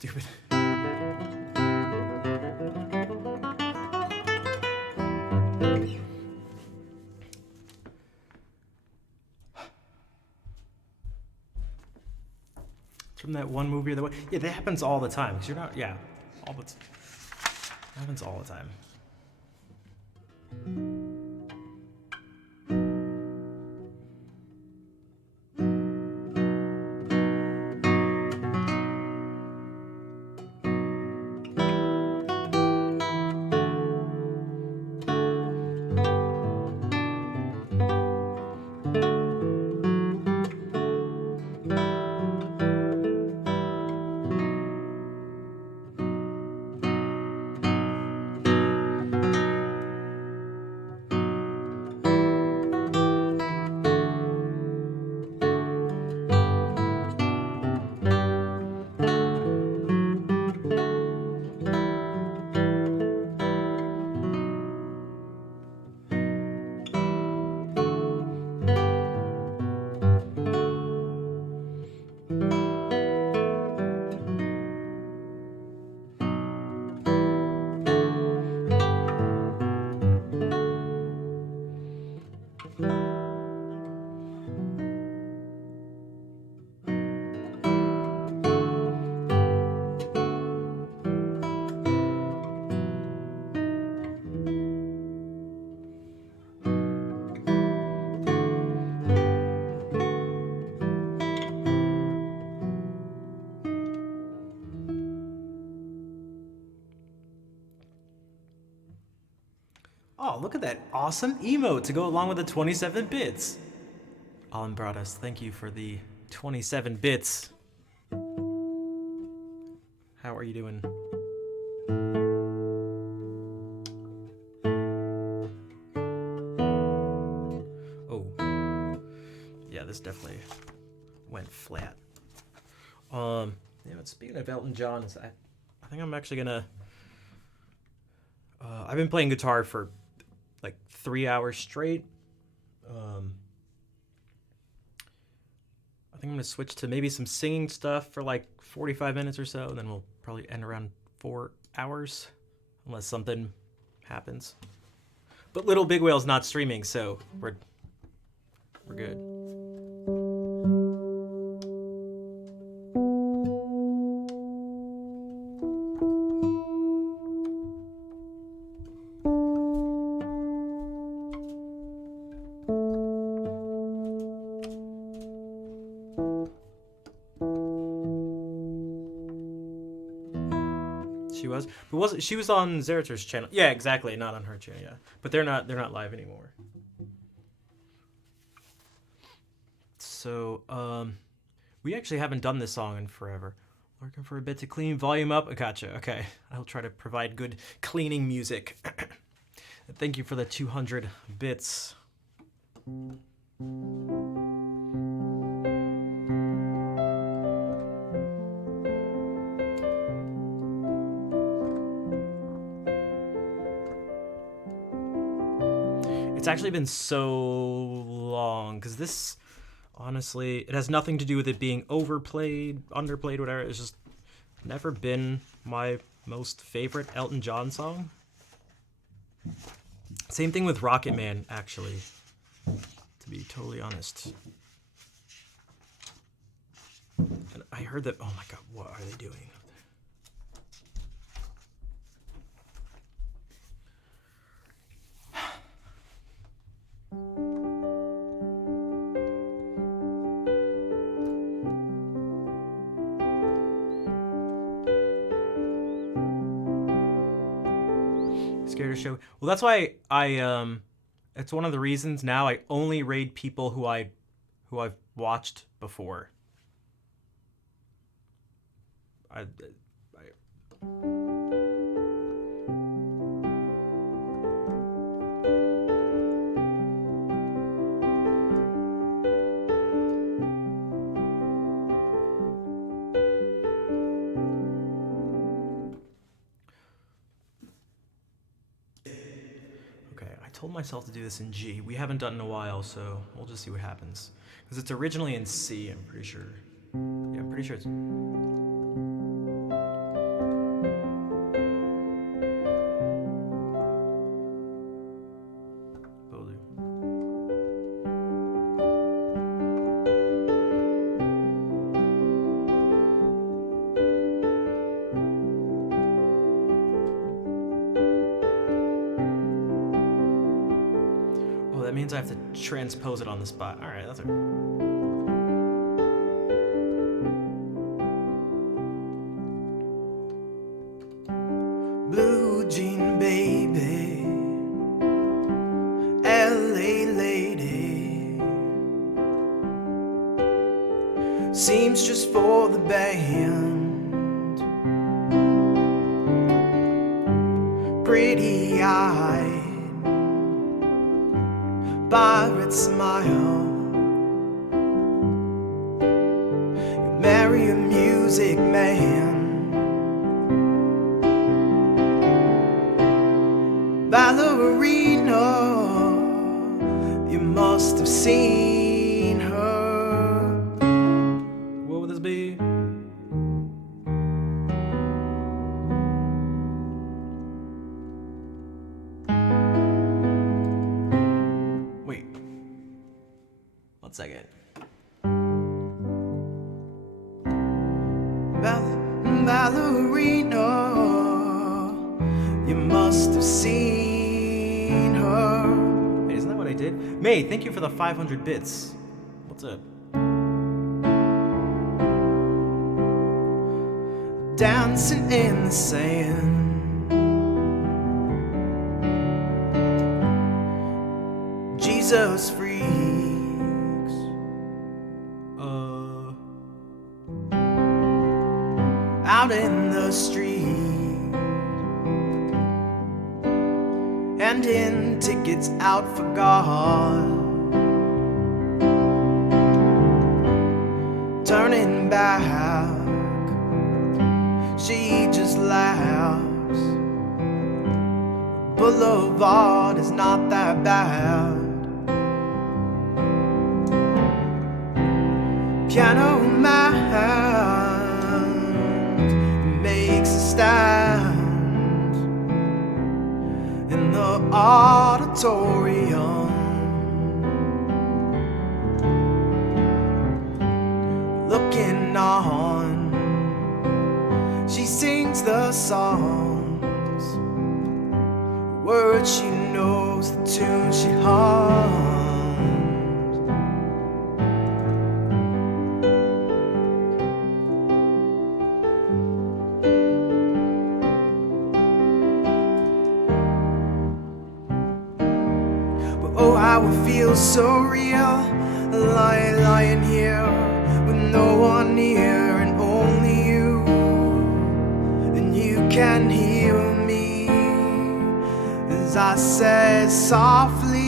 stupid. From that one movie or the one. Yeah, that happens all the time. Cause you're not. Yeah, all the. Happens all the time. Oh, look at that awesome emote to go along with the 27 bits. Alan Broadus, thank you for the 27 bits. How are you doing? Oh. Yeah, this definitely went flat. Yeah, but speaking of Elton John, I think I'm actually gonna... I've been playing guitar for like 3 hours straight. I think I'm gonna switch to maybe some singing stuff for like 45 minutes or so, and then we'll probably end around 4 hours, unless something happens. But Little Big Whale's not streaming, so we're good. She was on Zerator's channel. Yeah, exactly. Not on her channel. Yeah, but they're not live anymore. So we actually haven't done this song in forever. Looking for a bit to clean volume up. Gotcha. Okay, I'll try to provide good cleaning music. Thank you for the 200 bits. It's actually been so long, because this, honestly, it has nothing to do with it being overplayed, underplayed, whatever. It's just never been my most favorite Elton John song. Same thing with Rocket Man, actually, to be totally honest. And I heard that, oh my god, what are they doing? Scared to show. Well, that's why it's one of the reasons now I only raid people who I've watched before. I told myself to do this in G. We haven't done it in a while, so we'll just see what happens. Because it's originally in C, I'm pretty sure. Yeah, I'm pretty sure it's... means I have to transpose it on the spot. All right, that's okay. Blue jean baby, LA lady, seamstress for the band, pretty-eyed, pirate smile. You marry a music man, ballerina, you must have seen her. What would this be? Wait. 1 second. Ballerina, you must have seen her. Hey, isn't that what I did? May, thank you for the 500 bits. What's up? Dancing in the sand, Jesus freaks. Out in the street, handing tickets out for God, turning back, she just laughs. Boulevard is not that bad. Piano man makes a stand in the auditorium, looking on. She sings the songs, words she knows, the tune she hums. Oh, how it feels so real, lying here with no one near and only you. And you can hear me as I say softly,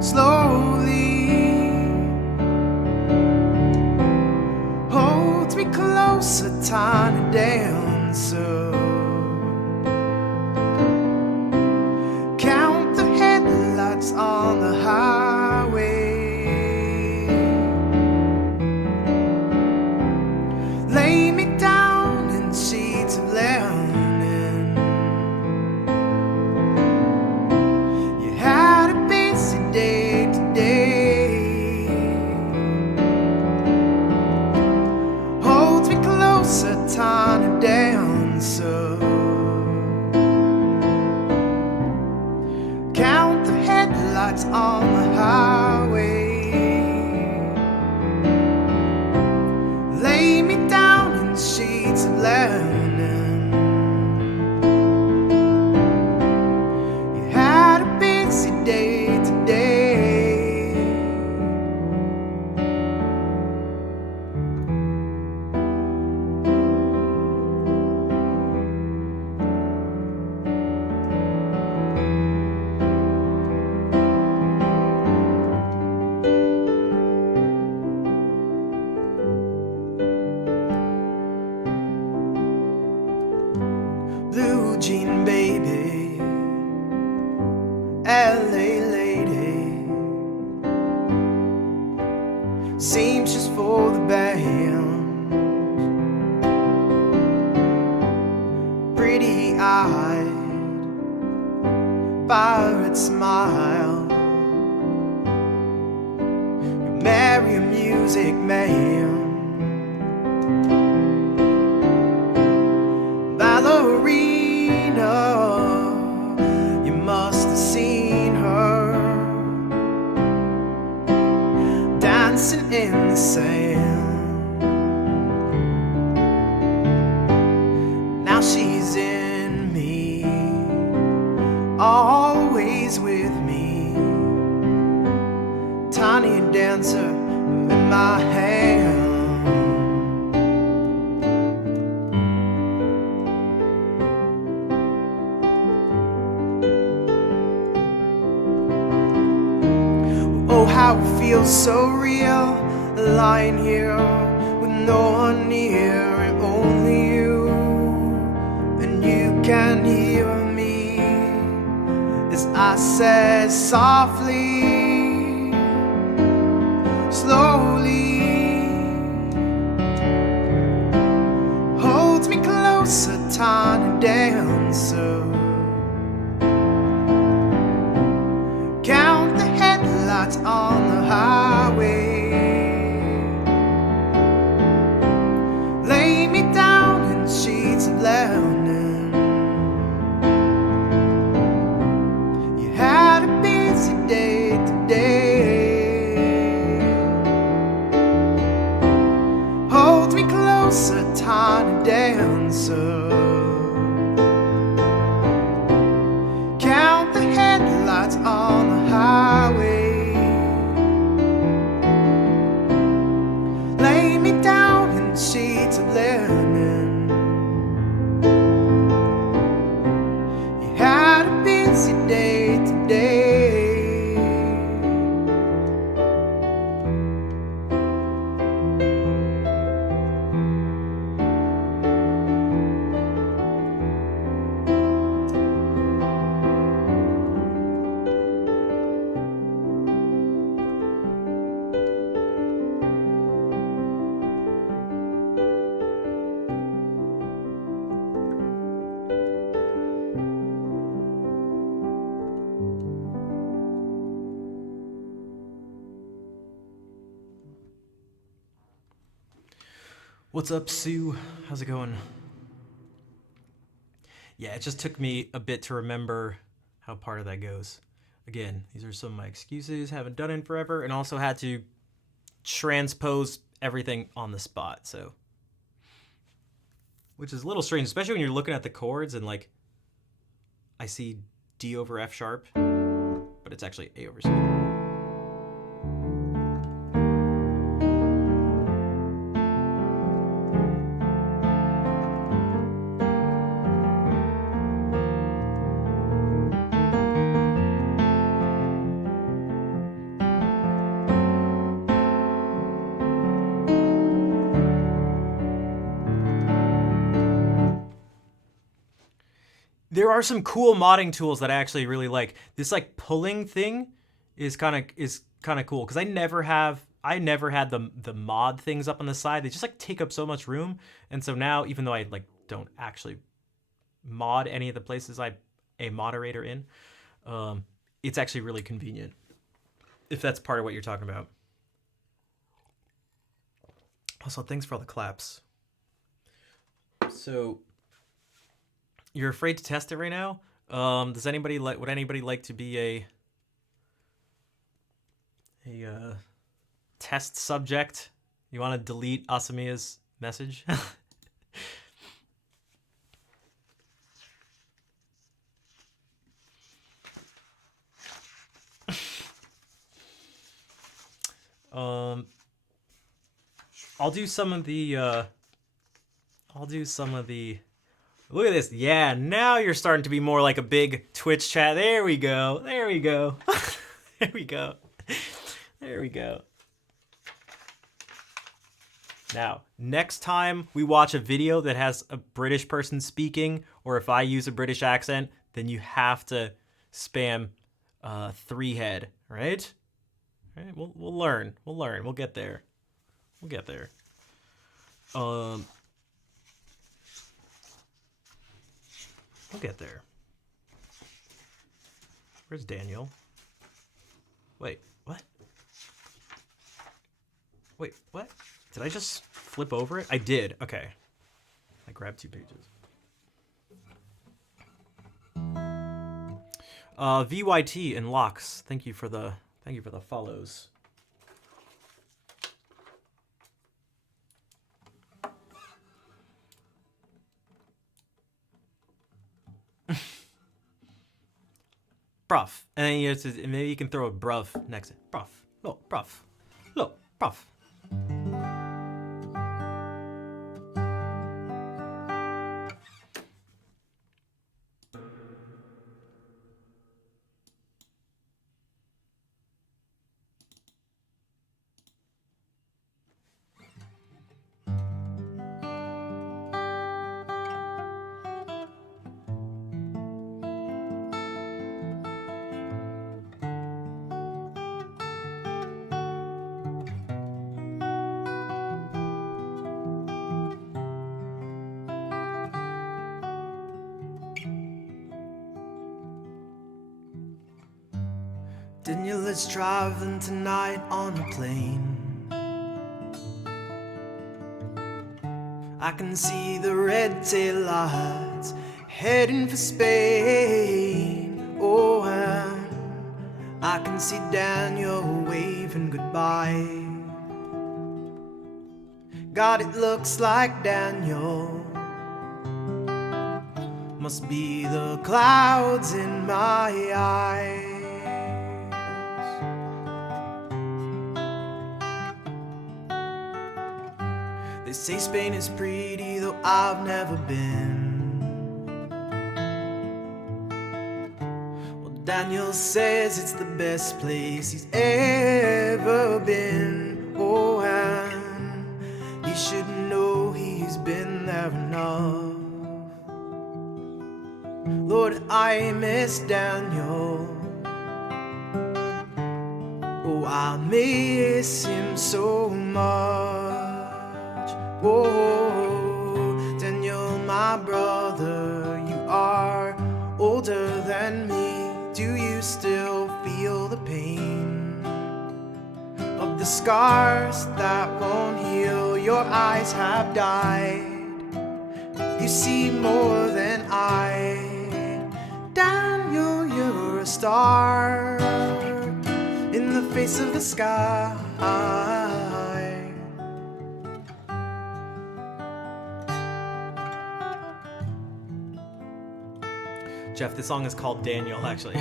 slowly, hold me closer, tiny dancer. Count the headlights on the highway. Lay me down in sheets of linen. You had a busy day today. Hold me closer, tiny dancer. Count the headlights on the highway. Lay me down in sheets of linen. You had a busy day today. Blue jean baby, LA lady, seamstress for the band, pretty-eyed, pirate smile. You marry a music man, ballerina, you must have seen her. dancing in the sand. Now she's in me, always with me. Tiny dancer in my hand. Oh, how it feels so real, lying here with no one near, and only you. And you can hear me as I say softly, slowly. Holds me closer, tiny dancer. Count the headlights on the highway. Lay me down in sheets of linen. You had a busy day today. Hold me closer, tiny dancer. Count the headlights on the highway. Lay me down in sheets of linen. You had a busy day today. What's up, Sue? How's it going? Yeah, it just took me a bit to remember how part of that goes. Again, these are some of my excuses, haven't done it in forever, and also had to transpose everything on the spot, so. Which is a little strange, especially when you're looking at the chords and like, I see D over F sharp, but it's actually A over C. There are some cool modding tools that I actually really like. This like pulling thing is kind of cool because I never had the mod things up on the side. They just like take up so much room, and so now even though I like don't actually mod any of the places I'm a moderator in, it's actually really convenient if that's part of what you're talking about. Also, thanks for all the claps. So. You're afraid to test it right now? Would anybody like to be a test subject? You want to delete Asamiya's message? I'll do some of the Look at this. Yeah, now you're starting to be more like a big Twitch chat. There we go. There we go. There we go. There we go. Now, next time we watch a video that has a British person speaking, or if I use a British accent, then you have to spam 3-head, right? All right, we'll learn. We'll learn. We'll get there. We'll get there. We'll get there. Where's Daniel? Wait, what? Wait, what? Did I just flip over it? I did. Okay. I grabbed 2 pages. VYT and Locks, thank you for the follows. bruv. And then you have to, maybe you can throw a bruv next to it. Bruv. Look, bruv. Look, bruv. Daniel is traveling tonight on a plane. I can see the red tail lights heading for Spain. Oh, and I can see Daniel waving goodbye. God, it looks like Daniel must be the clouds in my eyes. They say Spain is pretty, though I've never been. Well, Daniel says it's the best place he's ever been. Oh, and he should know he's been there enough. Lord, I miss Daniel. Oh, I miss him so much. Oh, Daniel, my brother, you are older than me. Do you still feel the pain of the scars that won't heal? Your eyes have died. You see more than I. Daniel, you're a star in the face of the sky. Jeff, this song is called Daniel, actually.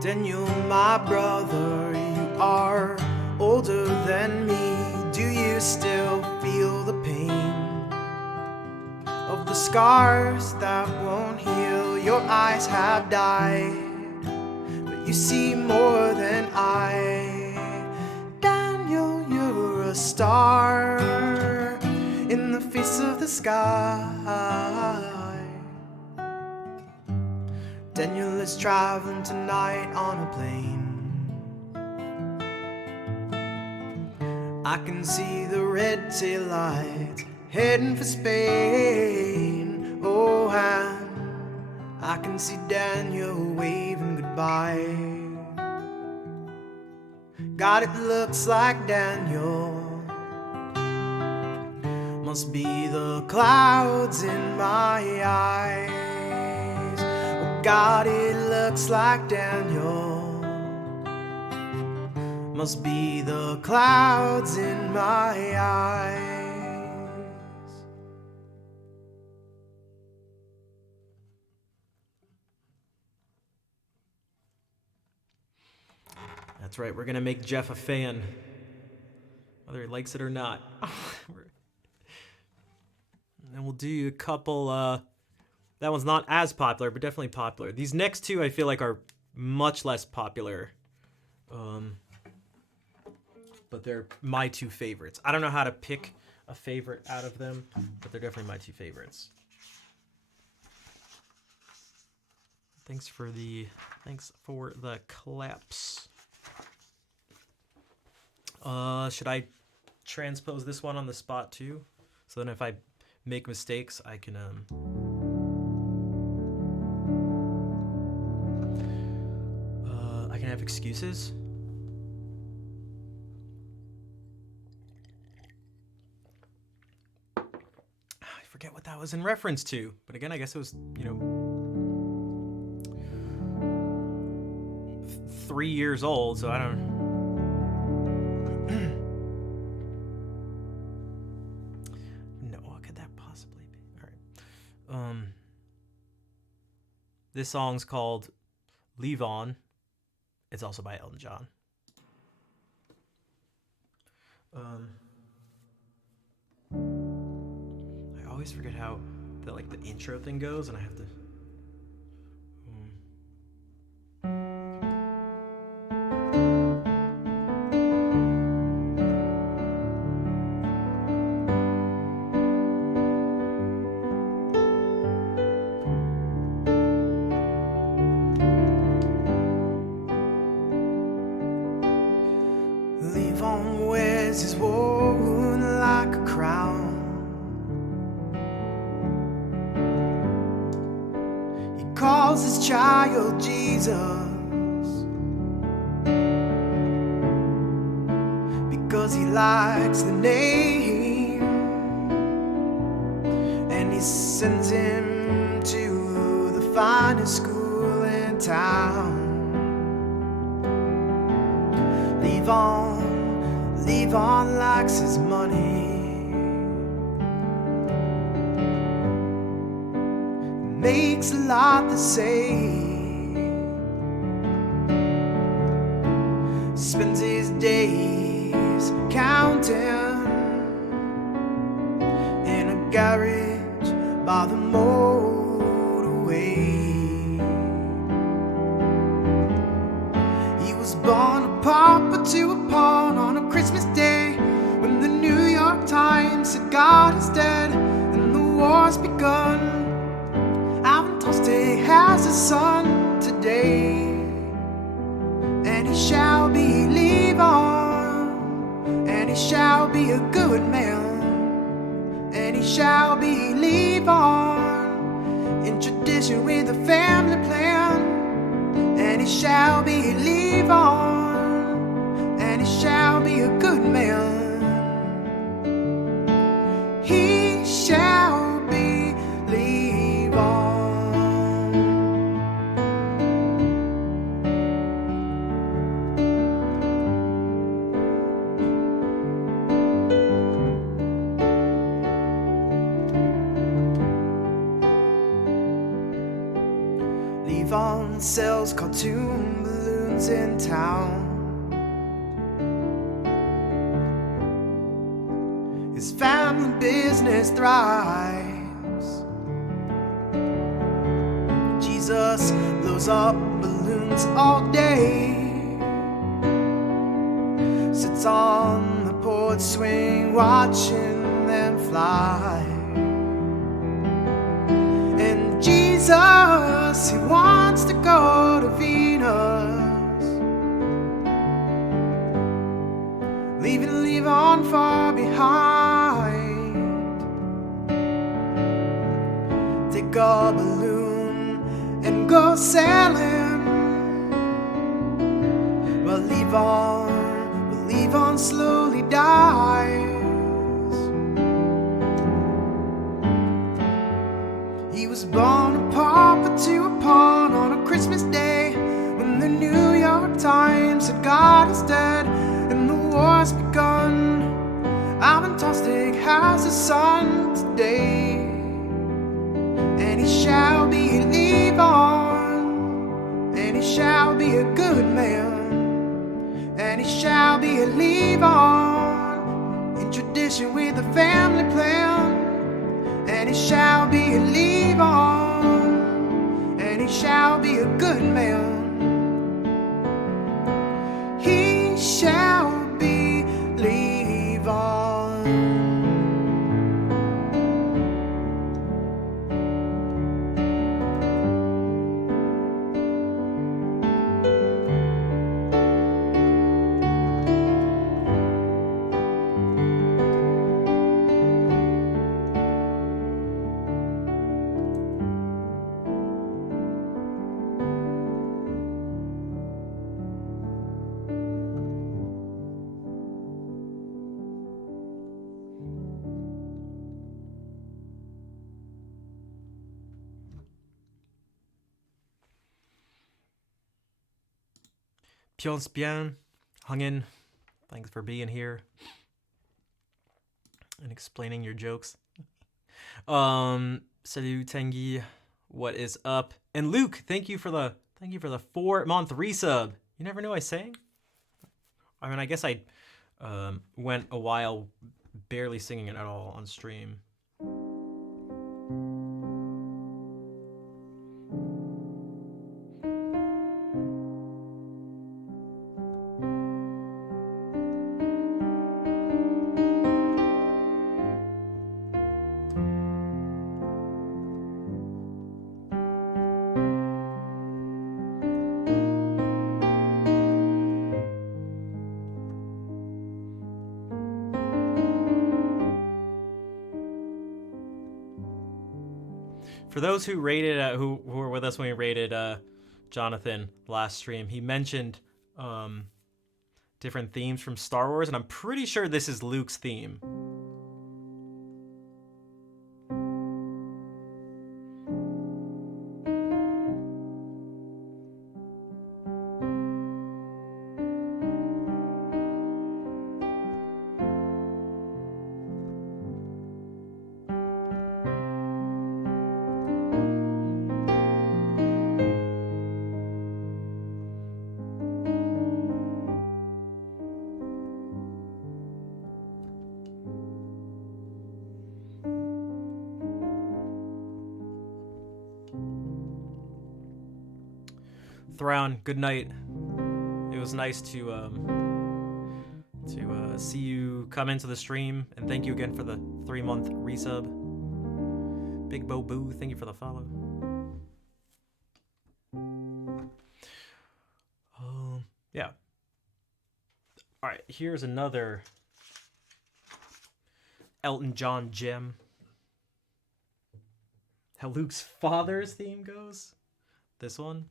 Daniel, my brother, you are older than me. Do you still feel the pain of the scars that won't heal? Your eyes have died, but you see more than I. Daniel, you're a star in the face of the sky. Daniel is traveling tonight on a plane. I can see the red tail lights heading for Spain. Oh, and I can see Daniel waving goodbye. God, it looks like Daniel must be the clouds in my eyes. Oh, God, it looks like Daniel must be the clouds in my eyes. That's right, we're gonna make Jeff a fan, whether he likes it or not. And we'll do a couple, that one's not as popular, but definitely popular. These next two I feel like are much less popular. But they're my two favorites. I don't know how to pick a favorite out of them, but they're definitely my two favorites. Thanks for the claps. Should I transpose this one on the spot too? So then if I make mistakes, I can have excuses. forget what that was in reference to. But again, I guess it was, 3 years old, so I don't. No, what could that possibly be? All right. This song's called "Leave On." It's also by Elton John. I always forget how the intro thing goes, and I have to. Levon wears his wound like a crown. He calls his child Jesus, because he likes the name, and he sends him to the finest school in town. Levon likes his money, makes a lot to say, spends his days counting in a garage by the motorway. He was born a pauper to a pawn on a Christmas day, when the New York Times said God is dead and the war's begun. Alvin Toste has a son today, and he shall be Levon, and he shall be a good man, and he shall be Levon, in tradition with a family plan, and he shall be Levon, and he shall be a good man. He shall be Levon. Levon sells cartoon balloons in town. His family business thrives. Jesus blows up balloons all day, sits on the porch swing watching them fly. And Jesus, he wants to go to Venus, leaving Levon far behind. Take a balloon and go sailing, while Levon slowly dies. He was born a pauper to a pawn on a Christmas day, when the New York Times said God is dead and the war's begun. Alvin Tostig has a son today, and he shall be Levon, and he shall be a good man, and he shall be a Levon, in tradition with a family plan, and he shall be a Levon, and he shall be a good man. He shall be Levon. Pions bien, hung in. Thanks for being here and explaining your jokes. Salut Tengi, what is up? And Luke, thank you for the 4-month resub. You never knew I sang? I mean, I guess I went a while barely singing it at all on stream. For those who rated, who were with us when we rated Jonathan last stream, he mentioned different themes from Star Wars, and I'm pretty sure this is Luke's theme. Thrawn, good night. It was nice to see you come into the stream, and thank you again for the 3-month resub. Big Bo Boo, thank you for the follow. Yeah. All right, here's another Elton John gem. How Luke's father's theme goes. This one.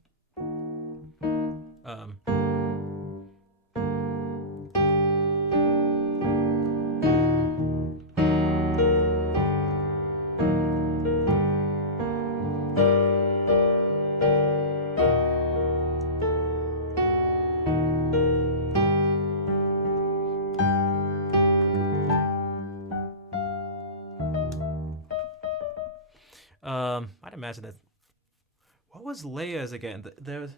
I'd imagine that. What was Leia's again? There was.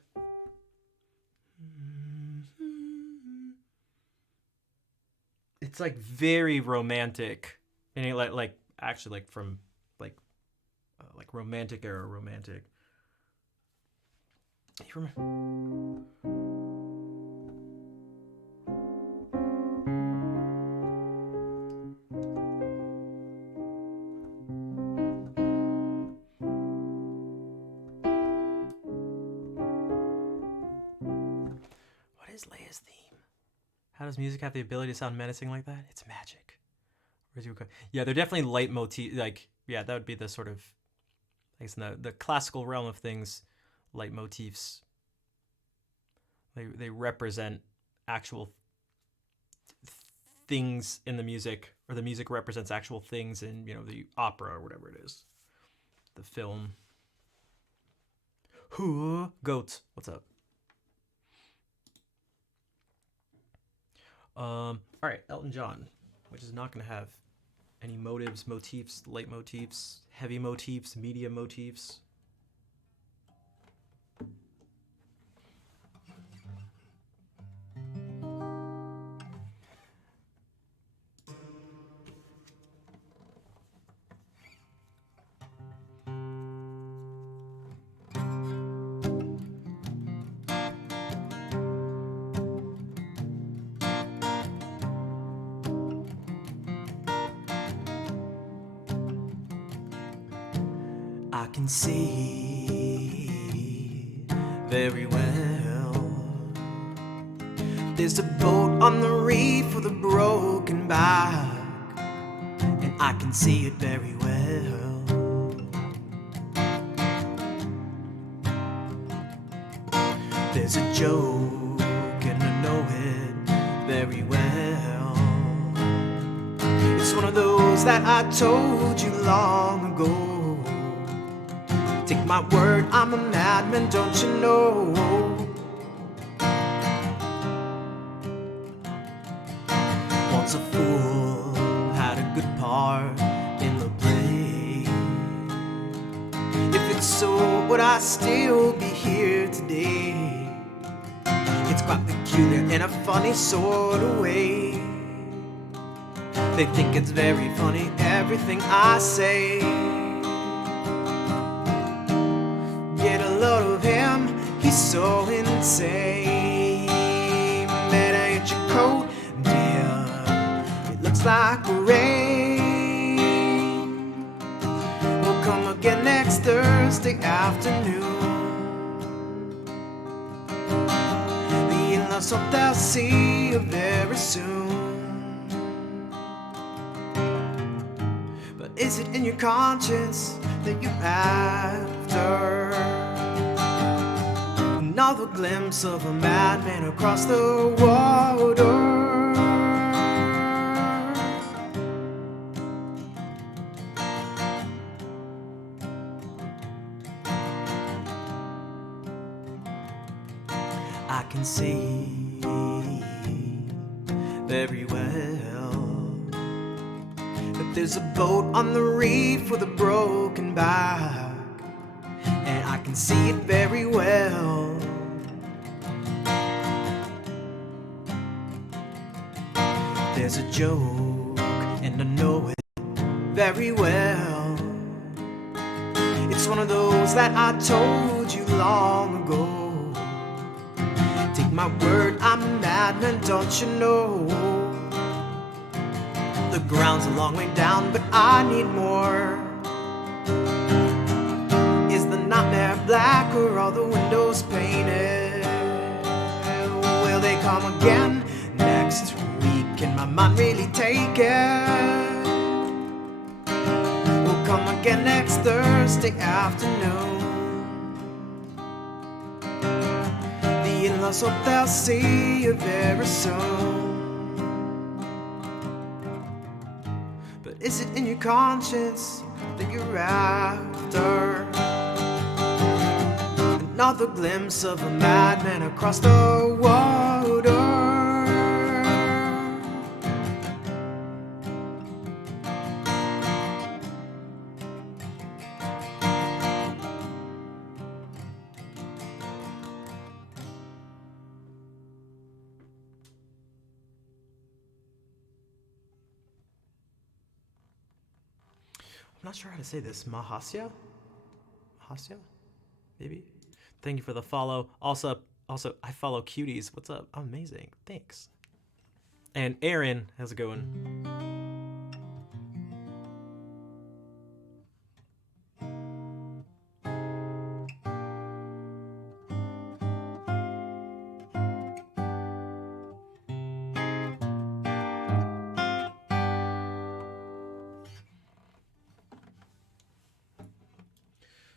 It's like very romantic, and like actually like from like romantic era romantic. You remember? What is Leia's theme? How does music have the ability to sound menacing like that? It's magic. Yeah, they're definitely leitmotif. Like, yeah, that would be the sort of, I guess, in the classical realm of things, leitmotifs. They represent actual things in the music, or the music represents actual things in, you know, the opera or whatever it is, the film. Goats, what's up? All right, Elton John, which is not going to have any motives, motifs, leitmotifs, heavy motifs, medium motifs. I can see very well. There's a boat on the reef with a broken back, and I can see it very well. There's a joke and I know it very well. It's one of those that I told you long ago. Take my word, I'm a madman, don't you know? was a fool, had a good part in the play. If it's so, would I still be here today? It's quite peculiar in a funny sort of way. They think it's very funny, everything I say. Get a load of him, he's so insane. Better get your coat, dear, it looks like rain. We'll come again next Thursday afternoon. The in-laws hope they'll see you very soon. But is it in your conscience that you're after another glimpse of a madman across the water? I can see very well that there's a boat on the reef with a broken back, and I can see it very well. There's a joke, and I know it very well. It's one of those that I told you long ago. Take my word, I'm a madman, don't you know? The ground's a long way down, but I need more. Is the nightmare black or are the windows painted? Will they come again next week? Can my mind really take it? We'll come again next Thursday afternoon. The in-laws hope they'll see you very soon. But is it in your conscience that you're after another glimpse of a madman across the water? I'm not sure how to say this. Mahasya? Mahasya? Maybe? Thank you for the follow. Also, I follow Cuties. What's up? Amazing. Thanks. And Aaron, how's it going?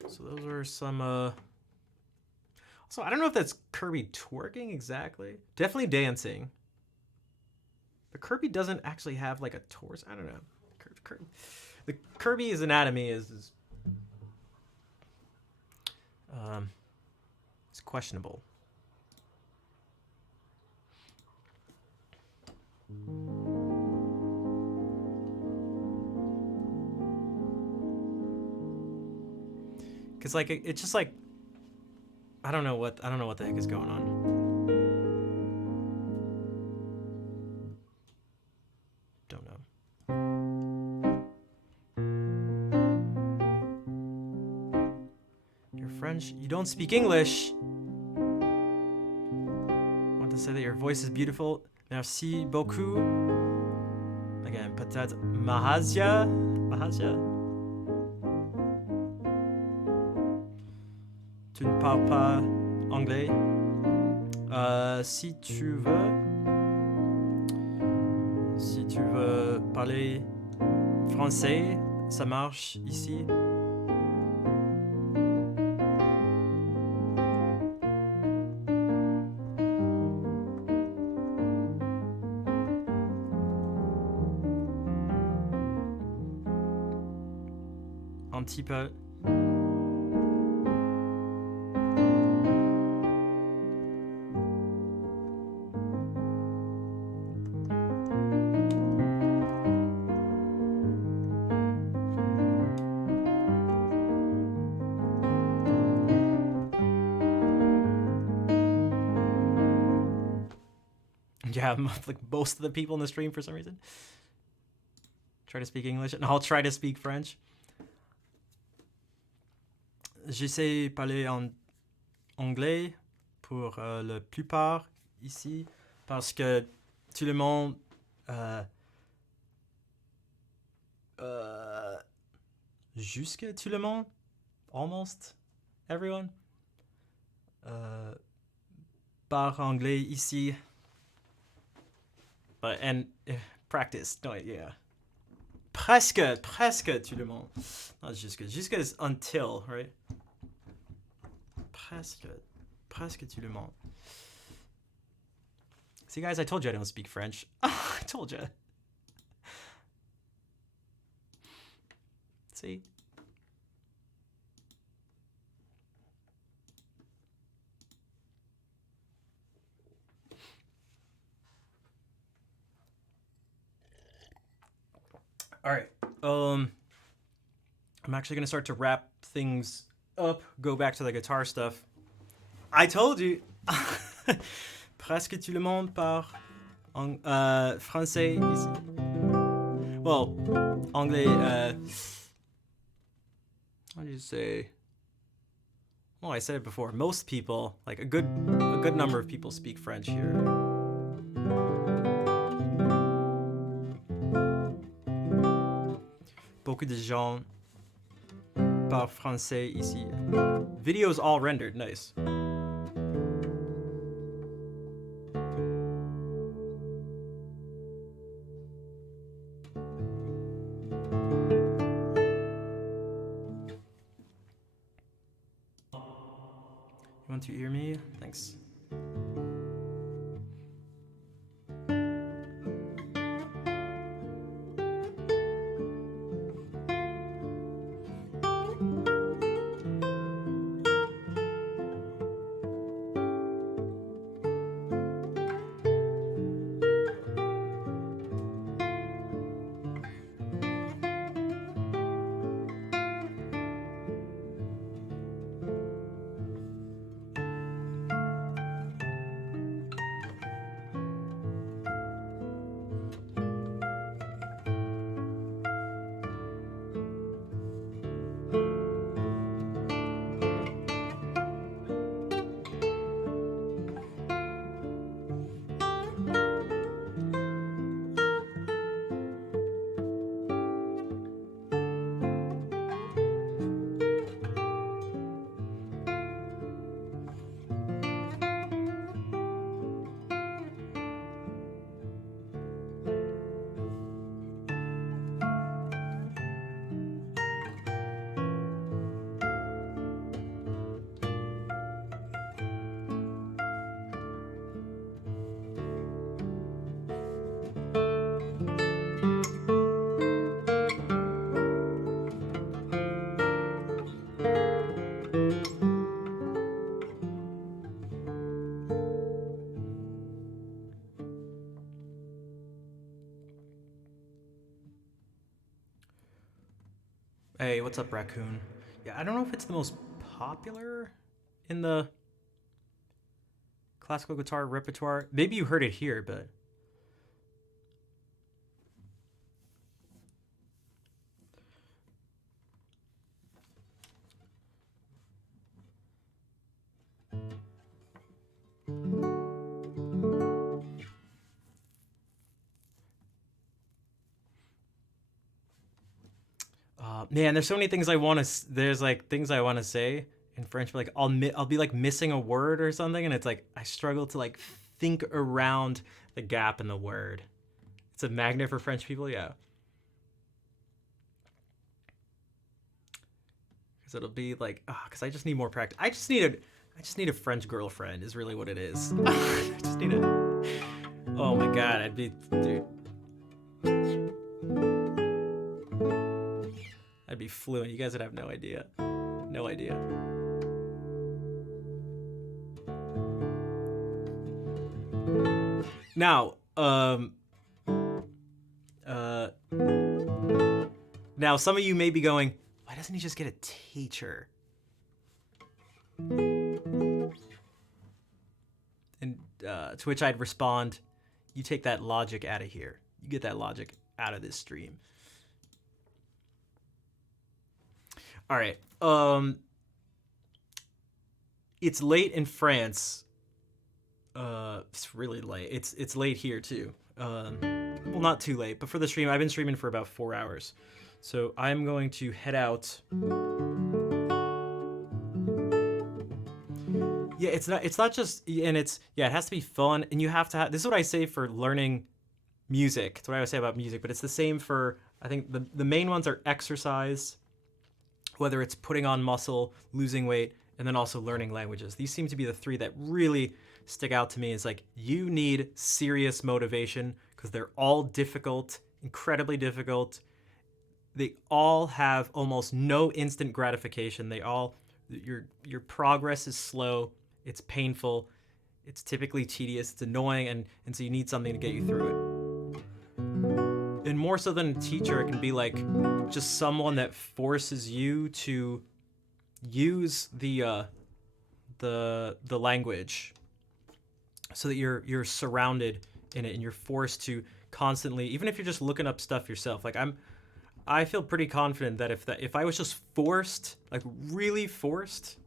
So those are some, so I don't know if that's Kirby twerking exactly. Definitely dancing. But Kirby doesn't actually have like a torso. I don't know. The Kirby's anatomy is it's questionable. Cause like it's just like I don't know what the heck is going on. Don't know. You're French. You don't speak English. I want to say that your voice is beautiful. Merci beaucoup. Again, peut-être Mahasya. Tu ne parles pas anglais. Si tu veux parler français, ça marche ici. Un petit peu. Yeah, like most of the people in the stream for some reason. Try to speak English, and I'll try to speak French. J'essaie de parler en anglais pour la plupart ici, parce que tout le monde jusque tout le monde, almost everyone, parle anglais ici. But and practice, no, yeah. Presque tout le monde. Not jusque. Jusque is until, right? Presque tout le monde. See, guys, I told you I don't speak French. I told you. See? All right. I'm actually gonna start to wrap things up. Go back to the guitar stuff. I told you. Presque tout le monde parle français ici. Well, anglais. How do you say? Well, I said it before. Most people, like a good number of people, speak French here. Beaucoup de gens parlent français ici. Videos all rendered, nice. You want to hear me? Thanks. Hey, what's up, Raccoon? Yeah, I don't know if it's the most popular in the classical guitar repertoire. Maybe you heard it here, but man, there's so many things I want to. There's like things I want to say in French, but like I'll be like missing a word or something, and it's like I struggle to like think around the gap in the word. It's a magnet for French people, yeah. Because it'll be like, because I just need more practice. I just need a French girlfriend is really what it is. I just need a. Oh my god, I'd be, dude. I'd be fluent. You guys would have no idea. No idea. Now, now some of you may be going, why doesn't he just get a teacher? And to which I'd respond, you take that logic out of here. You get that logic out of this stream. All right. It's late in France. It's really late. It's late here too. Well, not too late, but for the stream, I've been streaming for about 4 hours. So I'm going to head out. Yeah, it's not just, and it has to be fun, and you have to have, this is what I say for learning music. It's what I would say about music, but it's the same for, I think the main ones are exercise, whether it's putting on muscle, losing weight, and then also learning languages. These seem to be the three that really stick out to me. Is like, you need serious motivation because they're all difficult, incredibly difficult. They all have almost no instant gratification. Your progress is slow, it's painful, it's typically tedious, it's annoying, and so you need something to get you through it. And more so than a teacher, it can be like just someone that forces you to use the language so that you're surrounded in it and you're forced to constantly, even if you're just looking up stuff yourself. Like I feel pretty confident that if I was just forced, like really forced,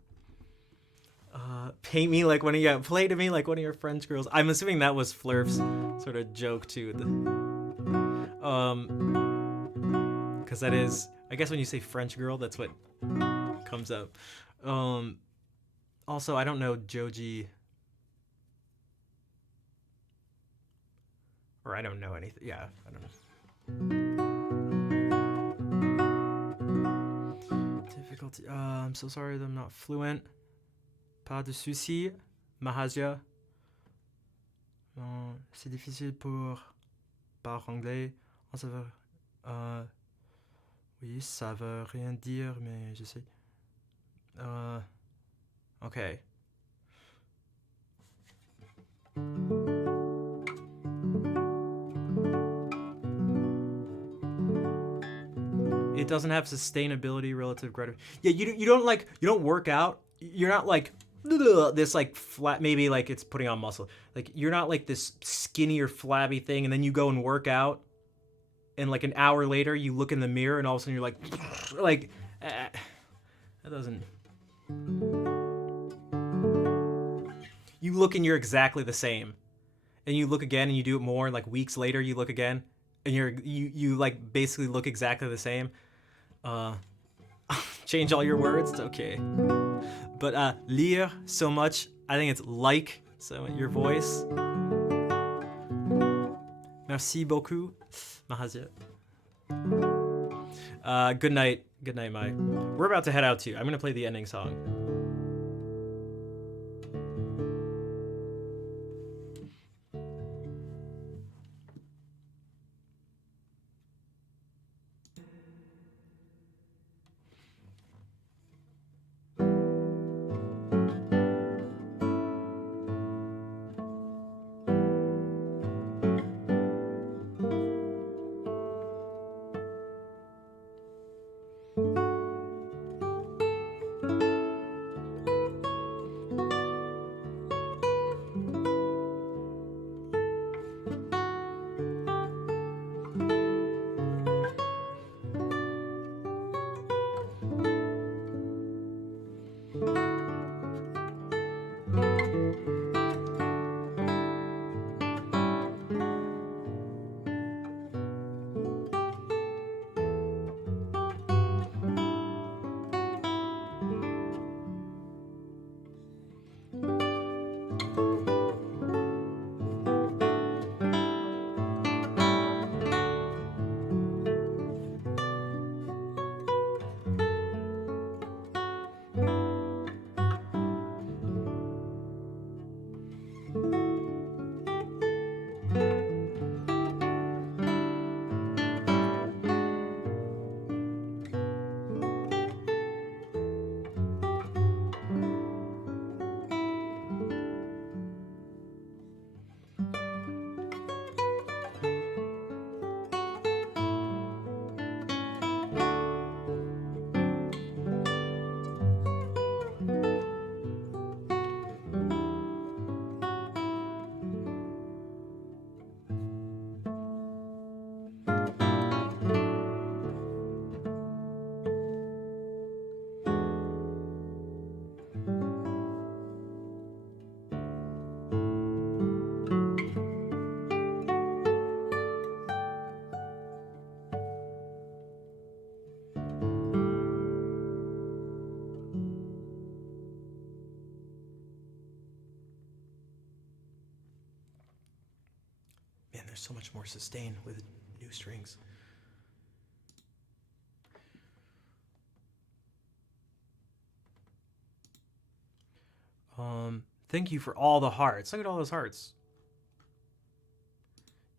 play to me like one of your French girls. I'm assuming that was Flurf's sort of joke too. Because that is, I guess when you say French girl, that's what comes up. Also, I don't know Joji, or I don't know anything. Yeah, I don't know. Difficulty. I'm so sorry that I'm not fluent. Pas de souci, Mahazia. C'est difficile pour parler anglais. Oh, ça veut, oui, ça veut rien dire, mais je sais. Okay. It doesn't have sustainability, relative gratification. Yeah, you don't work out. You're not like this like flat, maybe like it's putting on muscle. Like you're not like this skinny or flabby thing, and then you go and work out, and like an hour later you look in the mirror and all of a sudden you're like that doesn't. You look and you're exactly the same, and you look again and you do it more, and like weeks later you look again and you like basically look exactly the same. Change all your words, it's okay. But lire so much, I think it's like, so your voice. Merci beaucoup, Mahazia. Good night, Mai. We're about to head out too. I'm gonna play the ending song. there's so much more sustain with new strings. Thank you for all the hearts. Look at all those hearts.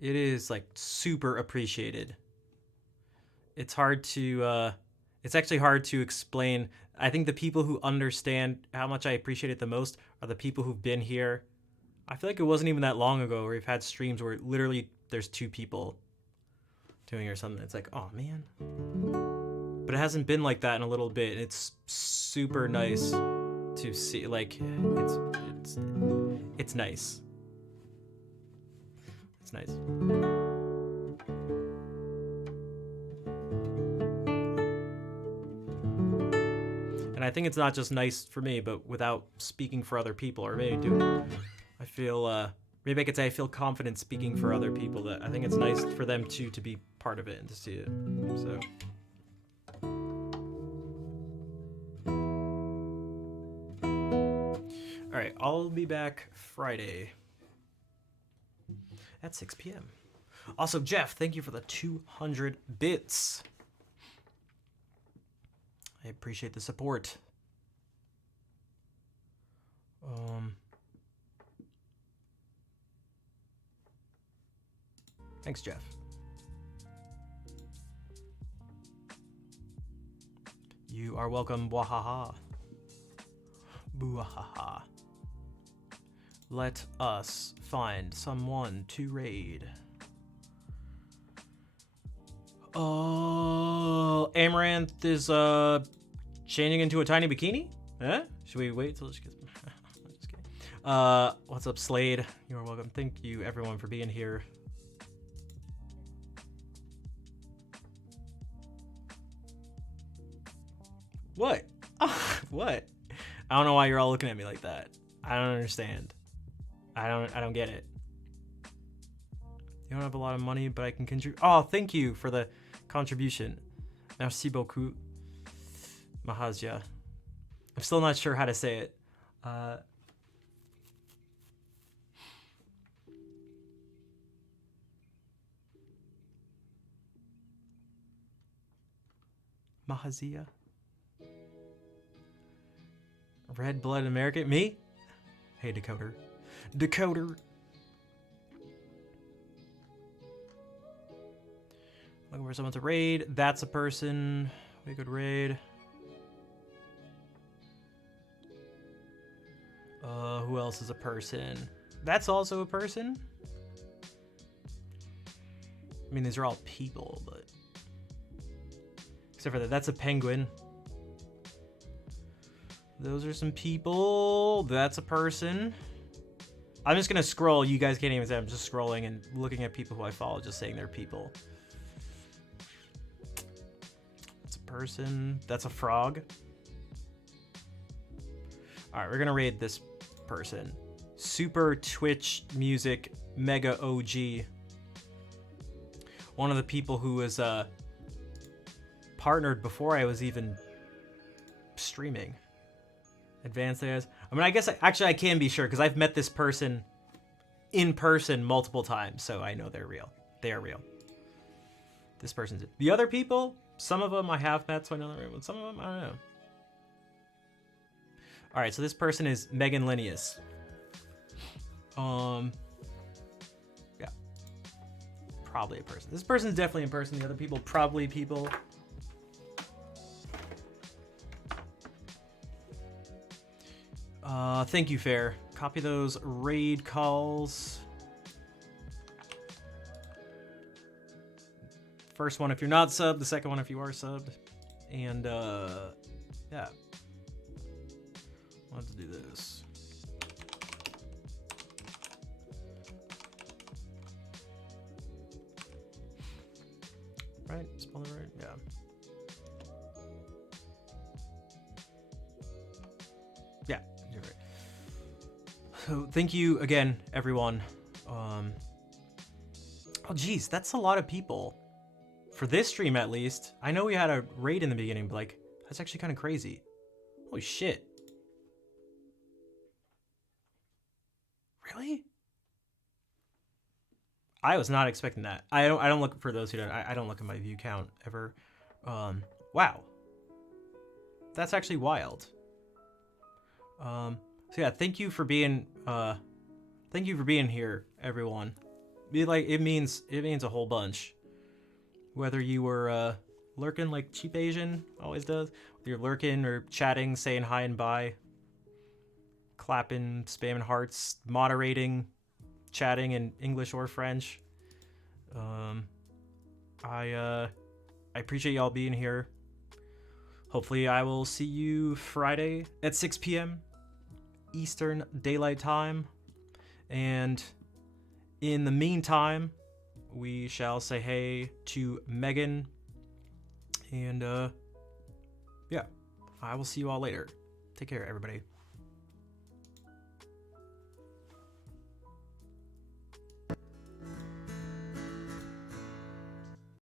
It is like super appreciated. It's hard to, it's actually hard to explain. I think the people who understand how much I appreciate it the most are the people who've been here. I feel like it wasn't even that long ago where we've had streams where literally there's 2 people doing it or something. It's like, oh man. But it hasn't been like that in a little bit. It's super nice to see. Like, it's nice. It's nice. And I think it's not just nice for me, but without speaking for other people, or maybe do. I feel, maybe I could say I feel confident speaking for other people, that I think it's nice for them too to be part of it and to see it. So. All right, I'll be back Friday at 6 p.m. Also, Jeff, thank you for the 200 bits. I appreciate the support. Thanks, Jeff. You are welcome, Wahaha. Boohaha. Let us find someone to raid. Oh, Amaranth is changing into a tiny bikini? Huh? Should we wait till she gets... I'm just kidding. What's up, Slade? You are welcome. Thank you, everyone, for being here. What? What? I don't know why you're all looking at me like that. I don't understand. I don't get it. You don't have a lot of money, but I can contribute. Oh, thank you for the contribution. Merci beaucoup. Mahazia. I'm still not sure how to say it. Mahazia. Red Blood American? Me? Hey, Decoder. Decoder. Looking for someone to raid. That's a person we could raid. Who else is a person? That's also a person. I mean, these are all people, but except for that, that's a penguin. Those are some people. That's a person. I'm just gonna scroll. You guys can't even say. I'm just scrolling and looking at people who I follow, just saying they're people. That's a person. That's a frog. All right, we're gonna raid this person. Super Twitch Music Mega OG. One of the people who was partnered before I was even streaming. Advanced AIs. I mean, I guess actually I can be sure because I've met this person in person multiple times, so I know they're real. They are real. This person's it. The other people, some of them I have met, so I know they're real, but some of them I don't know. All right, so this person is Megan Linnaeus. Yeah, probably a person. This person's definitely a person. The other people probably people. Thank you, Fair. Copy those raid calls. First one if you're not subbed, the second one if you are subbed. And, yeah. I'll have to do this. Right? Spell it right? Yeah. Yeah, you're right. So thank you again, everyone. Oh, geez, that's a lot of people. For this stream, at least. I know we had a raid in the beginning, but, like, that's actually kind of crazy. Holy shit. Really? I was not expecting that. I don't look, for those who don't, I don't look at my view count ever. Wow. That's actually wild. So yeah, thank you for being here, everyone. It means a whole bunch. Whether you were lurking like Cheap Asian always does, whether you're lurking or chatting, saying hi and bye, clapping, spamming hearts, moderating, chatting in English or French. I appreciate y'all being here. Hopefully I will see you Friday at 6 p.m. Eastern Daylight Time. And in the meantime, we shall say hey to Megan. And yeah, I will see you all later. Take care, everybody.